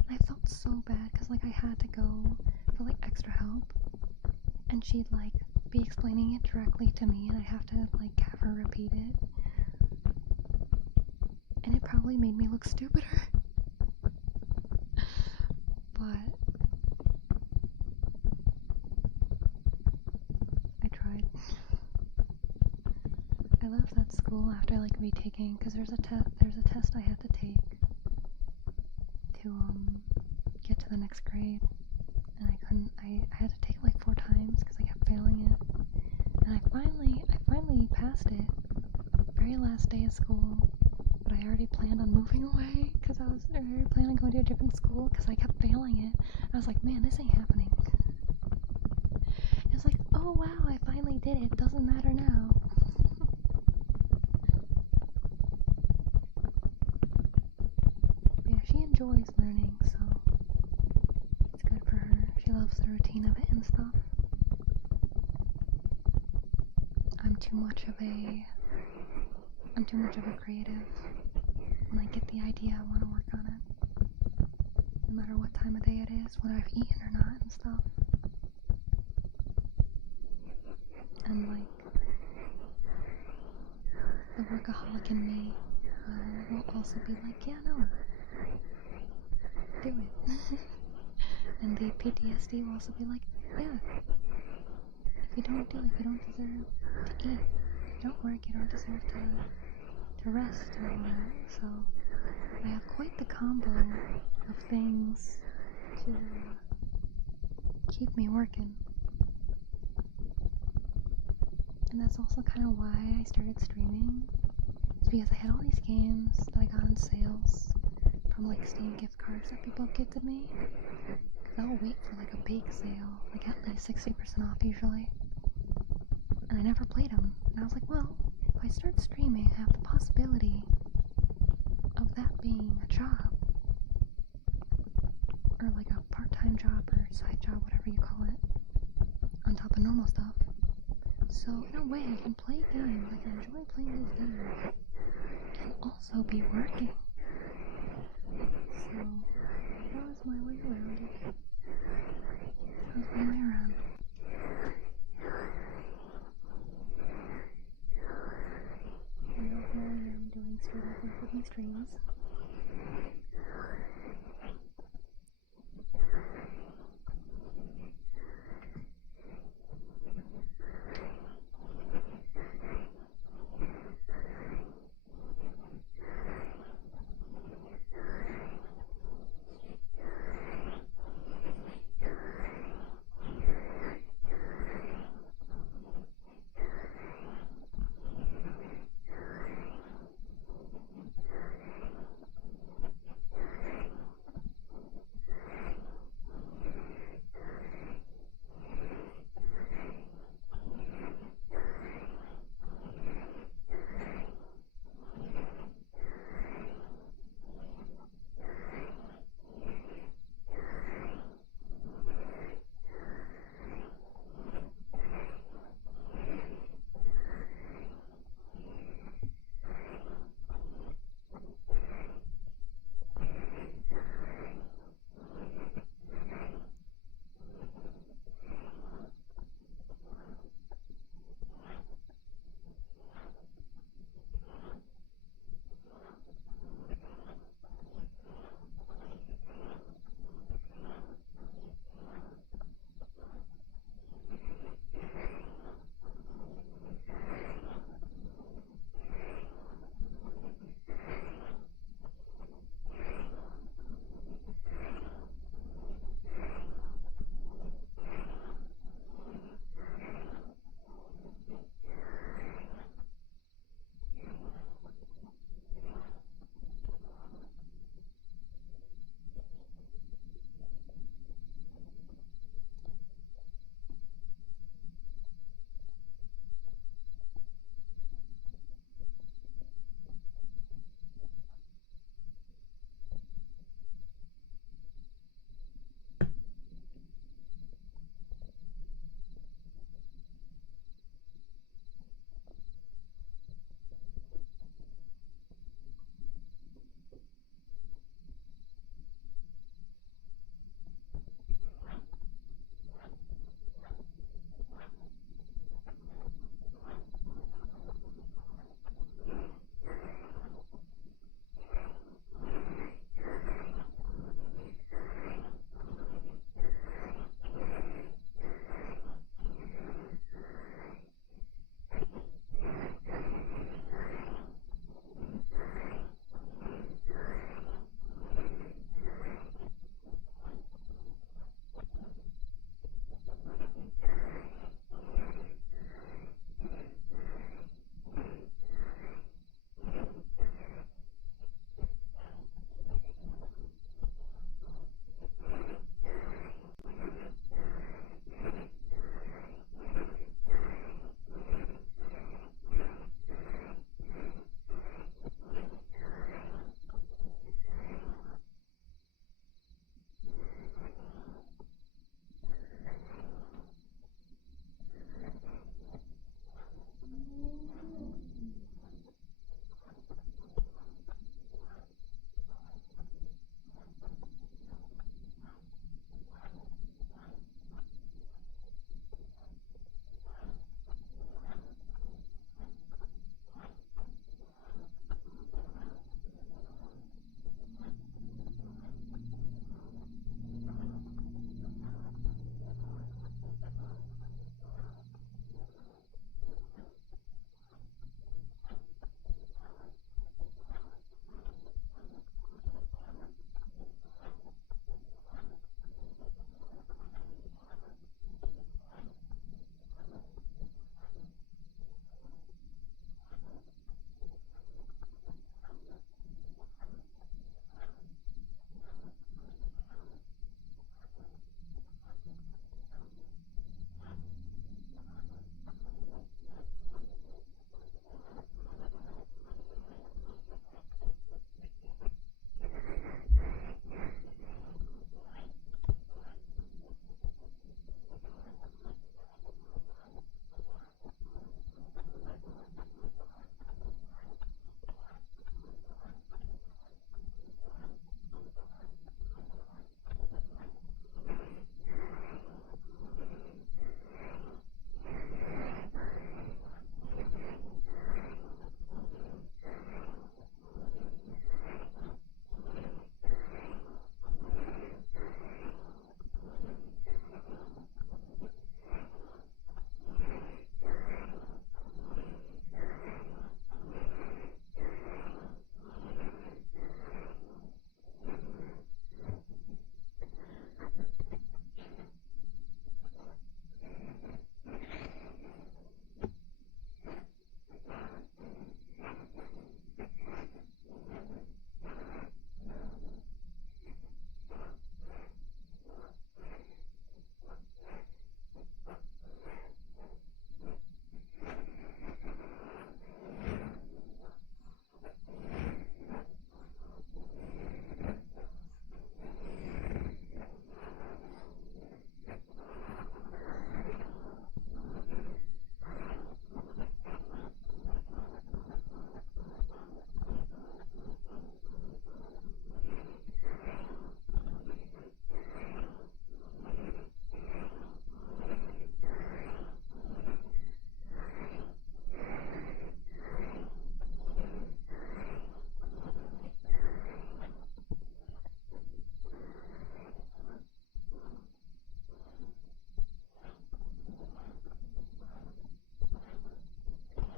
And I felt so bad because like I had to go for like extra help, and she'd like be explaining it directly to me, and I'd have to like have her repeat it, and it probably made me look stupider. But I tried. I left that school after like retaking because there's a test I had to take to get to the next grade, and I couldn't. I had to take it like 4 times because I kept failing it, and I finally passed it. Very last day of school, but I already planned on moving away because I already planning on going to a different school because I kept failing it. I was like, man, this ain't happening. It's like, oh wow, I finally did it. It doesn't matter now. But yeah, she enjoys learning, so it's good for her. She loves the routine of it and stuff. I'm too much of a creative. When I get the idea, I want to work on it. No matter what time of day it is, whether I've eaten or not and stuff. And like, the workaholic in me will also be like, yeah, no, do it. And the PTSD will also be like, yeah, if you don't do it, you don't deserve to eat. If you don't work, you don't deserve to rest and all that. So I have quite the combo of things to keep me working. And that's also kind of why I started streaming. It's because I had all these games that I got on sales from like Steam gift cards that people have gifted me. Cause I'll wait for like a big sale, like at least 60% off usually. And I never played them. And I was like, well, if I start streaming, I have the possibility of that being a job. Or like a part-time job or side job, whatever you call it. On top of normal stuff. So in a way, I can play games. I can enjoy playing these games. And also be working. So that was my way around it. That was my way around. And now here I am doing straight up with my streams.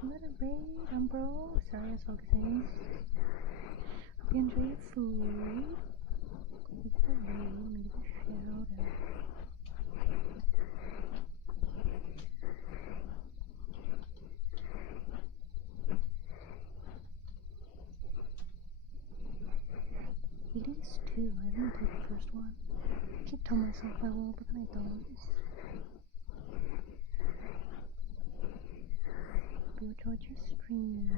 What a raid, bro. Sorry, I was focusing. Hope you enjoy your food. Maybe the raid, maybe the shout out. It is too. I haven't played the first one. I keep telling myself I will, but then I don't. Hope you enjoyed your stream.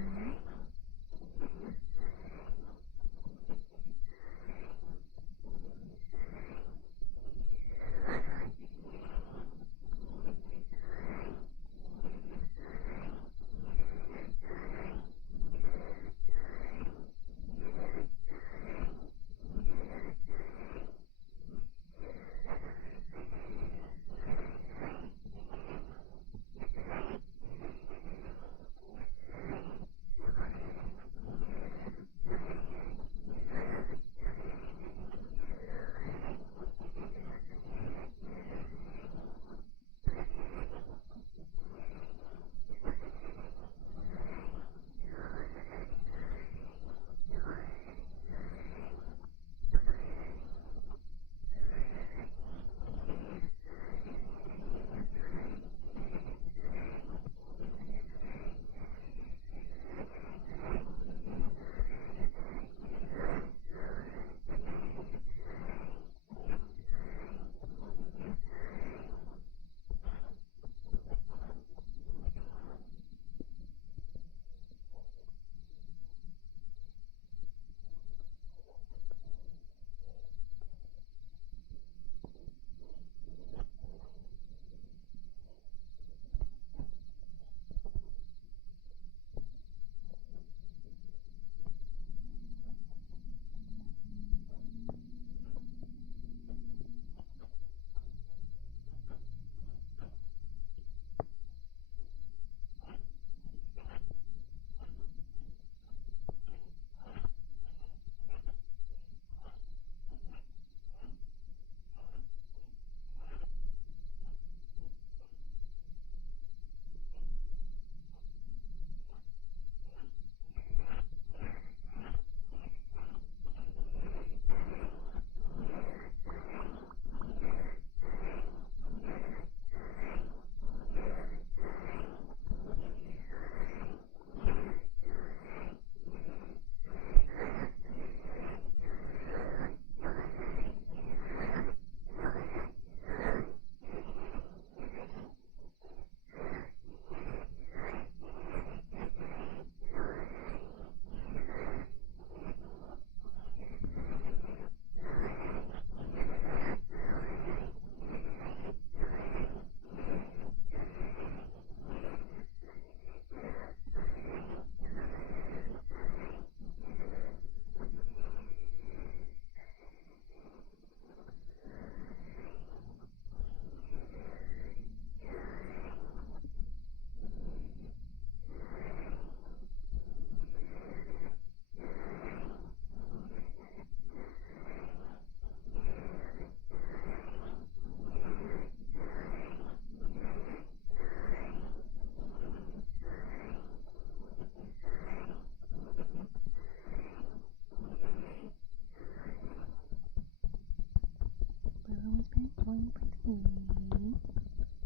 Going by the way,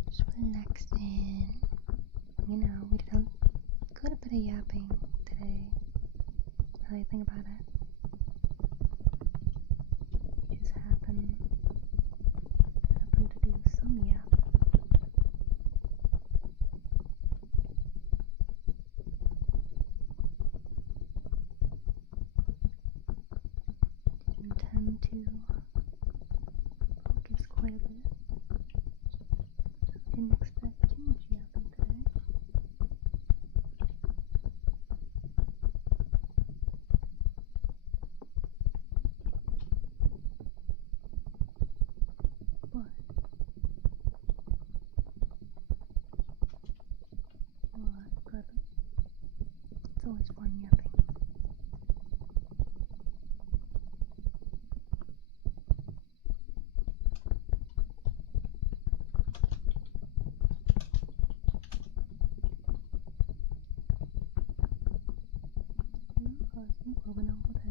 just relaxing. You know, we did a good bit of yapping today. Now that I think about it, we just happened to do some yap. Didn't intend to focus quite a bit. Didn't expect too much yapping today. But it's always fun yapping. 고민한 거다.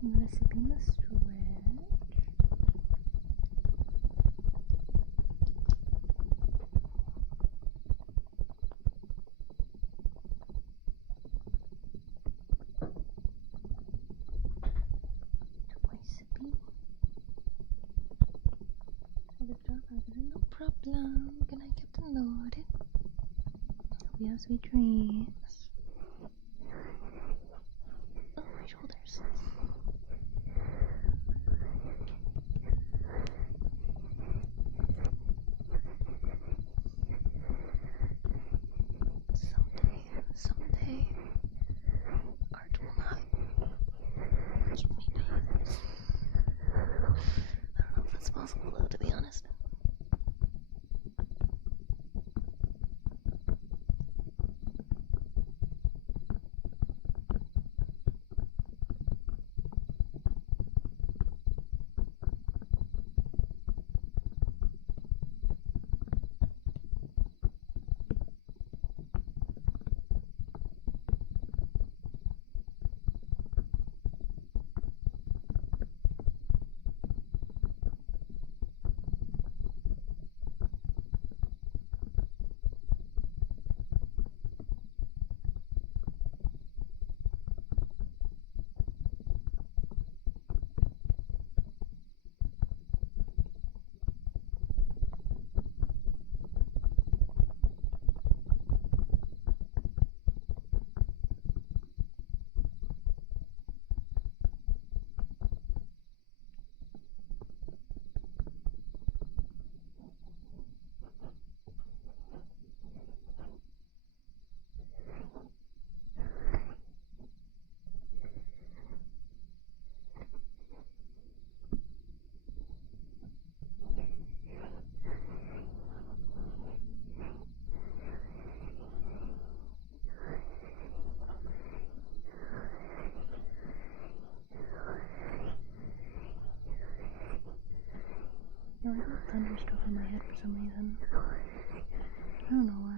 Recipe must stretch. Recipe. No problem. Good night, Captain Lord. Hope you have sweet dreams. Oh, my shoulders. Someday, art will not keep me down. I don't know if that's possible though, to be honest. I got thunderstruck on my head for some reason. I don't know why.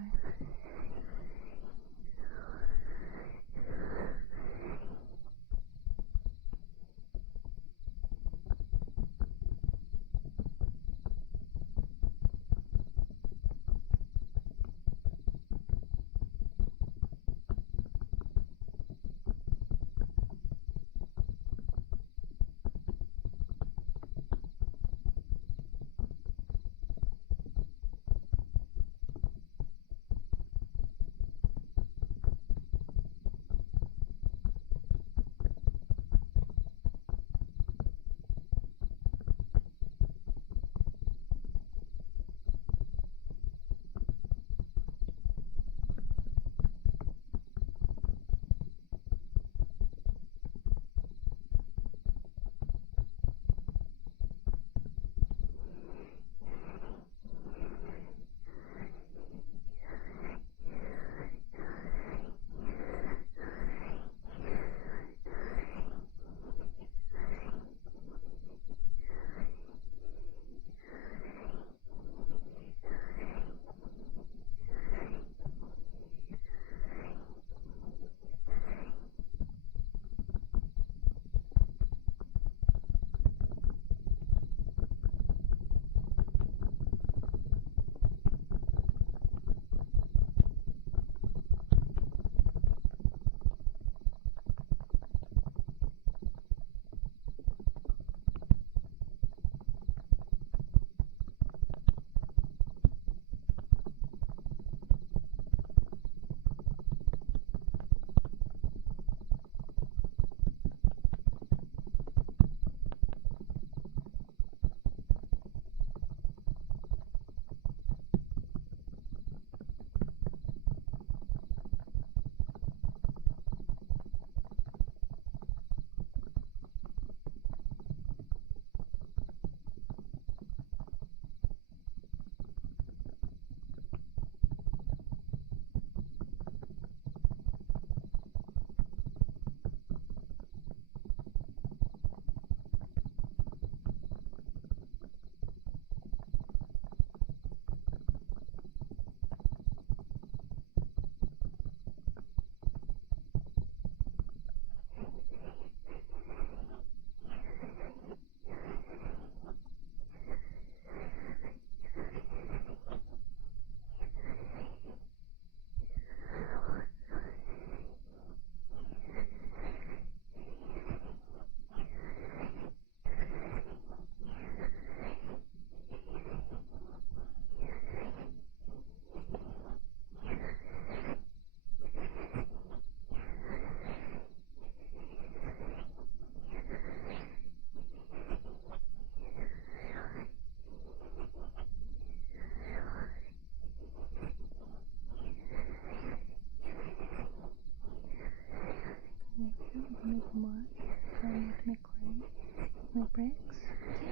bricks?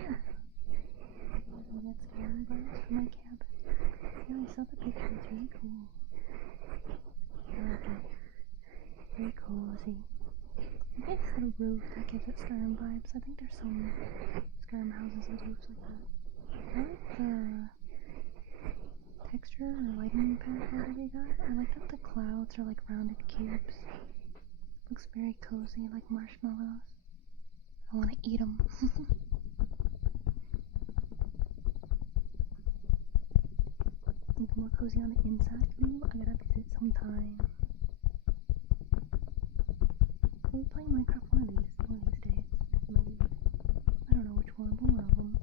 Yeah. We got Skyrim vibes for my cabin. Yeah, I saw the picture. It's really cool. I like it. Very cozy. Maybe this little roof that gives it Skyrim vibes. I think there's some Skyrim houses with roofs like that. I like the texture or lighting pattern or whatever you got. I like that the clouds are like rounded cubes. Looks very cozy, like marshmallows. I want to eat them. It's more cozy on the inside. Ooh, I gotta visit sometime. We'll be playing Minecraft one of these days. Maybe. I don't know which one, but one of them.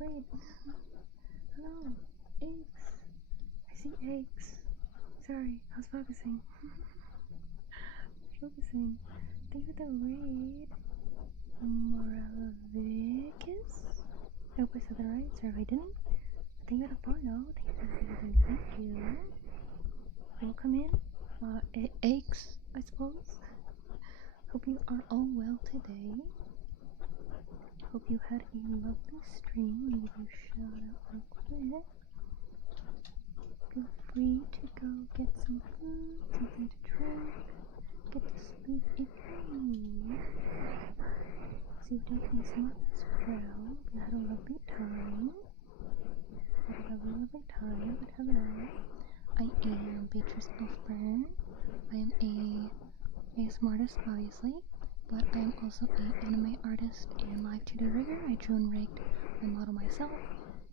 Wait. Hello. Eggs. I see eggs. Sorry, I was focusing. Focusing. Thank you for the raid. Moravicus? I hope I said that right. Sorry if I didn't. Thank you for the follow. Thank you. Welcome in. Eggs, I suppose. Hope you are all well today. Hope you had a lovely stream. Leave you a shout out real quick. Feel free to go get some food, something to drink, get to sleep if you need. See you doing ASMR as well. You had a lovely time. But hello. I am Beatrice Alfbern. I am a ASMR artist, obviously, but I am also an anime artist and live 2D rigger. I drew and rigged my model myself,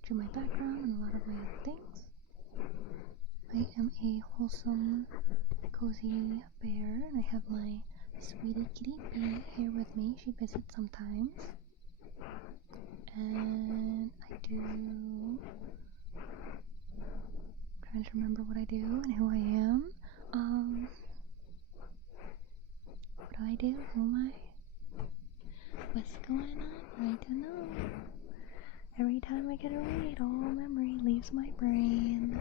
drew my background, and a lot of my other things. I am a wholesome, cozy bear, and I have my sweetie kitty bee here with me. She visits sometimes. And I do... trying to remember what I do and who I am. What do I do? Who am I? What's going on? I don't know. Every time I get a read, all memory leaves my brain.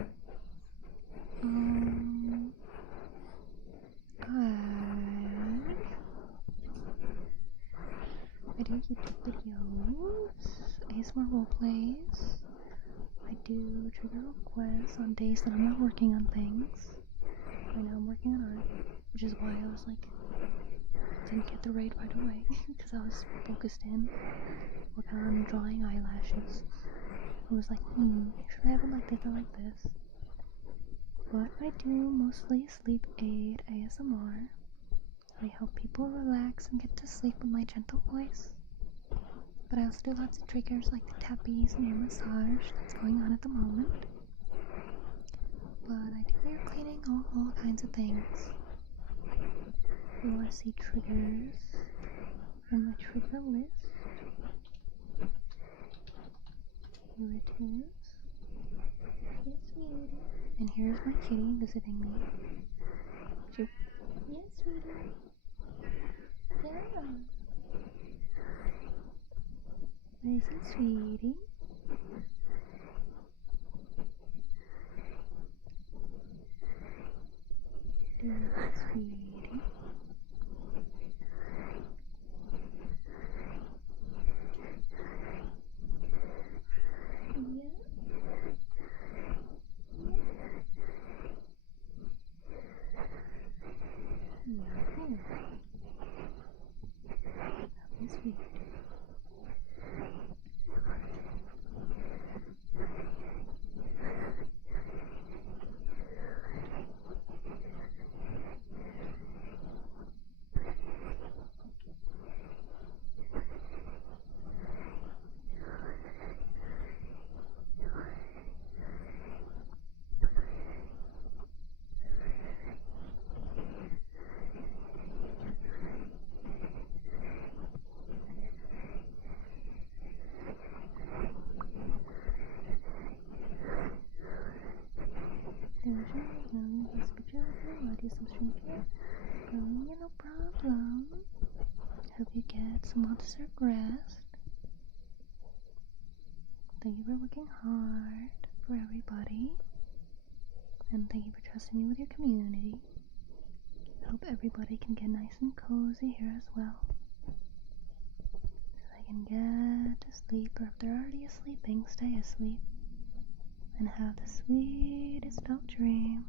I do YouTube videos, ASMR roleplays. I do trigger requests on days that I'm not working on things. Right now I'm working on art, which is why I was like, didn't get the raid right away, because I was focused in, working on drawing eyelashes. I was like, should I have it like this or like this? But I do mostly sleep aid ASMR. I help people relax and get to sleep with my gentle voice. But I also do lots of triggers like the tappies and ear massage that's going on at the moment. But I do ear cleaning, all kinds of things. If you want to see triggers from my trigger list, here it is. Yes, sweetie. And here's my kitty visiting me. Yes, sweetie. Yeah. What is it, sweetie? Yeah, sweetie. Yeah. Sweet. No problem. Hope you get some well-deserved rest. Thank you for working hard for everybody. And thank you for trusting me with your community. I hope everybody can get nice and cozy here as well. So they can get to sleep, or if they're already sleeping, stay asleep. And have the sweetest of dreams.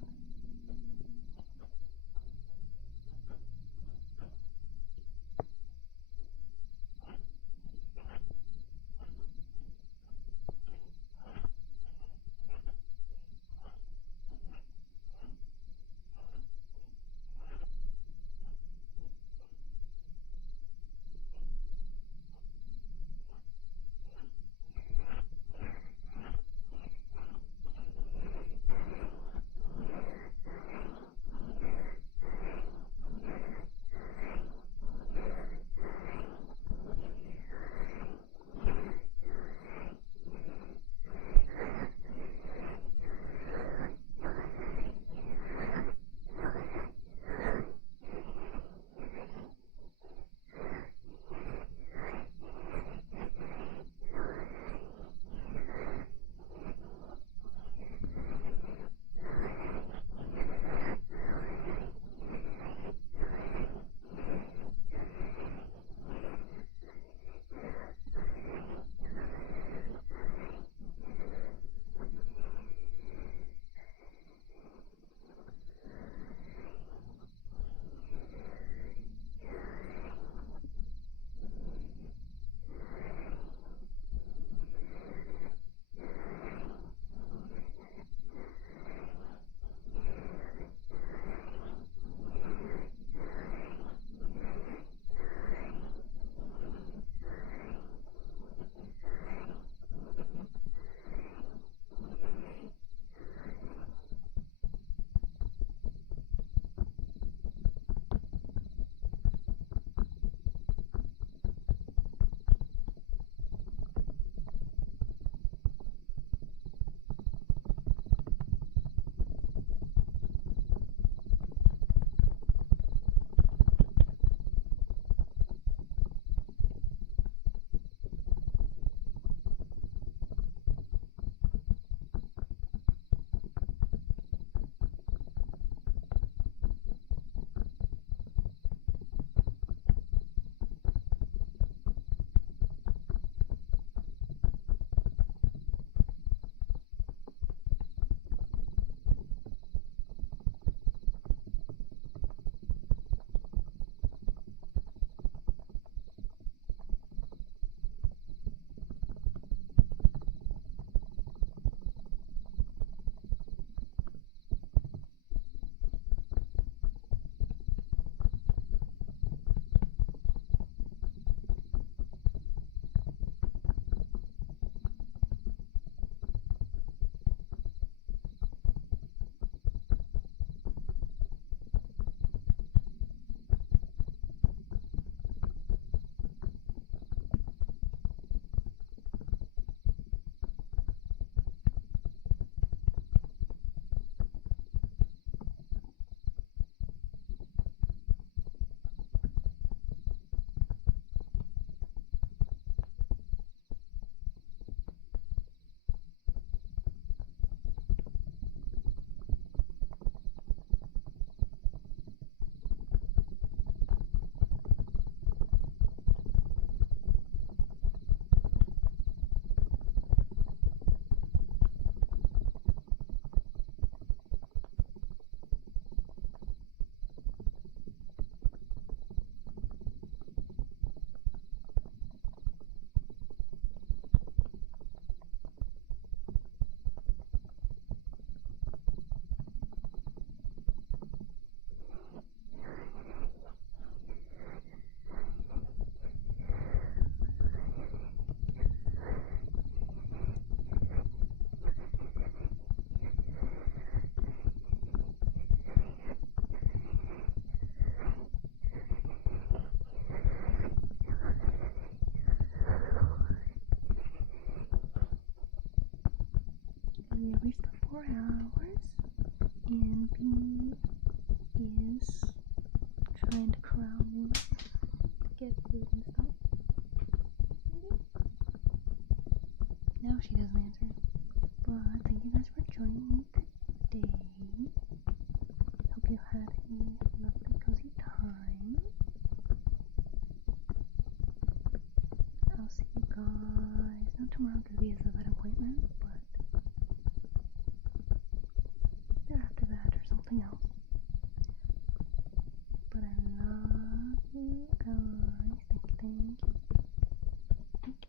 we have reached the 4 hours, and B is trying to corral me to get food and stuff. Now she doesn't answer. But thank you guys for joining me today. Hope you had a lovely, cozy time. I'll see you guys. Not tomorrow because we have a vet appointment, but either after that or something else. But I love you guys.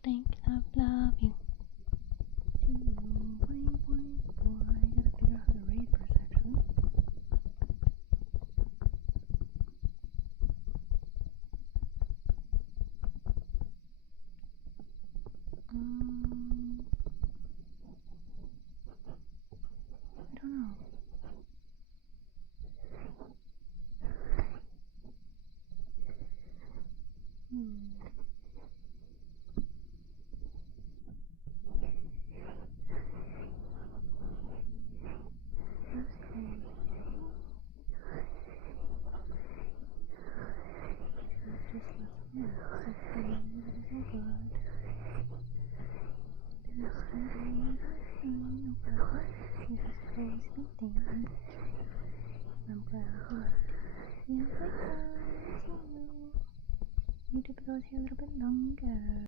Thank you. Love you. See you. Boy. I gotta figure out how to rate this actually. I don't know. I'm glad you liked it. Yeah, bye guys. See you. YouTube goes here a little bit longer.